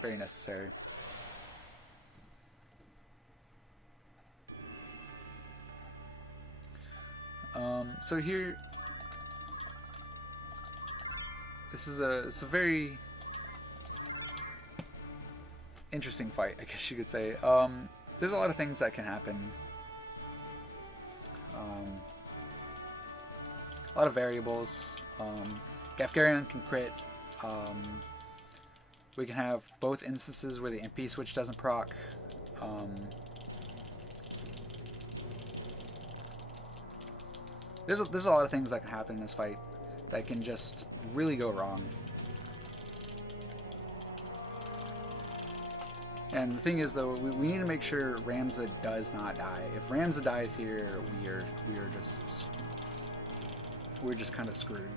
very necessary. So here, it's a very interesting fight, I guess you could say. There's a lot of things that can happen. A lot of variables. Gafgarion can crit. We can have both instances where the MP switch doesn't proc. there's a lot of things that can happen in this fight that can just really go wrong. And the thing is, though, we need to make sure Ramza does not die. If Ramza dies here, we're just kind of screwed.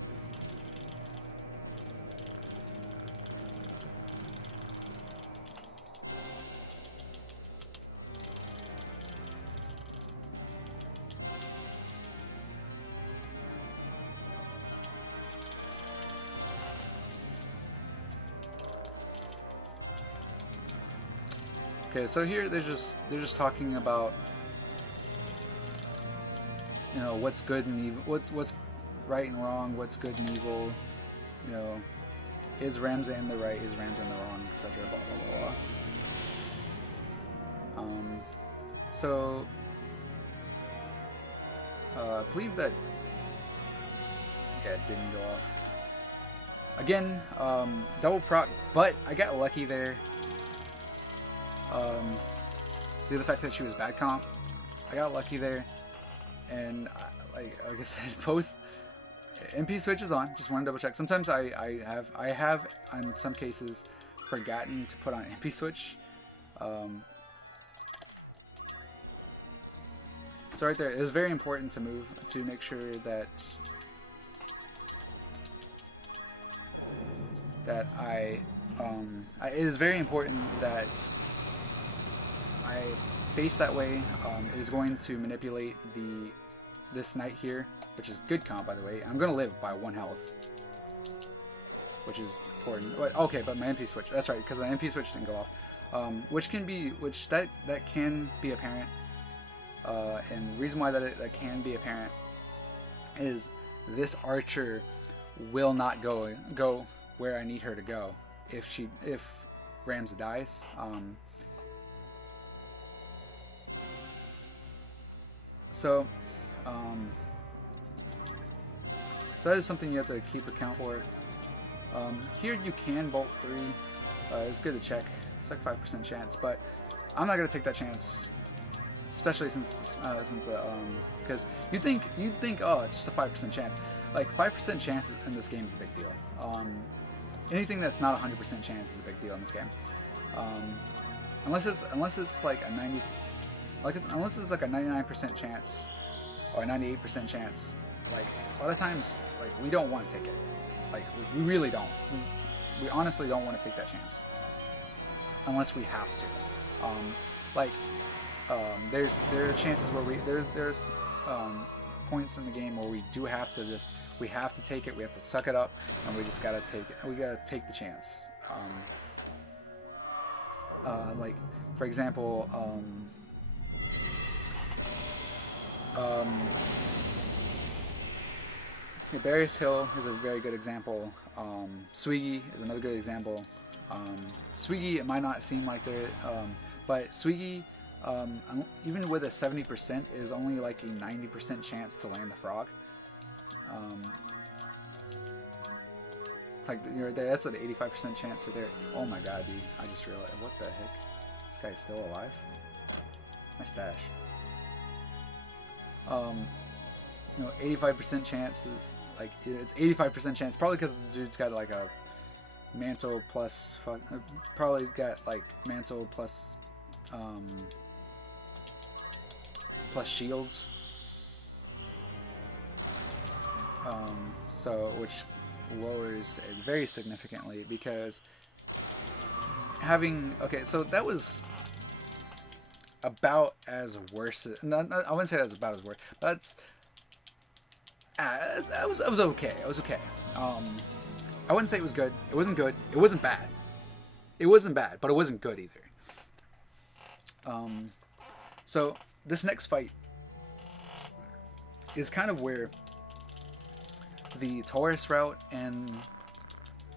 Okay, so here they're just talking about, you know, what's good and evil, what's right and wrong, what's good and evil, you know, is Ramza in the right, is Ramza in the wrong, etc. Blah blah blah. So I believe that, yeah, it didn't go off. Again, double proc, but I got lucky there. Due to the fact that she was bad comp, I got lucky there, and like I said, both MP switch is on. Just want to double check. Sometimes I have in some cases forgotten to put on MP switch. So right there, it is very important to move to make sure that it is very important that I face that way. It is going to manipulate this knight here, which is good comp, by the way. I'm going to live by 1 health, which is important. Okay, but my MP switch. That's right, because my MP switch didn't go off, which can be apparent. And the reason why that can be apparent is this archer will not go where I need her to go if Ramza dies. So that is something you have to keep account for. Here you can bolt 3. It's good to check. It's like 5% chance, but I'm not gonna take that chance, especially since because you'd think oh, it's just a 5% chance. Like 5% chance in this game is a big deal. Anything that's not 100% chance is a big deal in this game. Unless it's like a 90. Unless it's like a 99% chance or a 98% chance, like a lot of times, like we don't want to take it. Like we really don't. We honestly don't want to take that chance unless we have to. There are chances where there's points in the game where we do have to take it. We have to suck it up, and we just gotta take it. We gotta take the chance. Like for example. Barrios Hill is a very good example. Swiggy is another good example. Swiggy, it might not seem like they're, but Swiggy, even with a 70%, is only like a 90% chance to land the frog. Like you're there, that's an 85% chance right there. Oh my god, dude! I just realized, what the heck? This guy's still alive. Nice dash. 85% chance is like, it's 85% chance, probably because the dude's got like a mantle plus, probably got like mantle plus plus shields, so which lowers it very significantly, because having, okay, so that was about as worse as, I wouldn't say that's about as worse, but that's I was okay. I was okay. I wouldn't say it was good. It wasn't good. It wasn't bad. It wasn't bad, but it wasn't good either. So this next fight is kind of where the Taurus route, and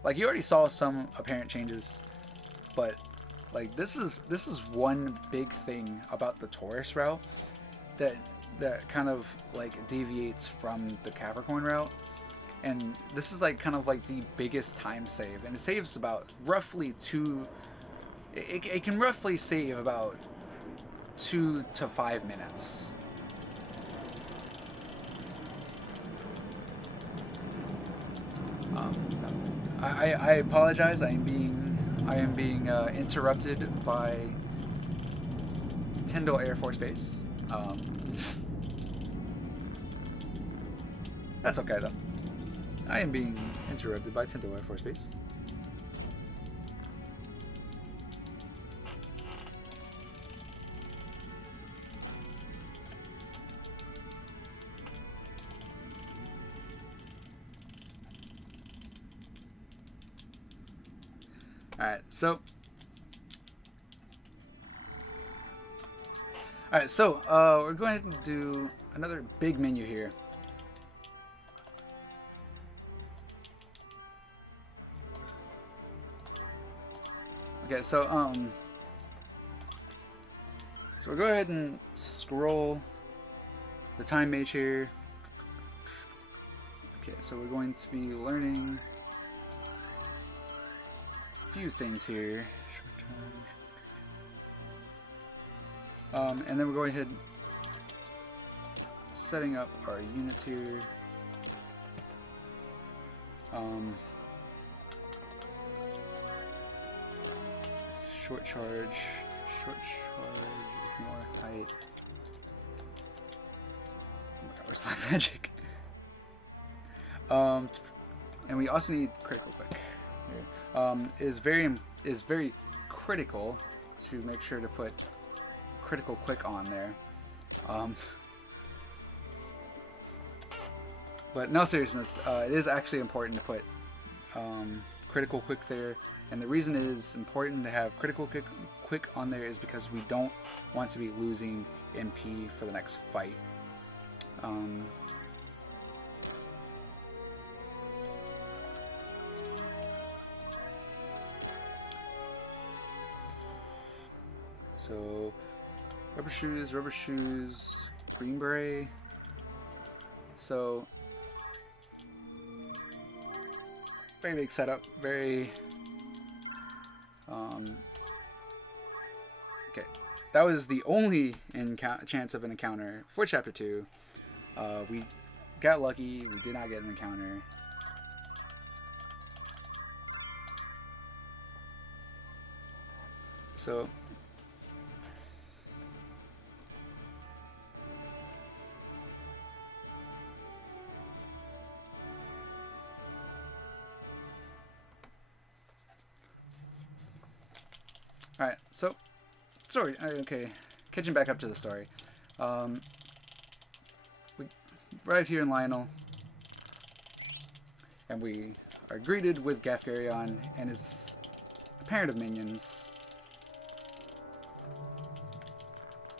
like you already saw some apparent changes, but like this is one big thing about the Taurus route that kind of like deviates from the Capricorn route, and this is like kind of like the biggest time save, and it saves about roughly it can roughly save about 2 to 5 minutes. I apologize. I am being interrupted by Tyndall Air Force Base. That's okay though. I am being interrupted by Tyndall Air Force Base. Alright, so we're going to do another big menu here. Okay, so we'll go ahead and scroll the time mage here. Okay, so we're going to be learning a few things here. And then we're going ahead setting up our units here. Short charge, ignore height. Oh my god, where's Black Magic? And we also need critical quick here. Is very critical to make sure to put critical quick on there. But no seriousness, it is actually important to put critical quick there. And the reason it is important to have critical quick on there is because we don't want to be losing MP for the next fight. So, rubber shoes, green beret. So, very big setup, very... okay, that was the only chance of an encounter for Chapter 2. We got lucky, we did not get an encounter. So... Alright, so, sorry, okay, catching back up to the story. We arrive here in Lionel, and we are greeted with Gafgarion and his parent of minions.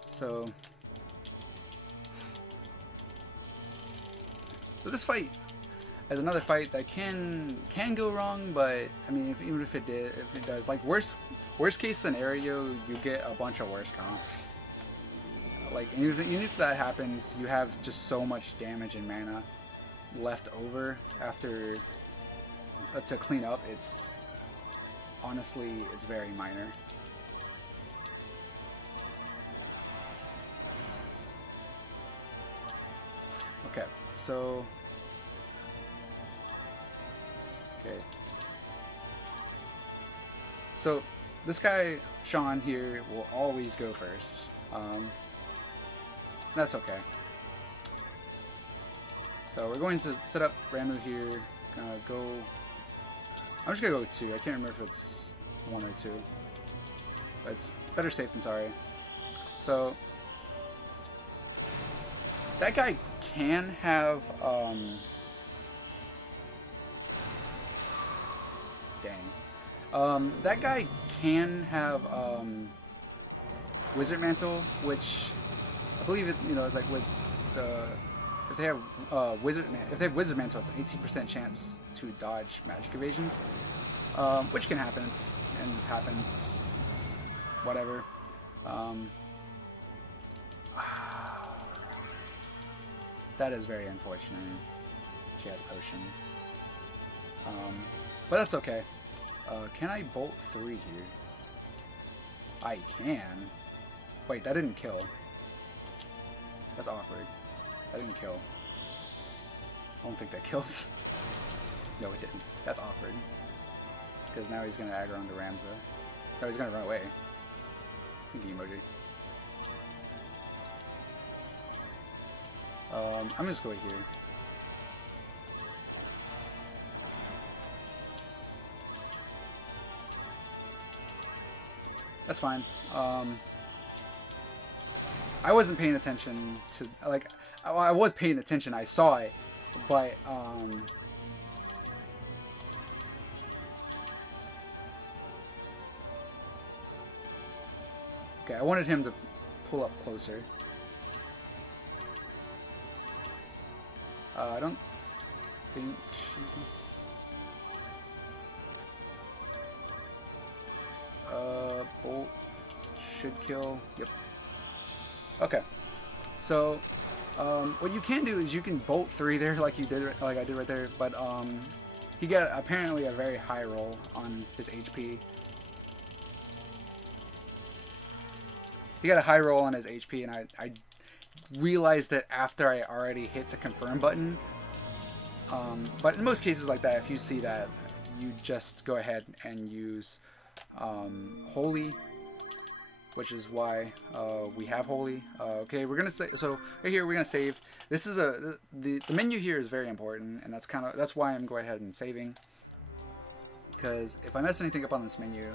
So this fight is another fight that can go wrong, but I mean, even if it does, like worst case scenario, you get a bunch of worse comps. Like even if that happens, you have just so much damage and mana left over after to clean up. It's honestly, it's very minor. Okay, so. Okay. So, this guy, Sean, here, will always go first. That's okay. So, we're going to set up Ramuh here. Go... I'm just gonna go with 2. I can't remember if it's 1 or 2. But it's better safe than sorry. So... that guy can have, that guy can have Wizard Mantle, which I believe it. You know, it's like with if they have Wizard Mantle, it's an 18% chance to dodge magic evasions, which can happen. It happens. It's whatever. That is very unfortunate. She has potion, but that's okay. Can I bolt 3 here? I can. Wait, that didn't kill. That's awkward. That didn't kill. I don't think that killed. No, it didn't. That's awkward. because now he's gonna aggro onto Ramza. Oh, he's gonna run away. Thank you, emoji. I'm gonna just go here. That's fine. I wasn't paying attention to, like, I was paying attention, I saw it, but, okay, I wanted him to pull up closer. I don't think she can... Bolt should kill. Yep. Okay. So, what you can do is you can bolt 3 there, like you did, like I did right there. But he got apparently a very high roll on his HP. He got a high roll on his HP, and I realized it after I already hit the confirm button. But in most cases like that, if you see that, you just go ahead and use Holy, which is why we have Holy. Okay, we're gonna say, so right here we're gonna save. This is the menu here is very important, and that's why I'm going ahead and saving, because if I mess anything up on this menu,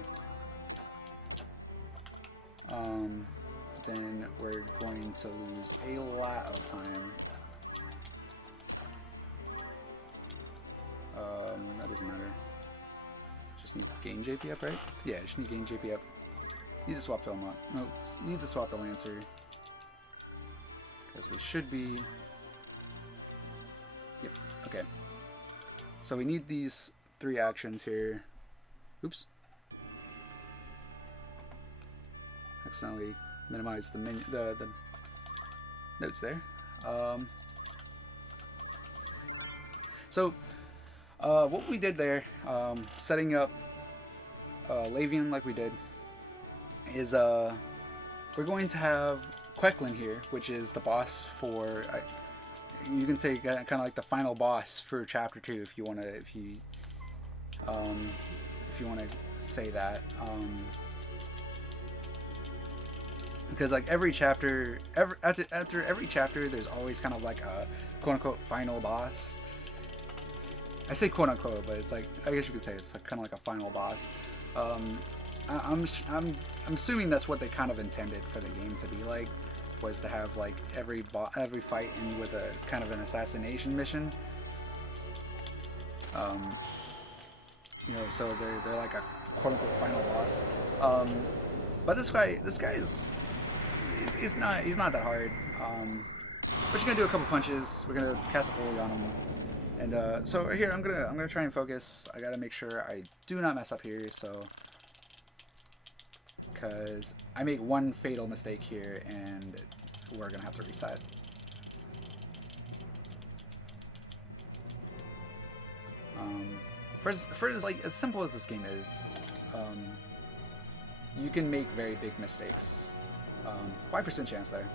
then we're going to lose a lot of time. That doesn't matter. Just need gain JP up, right? Yeah, just need gain JP up. Need to swap to Elmont. No, need to swap to Lancer. Because we should be... Yep, okay. So we need these 3 actions here. Oops. Accidentally minimize the menu, the notes there. So what we did there, setting up Lavian like we did, is we're going to have Quechlin here, which is the boss for, you can say kind of like the final boss for chapter 2, if you want to, if you want to say that. Because like every chapter, after every chapter, there's always kind of like a quote-unquote final boss. I say quote-unquote, but it's like, I guess you could say it's like, kind of like a final boss. I'm assuming that's what they kind of intended for the game to be like, was to have like every fight end with a kind of an assassination mission. You know, so they're like a quote-unquote final boss. But this guy is. He's not that hard. We're just gonna do a couple punches. We're gonna cast a Holy on him, and so right here I'm gonna try and focus. I gotta make sure I do not mess up here, so because I make one fatal mistake here, and we're gonna have to reset. For like as simple as this game is, you can make very big mistakes. 5% chance there.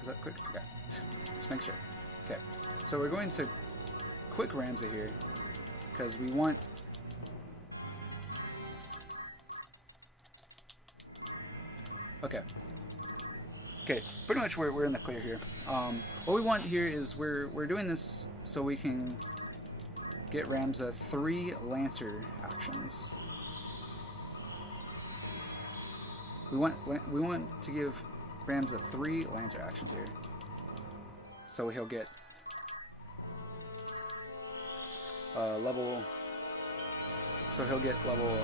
Is that quick? Okay. Just make sure. Okay. So we're going to quick Ramza here because we want. Okay. Okay. Pretty much we're in the clear here. What we want here is we're doing this so we can get Ramza 3 Lancer actions. We want to give Ramza 3 Lancer actions here, so he'll get level. So he'll get level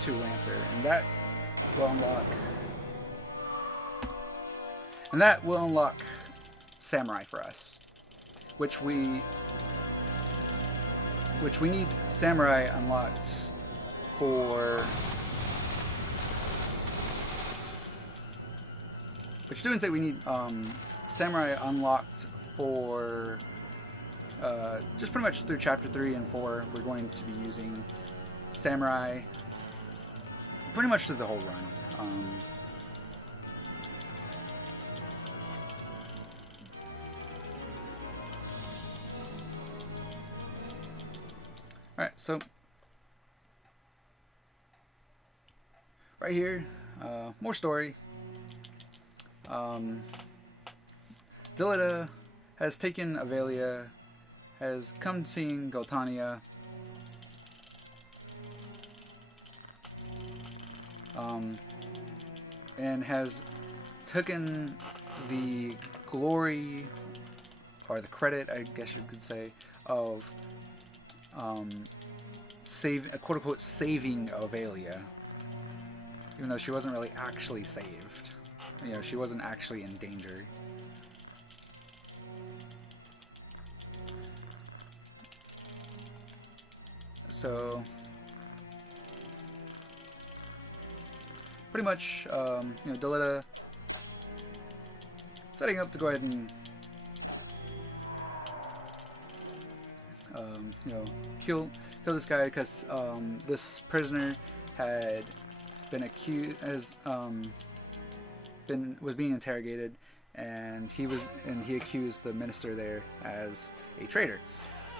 2 Lancer, and that will unlock. And that will unlock Samurai for us, which we need Samurai unlocked for, which doing say we need Samurai unlocked for just pretty much through chapter 3 and 4. We're going to be using Samurai pretty much through the whole run. Alright, so right here, more story. Dilida has taken Avelia, has come seeing Goltania, and has taken the glory, or the credit, I guess you could say, of quote-unquote saving Avelia, even though she wasn't really actually saved. You know, she wasn't actually in danger. So pretty much, you know, Dilida setting up to go ahead and you know, kill this guy because this prisoner had been accused, was being interrogated, and he accused the minister there as a traitor.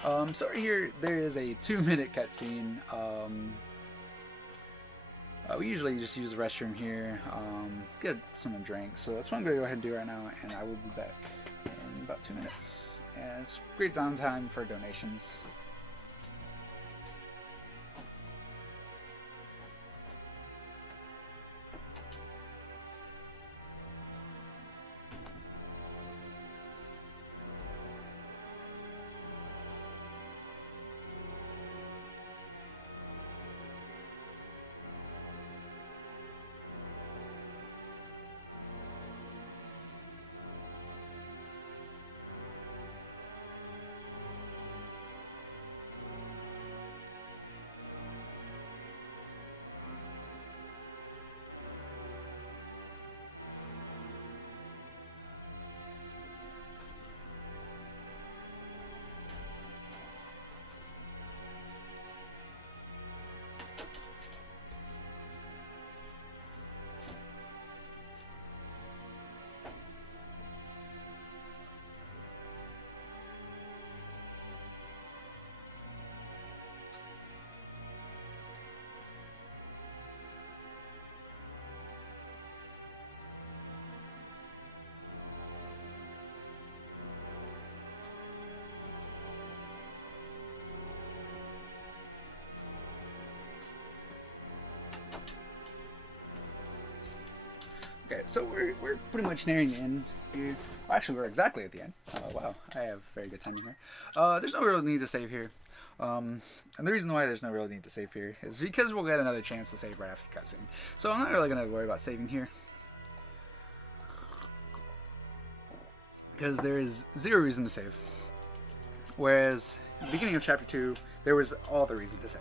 So right here there is a 2-minute cutscene. We usually just use the restroom here, get some drinks, so that's what I'm going to go ahead and do right now, and I will be back in about 2 minutes. And it's great downtime for donations. Okay, so we're pretty much nearing the end here. Well, actually, we're exactly at the end. Wow, I have very good timing here. There's no real need to save here. And the reason why there's no real need to save here is because we'll get another chance to save right after the cutscene. So I'm not really going to worry about saving here, because there is zero reason to save. Whereas, at the beginning of Chapter 2, there was all the reason to save.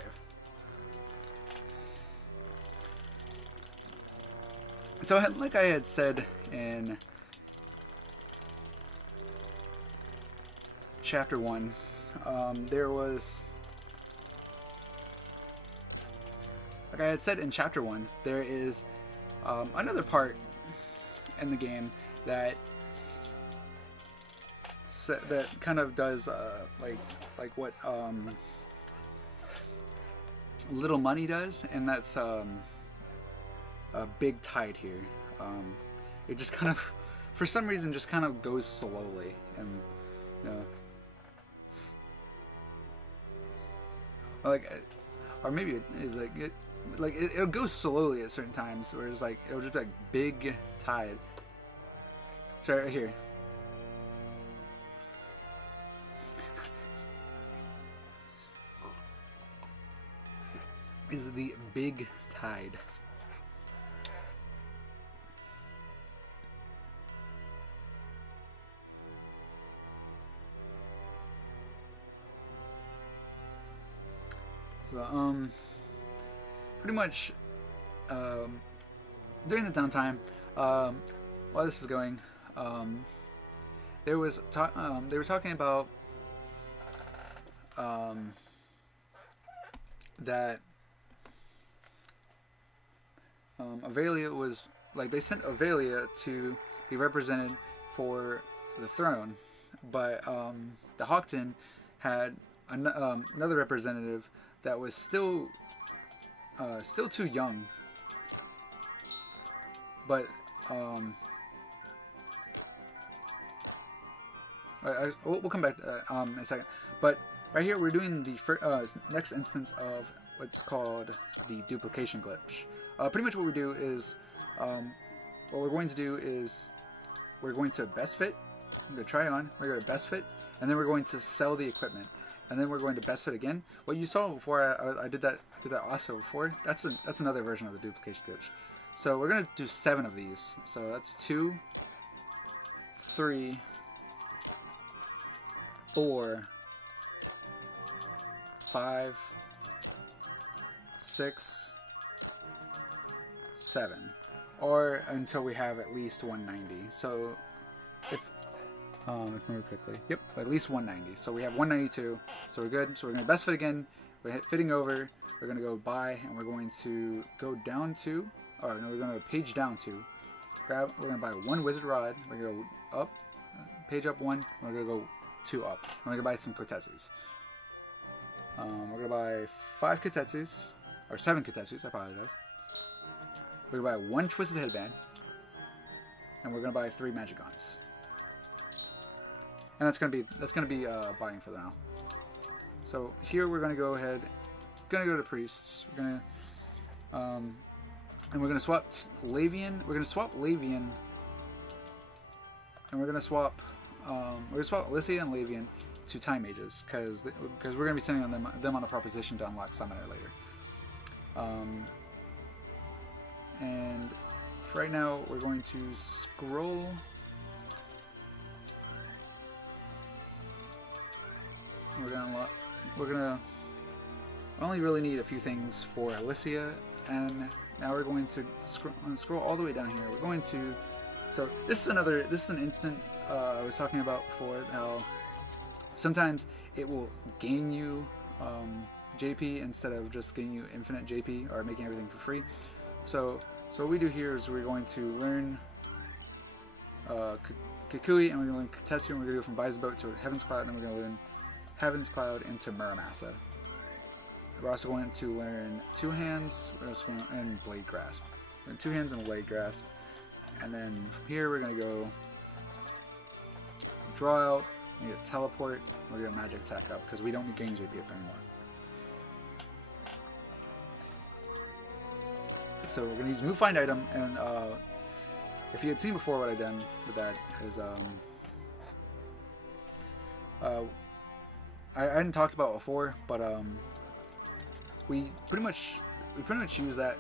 So, like I had said in Chapter 1, there was... Like I had said in Chapter 1, there is another part in the game that kind of does like what Little Money does, and that's a big tide here. It just kind of, for some reason, just kind of goes slowly, and you know, like, or maybe it is like it'll go slowly at certain times, where it's like it'll just be like big tide. So right here. Is the big tide. So, pretty much, during the downtime, while this is going, they were talking about, that, Avelia was, like, they sent Avelia to be represented for the throne, but, the Hawkton had another representative that was still too young. But we'll come back to that in a second. But right here we're doing the next instance of what's called the duplication glitch. Pretty much what we do is, what we're going to do is we're going to best fit. I'm going to try on. We're going to best fit, and then we're going to sell the equipment, and then we're going to best fit again. What you saw before, I did that also before. That's another version of the duplication glitch. So we're going to do 7 of these. So that's 2, 3, 4, 5, 6, 7, or until we have at least 190. So if we move quickly, yep, at least 190. So we have 192. So we're good. So we're going to best fit again. We're hit fitting over. We're going to go buy, and we're going to go down to, or no, we're going to page down to. We're going to buy 1 wizard rod. We're going to go up, page up 1. We're going to go 2 up. And we're going to buy some kotetsus. We're going to buy 5 kotetsus, or 7 kotetsus, I apologize. We're going to buy 1 twisted headband, and we're going to buy 3 magic gaunts. And that's going to be buying for now. So here we're going to go ahead, going to go to priests. We're going to, and we're going to swap Lavian. We're going to swap Lavian, and we're going to swap Alicia and Lavian to time mages, because we're going to be sending them on a proposition to unlock Summoner later. And for right now, we're going to scroll. We're gonna only really need a few things for Alicia, and now we're going to scroll all the way down here. We're going to, so this is an instant I was talking about before, how sometimes it will gain you JP instead of just getting you infinite JP or making everything for free. So what we do here is we're going to learn Kukui, and we're going to learn Kotetsu, and we're going to go from Byzabot to Heaven's Cloud, and then we're going to learn Heaven's Cloud into Muramasa. We're also going to learn Two Hands and Blade Grasp. Learn Two Hands and Blade Grasp. And then from here we're going to go draw out, we get teleport, we're going to magic attack up because we don't need gain JP up anymore. So we're going to use move find item, and if you had seen before, what I've done with that is I hadn't talked about it before, but we pretty much use that.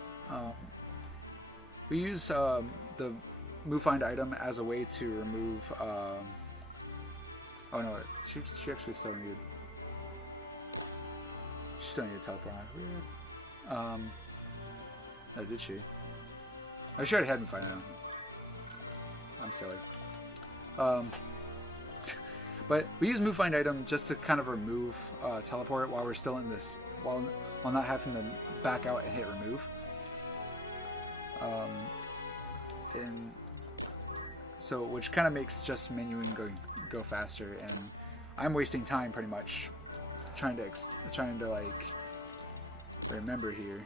We use the move find item as a way to remove. Oh no, she actually still needed. She still needed teleport on. Weird. Oh, did she? I sure already had move find item. I'm silly. But we use move find item just to kind of remove teleport while we're still in this, while not having to back out and hit remove. And so, which kind of makes just menuing go faster, and I'm wasting time pretty much trying to like remember here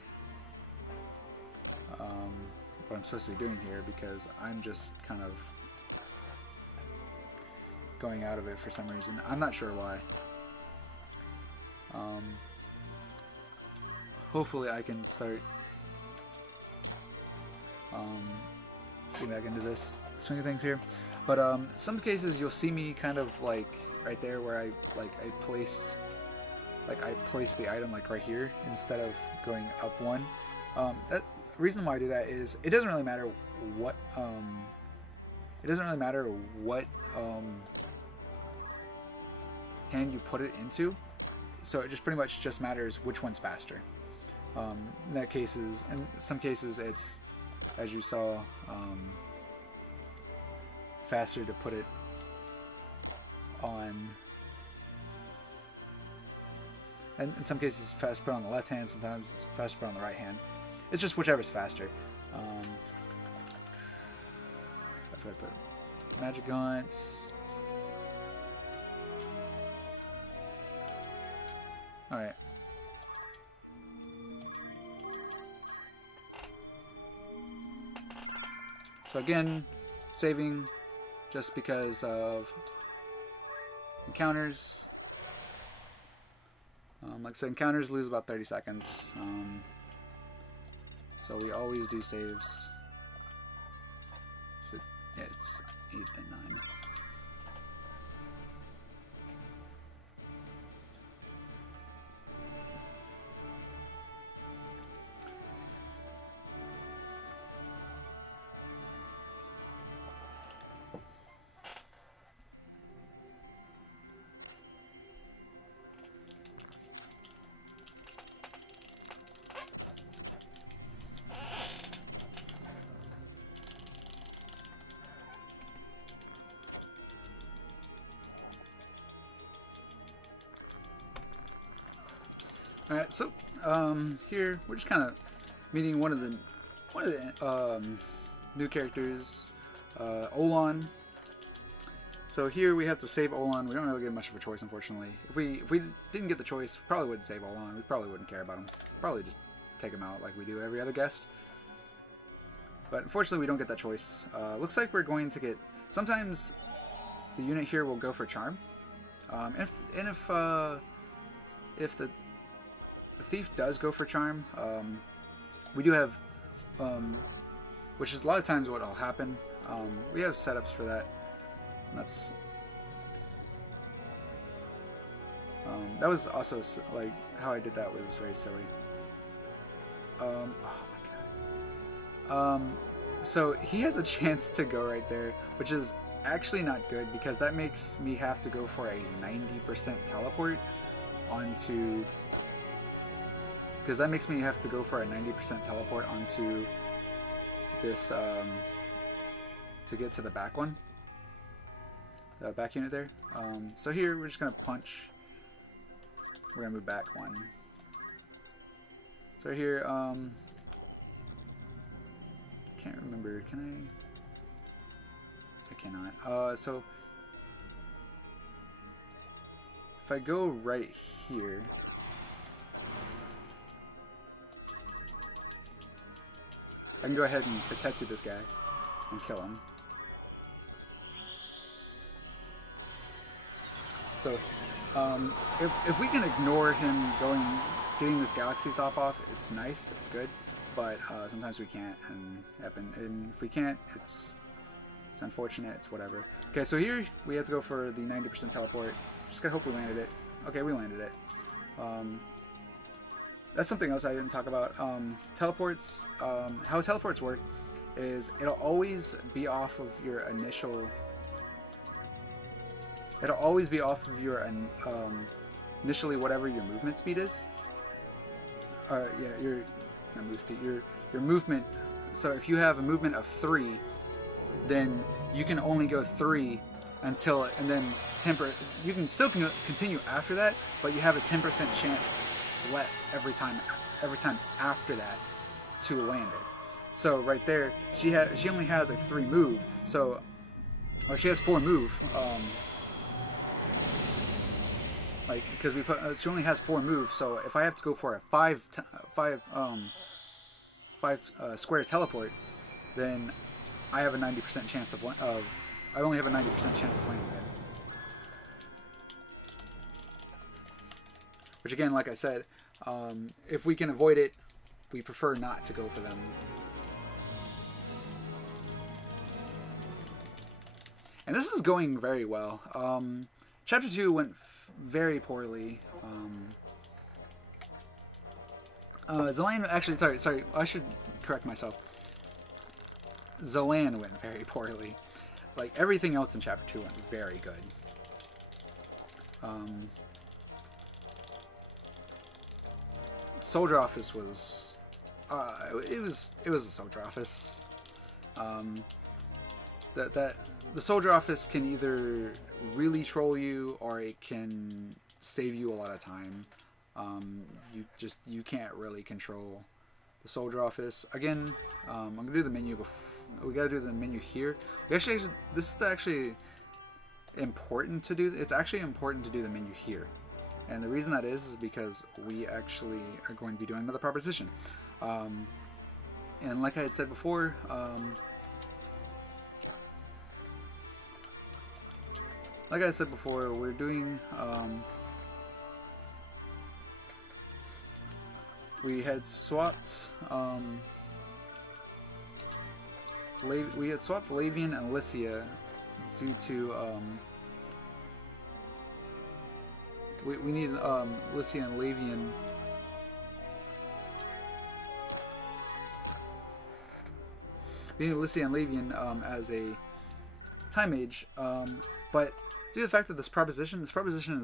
what I'm supposed to be doing here, because I'm just kind of going out of it for some reason. I'm not sure why. Hopefully I can start getting back into this swing of things here. But some cases you'll see me kind of like right there where I placed the item like right here instead of going up one. The reason why I do that is it doesn't really matter what hand you put it into, so it just pretty much just matters which one's faster. In some cases it's, as you saw, faster to put it on, and in some cases it's fast to put on the left hand, sometimes it's fast to put on the right hand. It's just whichever's faster. If I put magic gaunts. Alright. So again, saving just because of encounters. Like I said, encounters lose about 30 seconds. So we always do saves. So, yeah, it's 8 and 9. Alright, so here we're just kind of meeting one of the new characters, Olan. So here we have to save Olan. We don't really get much of a choice, unfortunately. If we didn't get the choice, we probably wouldn't save Olan. We probably wouldn't care about him. Probably just take him out like we do every other guest. But unfortunately, we don't get that choice. Looks like we're going to get. Sometimes the unit here will go for Charm, if the thief does go for Charm, we do have, which is a lot of times what will happen. We have setups for that. And that's that was also like how I did that was very silly. Oh my god. So he has a chance to go right there, which is actually not good because that makes me have to go for a 90% teleport onto. Because that makes me have to go for a 90% teleport onto this to get to the back one, the back unit there. So here we're just gonna punch. We're gonna move back one. So here, can't remember. Can I? I cannot. So if I go right here. I can go ahead and Katetsu this guy and kill him. So, if we can ignore him getting this Galaxy Stop off, it's nice, it's good. But sometimes we can't, and if we can't, it's unfortunate. It's whatever. Okay, so here we have to go for the 90% teleport. Just gotta hope we landed it. Okay, we landed it. That's something else I didn't talk about. Teleports, how teleports work is it'll always be off of your initial. It'll always be off of your initially whatever your movement speed is. Yeah, your not move speed. Your movement. So if you have a movement of 3, then you can only go 3 until, and then you can still continue after that, but you have a 10% chance less every time after that to land it. So right there, she only has a 3 move, so, or she has 4 move. Like because she only has 4 moves, so if I have to go for a 5 square teleport, then I have a 90% chance of I only have a 90% chance of landing it. Which again, like I said, if we can avoid it, we prefer not to go for them. And this is going very well. Chapter 2 went very poorly. Zelan, actually, sorry, I should correct myself. Zelan went very poorly. Like, everything else in Chapter 2 went very good. Soldier Office was... it was a Soldier Office. The Soldier Office can either really troll you, or it can save you a lot of time. You can't really control the Soldier Office. Again, I'm gonna do the menu we gotta do the menu here. This is actually important to do. It's actually important to do the menu here, and the reason that is because we actually are going to be doing another proposition. And like I had said before, like I said before, we're doing, we had swapped, we had swapped Lavian and Lycia due to, we need, Lycia and Lavian. We need Lycia and Lavian, as a Time Mage, but due to the fact that this proposition is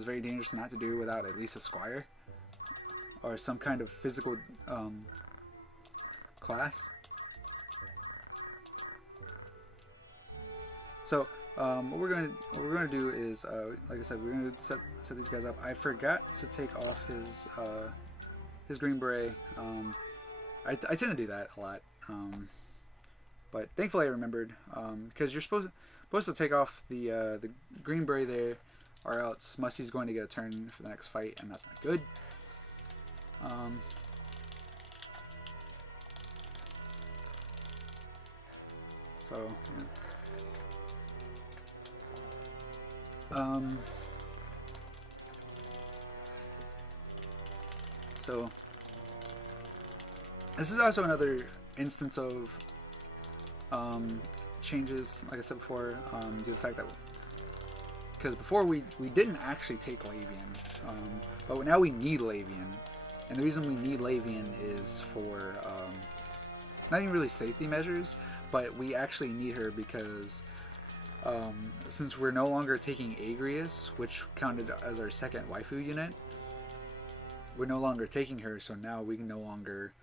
very dangerous not to do without at least a Squire or some kind of physical class. So what we're gonna do is, like I said, we're gonna set these guys up. I forgot to take off his green beret. I tend to do that a lot, but thankfully I remembered, because you're supposed to take off the green beret there, or else Musty's going to get a turn for the next fight, and that's not good. So yeah. So this is also another instance of changes, like I said before, due to the fact that, because before we didn't actually take Lavian, but now we need Lavian, and the reason we need Lavian is for not even really safety measures, but we actually need her because since we're no longer taking Agrias, which counted as our second waifu unit, we're no longer taking her, so now we can no longer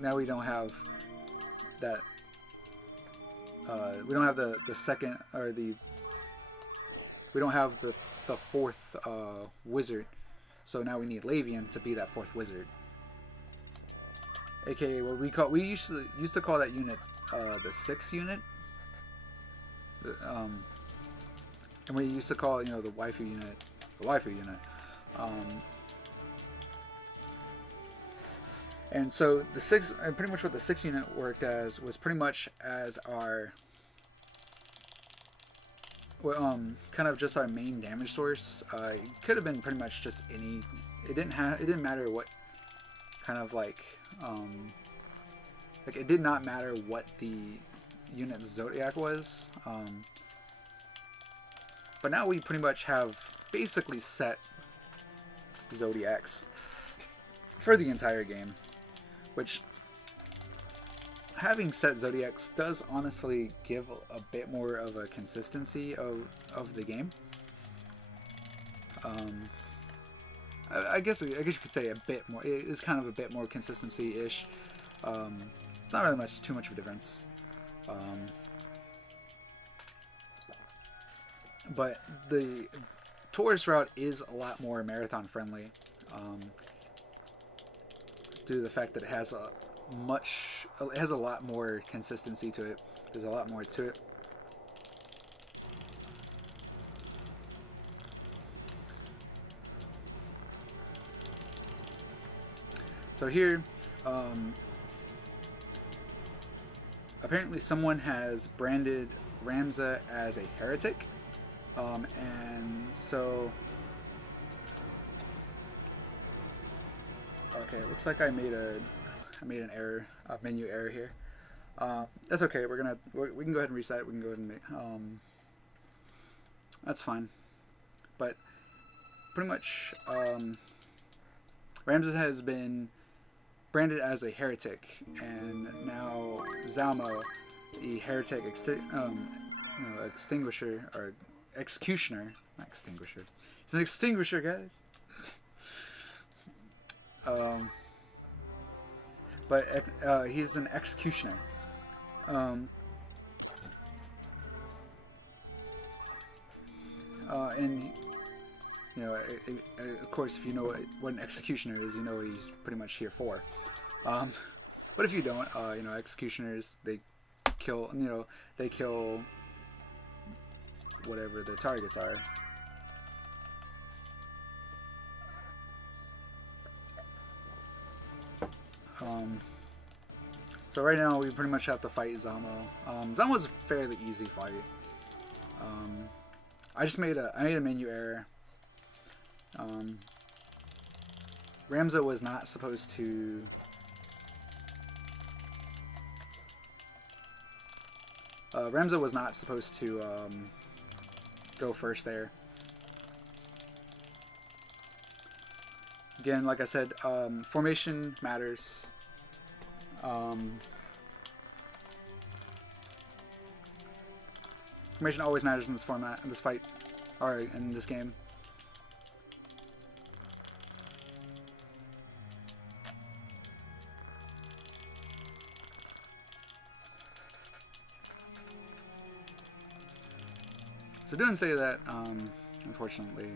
now we don't have that, we don't have the second, or we don't have the fourth wizard, so now we need Lavian to be that fourth wizard, aka what we used to call that unit the sixth unit, and we used to call, the waifu unit the waifu unit. And so the six, and pretty much what the 6 unit worked as was pretty much as our, kind of just our main damage source. It could have been pretty much just any. It didn't matter what kind of like it did not matter what the unit's zodiac was. But now we pretty much have basically set zodiacs for the entire game. Which, having set zodiacs does honestly give a bit more of a consistency of the game. I guess you could say a bit more. It is kind of a bit more consistency-ish. It's not really too much of a difference. But the Taurus route is a lot more marathon friendly. Due to the fact that it has a lot more consistency to it. There's a lot more to it. So here, apparently someone has branded Ramza as a heretic, and so. Okay, it looks like I made an error, a menu error here. That's okay. We can go ahead and reset. We can go ahead and make. That's fine. But pretty much, Ramses has been branded as a heretic, and now Zalmo, the heretic extinguisher, or executioner, not extinguisher. He's an extinguisher, guys. But he's an executioner. And of course, if you know what an executioner is, you know what he's pretty much here for. But if you don't, executioners, they kill. They kill whatever the targets are. So right now we pretty much have to fight Zamo. Zamo's a fairly easy fight. I made a menu error. Ramza was not supposed to. Ramza was not supposed to go first there. Again, like I said, formation matters. Formation always matters in this format, in this fight, or in this game. So didn't say that, unfortunately.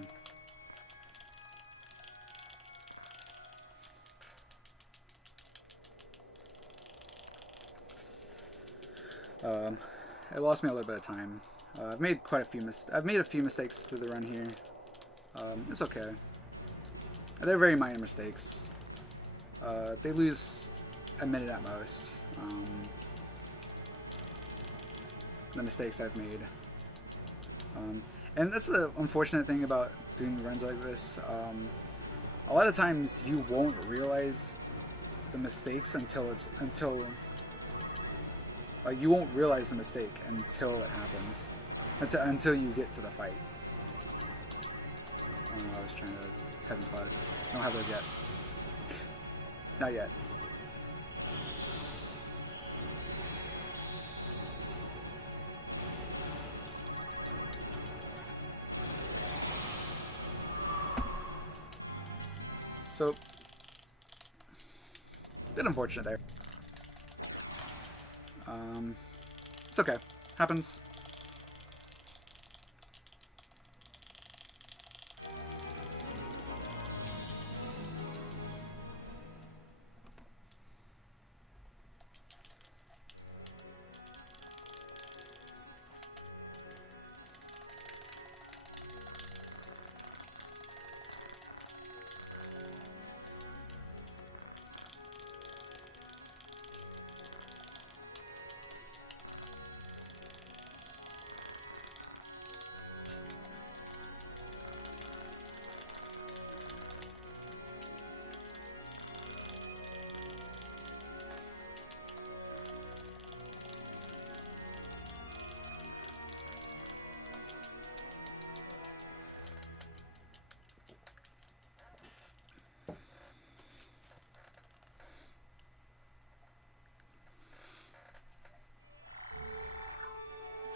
It lost me a little bit of time. I've made quite a few mistakes through the run here. It's okay. They're very minor mistakes. They lose a minute at most. The mistakes I've made. And that's the unfortunate thing about doing runs like this. A lot of times you won't realize the mistakes until you won't realize the mistake until it happens, until you get to the fight. I was trying to Heaven's Cloud. I don't have those yet. Not yet. So, a bit unfortunate there. It's okay. Happens.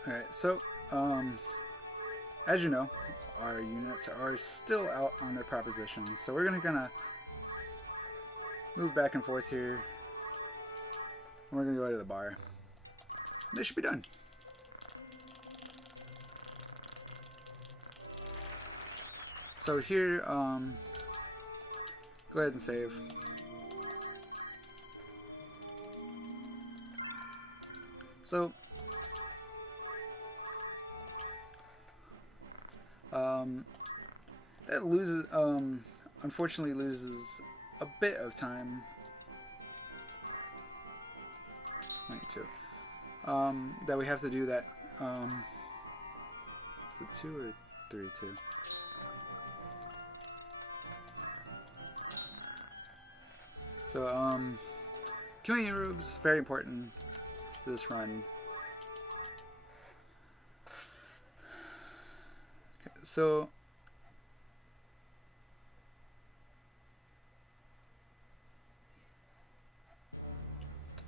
Alright, so, as you know, our units are still out on their propositions, so we're gonna move back and forth here, and we're gonna go to the bar. They should be done. So here, go ahead and save. So, that loses, unfortunately loses a bit of time. 92. That we have to do that, is it 2 or 3, 2? So, community rooms, very important for this run. Okay, so,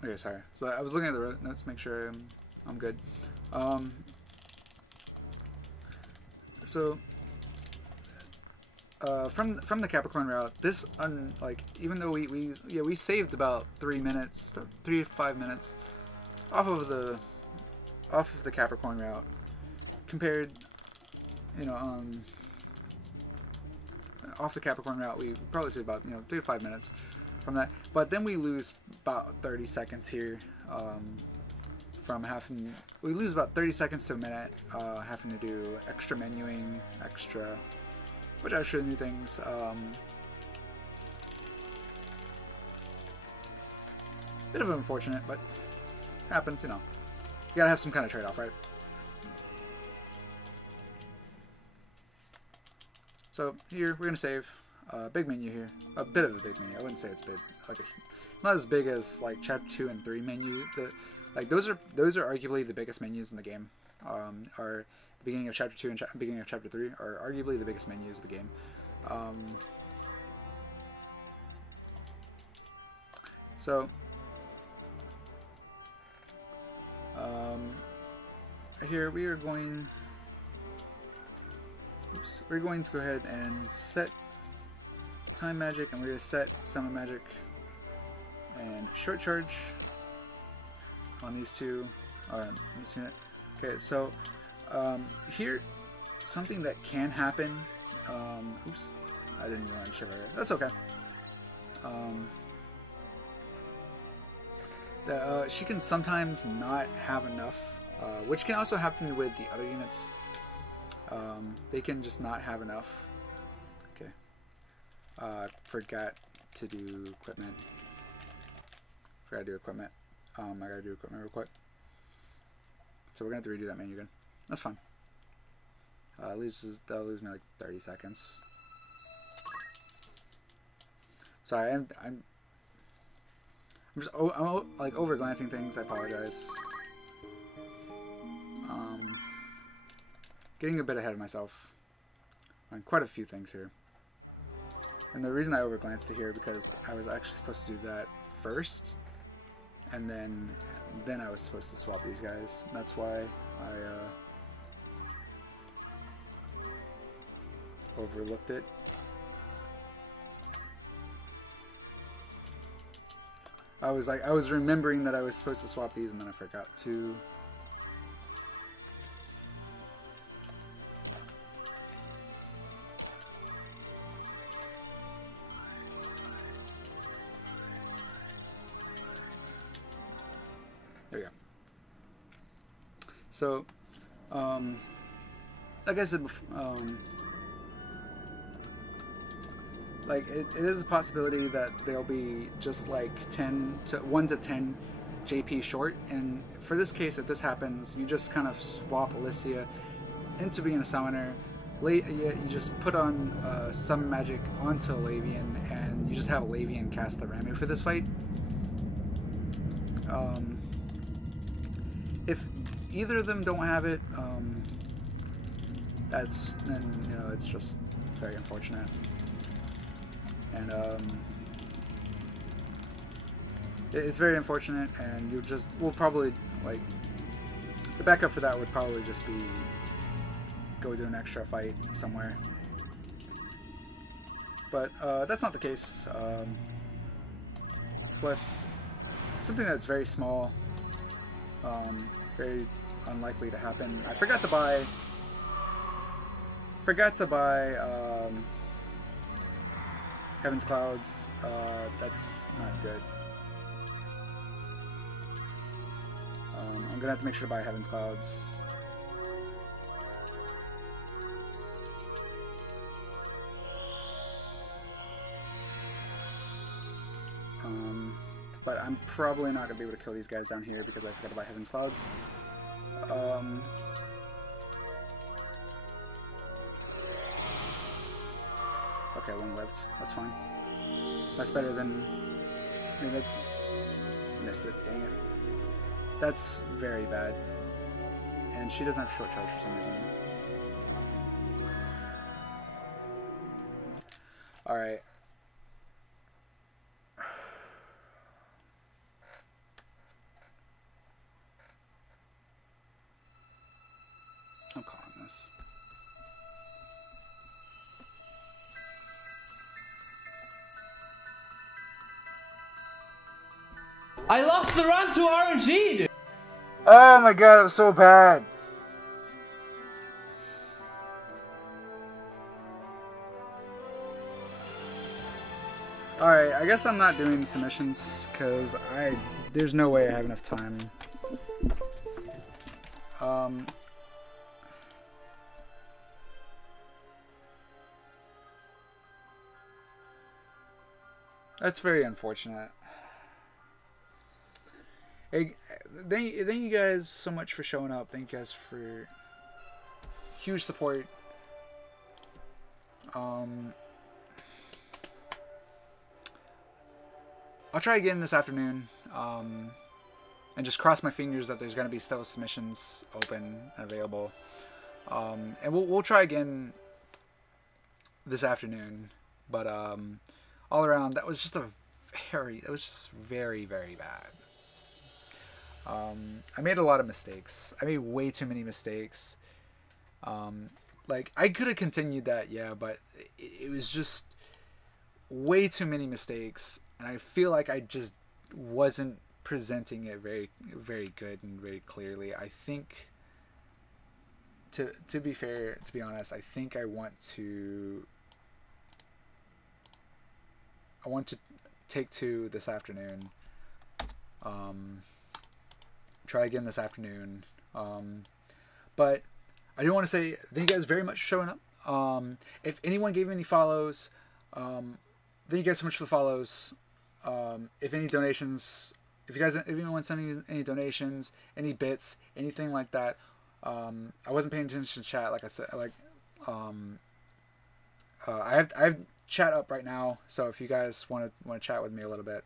okay, sorry. So I was looking at the notes to make sure I'm good. So from the Capricorn route, this even though we saved about 3 minutes, 3 to 5 minutes off of the Capricorn route, compared, off the Capricorn route we probably saved about 3 to 5 minutes from that, but then we lose about 30 seconds here from we lose about 30 seconds to a minute having to do extra menuing, bunch of extra new things. Bit of unfortunate, but happens, you know. You gotta have some kind of trade-off, right? So here we're gonna save big menu here, a bit of a big menu. I wouldn't say it's big, like it's not as big as like chapter 2 and 3 menu. Like those are arguably the biggest menus in the game. Are the beginning of chapter 2 and beginning of chapter 3 are arguably the biggest menus of the game. So here we are going. Oops, we're going to go ahead and set time magic, and we're going to set summon magic and short charge on these two, on this unit. Okay, so here, something that can happen. Oops, I didn't run Shiver. That's okay. She can sometimes not have enough, which can also happen with the other units. They can just not have enough. Okay. Forgot to do equipment. Forgot to do equipment. I gotta do equipment real quick. So we're gonna have to redo that menu again. That's fine. That'll lose me like 30 seconds. Sorry, I'm like over glancing things. I apologize. Getting a bit ahead of myself on quite a few things here. And the reason I over glanced to here because I was actually supposed to do that first, and then I was supposed to swap these guys. And that's why I overlooked it. I was remembering that I was supposed to swap these, and then I forgot to. There we go. So, like I said before, like it is a possibility that they'll be just like 1 to 10 JP short, and for this case, if this happens, you just kind of swap Alicia into being a summoner. You just put on some magic onto Lavian, and you just have Lavian cast the Ramu for this fight. If either of them don't have it, then you know, it's just very unfortunate. And it's very unfortunate, and we'll probably, like, the backup for that would probably just be go do an extra fight somewhere. But that's not the case. Plus, something that's very small, very unlikely to happen. I forgot to buy Heaven's Clouds. That's not good. I'm gonna have to make sure to buy Heaven's Clouds. But I'm probably not gonna be able to kill these guys down here because I forgot to buy Heaven's Clouds. Okay, one lived. That's fine. That's better than... I mean, I missed it. Dang it. That's very bad. And she doesn't have short charge for some reason. Alright. I'm calling this. I lost the run to RNG, dude! Oh my god, that was so bad! Alright, I guess I'm not doing submissions because there's no way I have enough time. That's very unfortunate. Hey, thank you guys so much for showing up. Thank you guys for huge support. I'll try again this afternoon, and just cross my fingers that there's gonna be still submissions open and available. And we'll try again this afternoon. But all around, that was just very, very bad. I made a lot of mistakes. I made way too many mistakes. Like, I could have continued that, yeah, but it was just way too many mistakes, and I feel like I just wasn't presenting it very, very good and very clearly. I think, to be fair, to be honest, I think I want to take 2 this afternoon. Try again this afternoon. But I do want to say thank you guys very much for showing up. If anyone gave any follows, thank you guys so much for the follows. If any donations, if anyone sending any donations, any bits, anything like that, I wasn't paying attention to chat. Like I said, I have chat up right now. So if you guys want to chat with me a little bit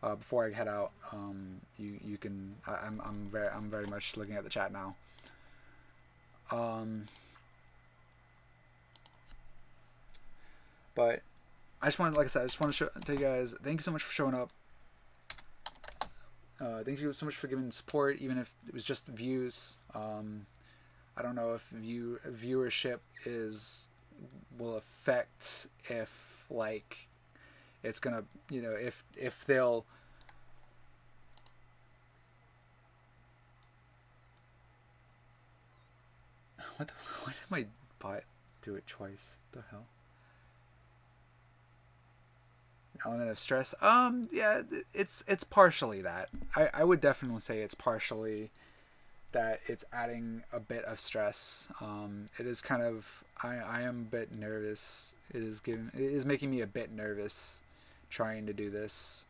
before I head out, you can. I'm very much looking at the chat now. But I just want, like I said, I just want to tell you guys, thank you so much for showing up. Thank you so much for giving support, even if it was just views. I don't know if viewership will affect if, like, it's gonna, you know, if they'll. Why did my bot do it twice? What the hell? Element of stress. Yeah, it's partially that. I would definitely say it's partially that it's adding a bit of stress. It is kind of, I am a bit nervous. It is making me a bit nervous trying to do this.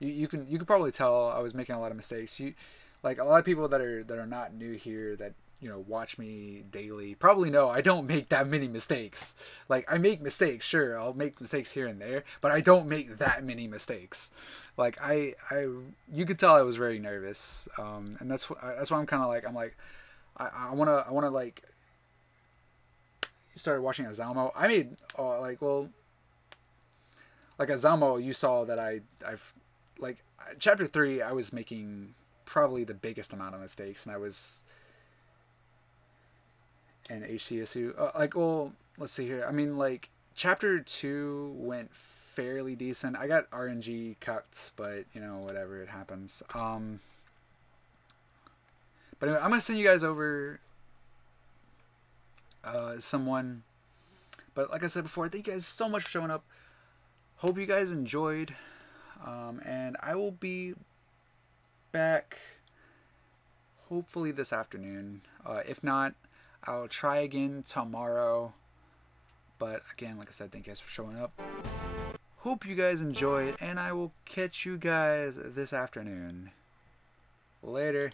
You can probably tell I was making a lot of mistakes. Like a lot of people that are not new here, that, you know, watch me daily, probably know I don't make that many mistakes. Like, I make mistakes, sure, I'll make mistakes here and there, but I don't make that many mistakes. Like, you could tell I was very nervous, and that's why I'm kind of like, I wanna like, started watching Azamo. I made like Azamo, you saw that I've like chapter 3, I was making probably the biggest amount of mistakes, and I was in HCSU. Like, well, let's see here. I mean, like, chapter 2 went fairly decent. I got RNG cucked, but, you know, whatever, it happens. But anyway, I'm gonna send you guys over someone. But like I said before, thank you guys so much for showing up. Hope you guys enjoyed. And I will be back hopefully this afternoon. If not, I'll try again tomorrow. But again, like I said, thank you guys for showing up. Hope you guys enjoyed, and I will catch you guys this afternoon. Later.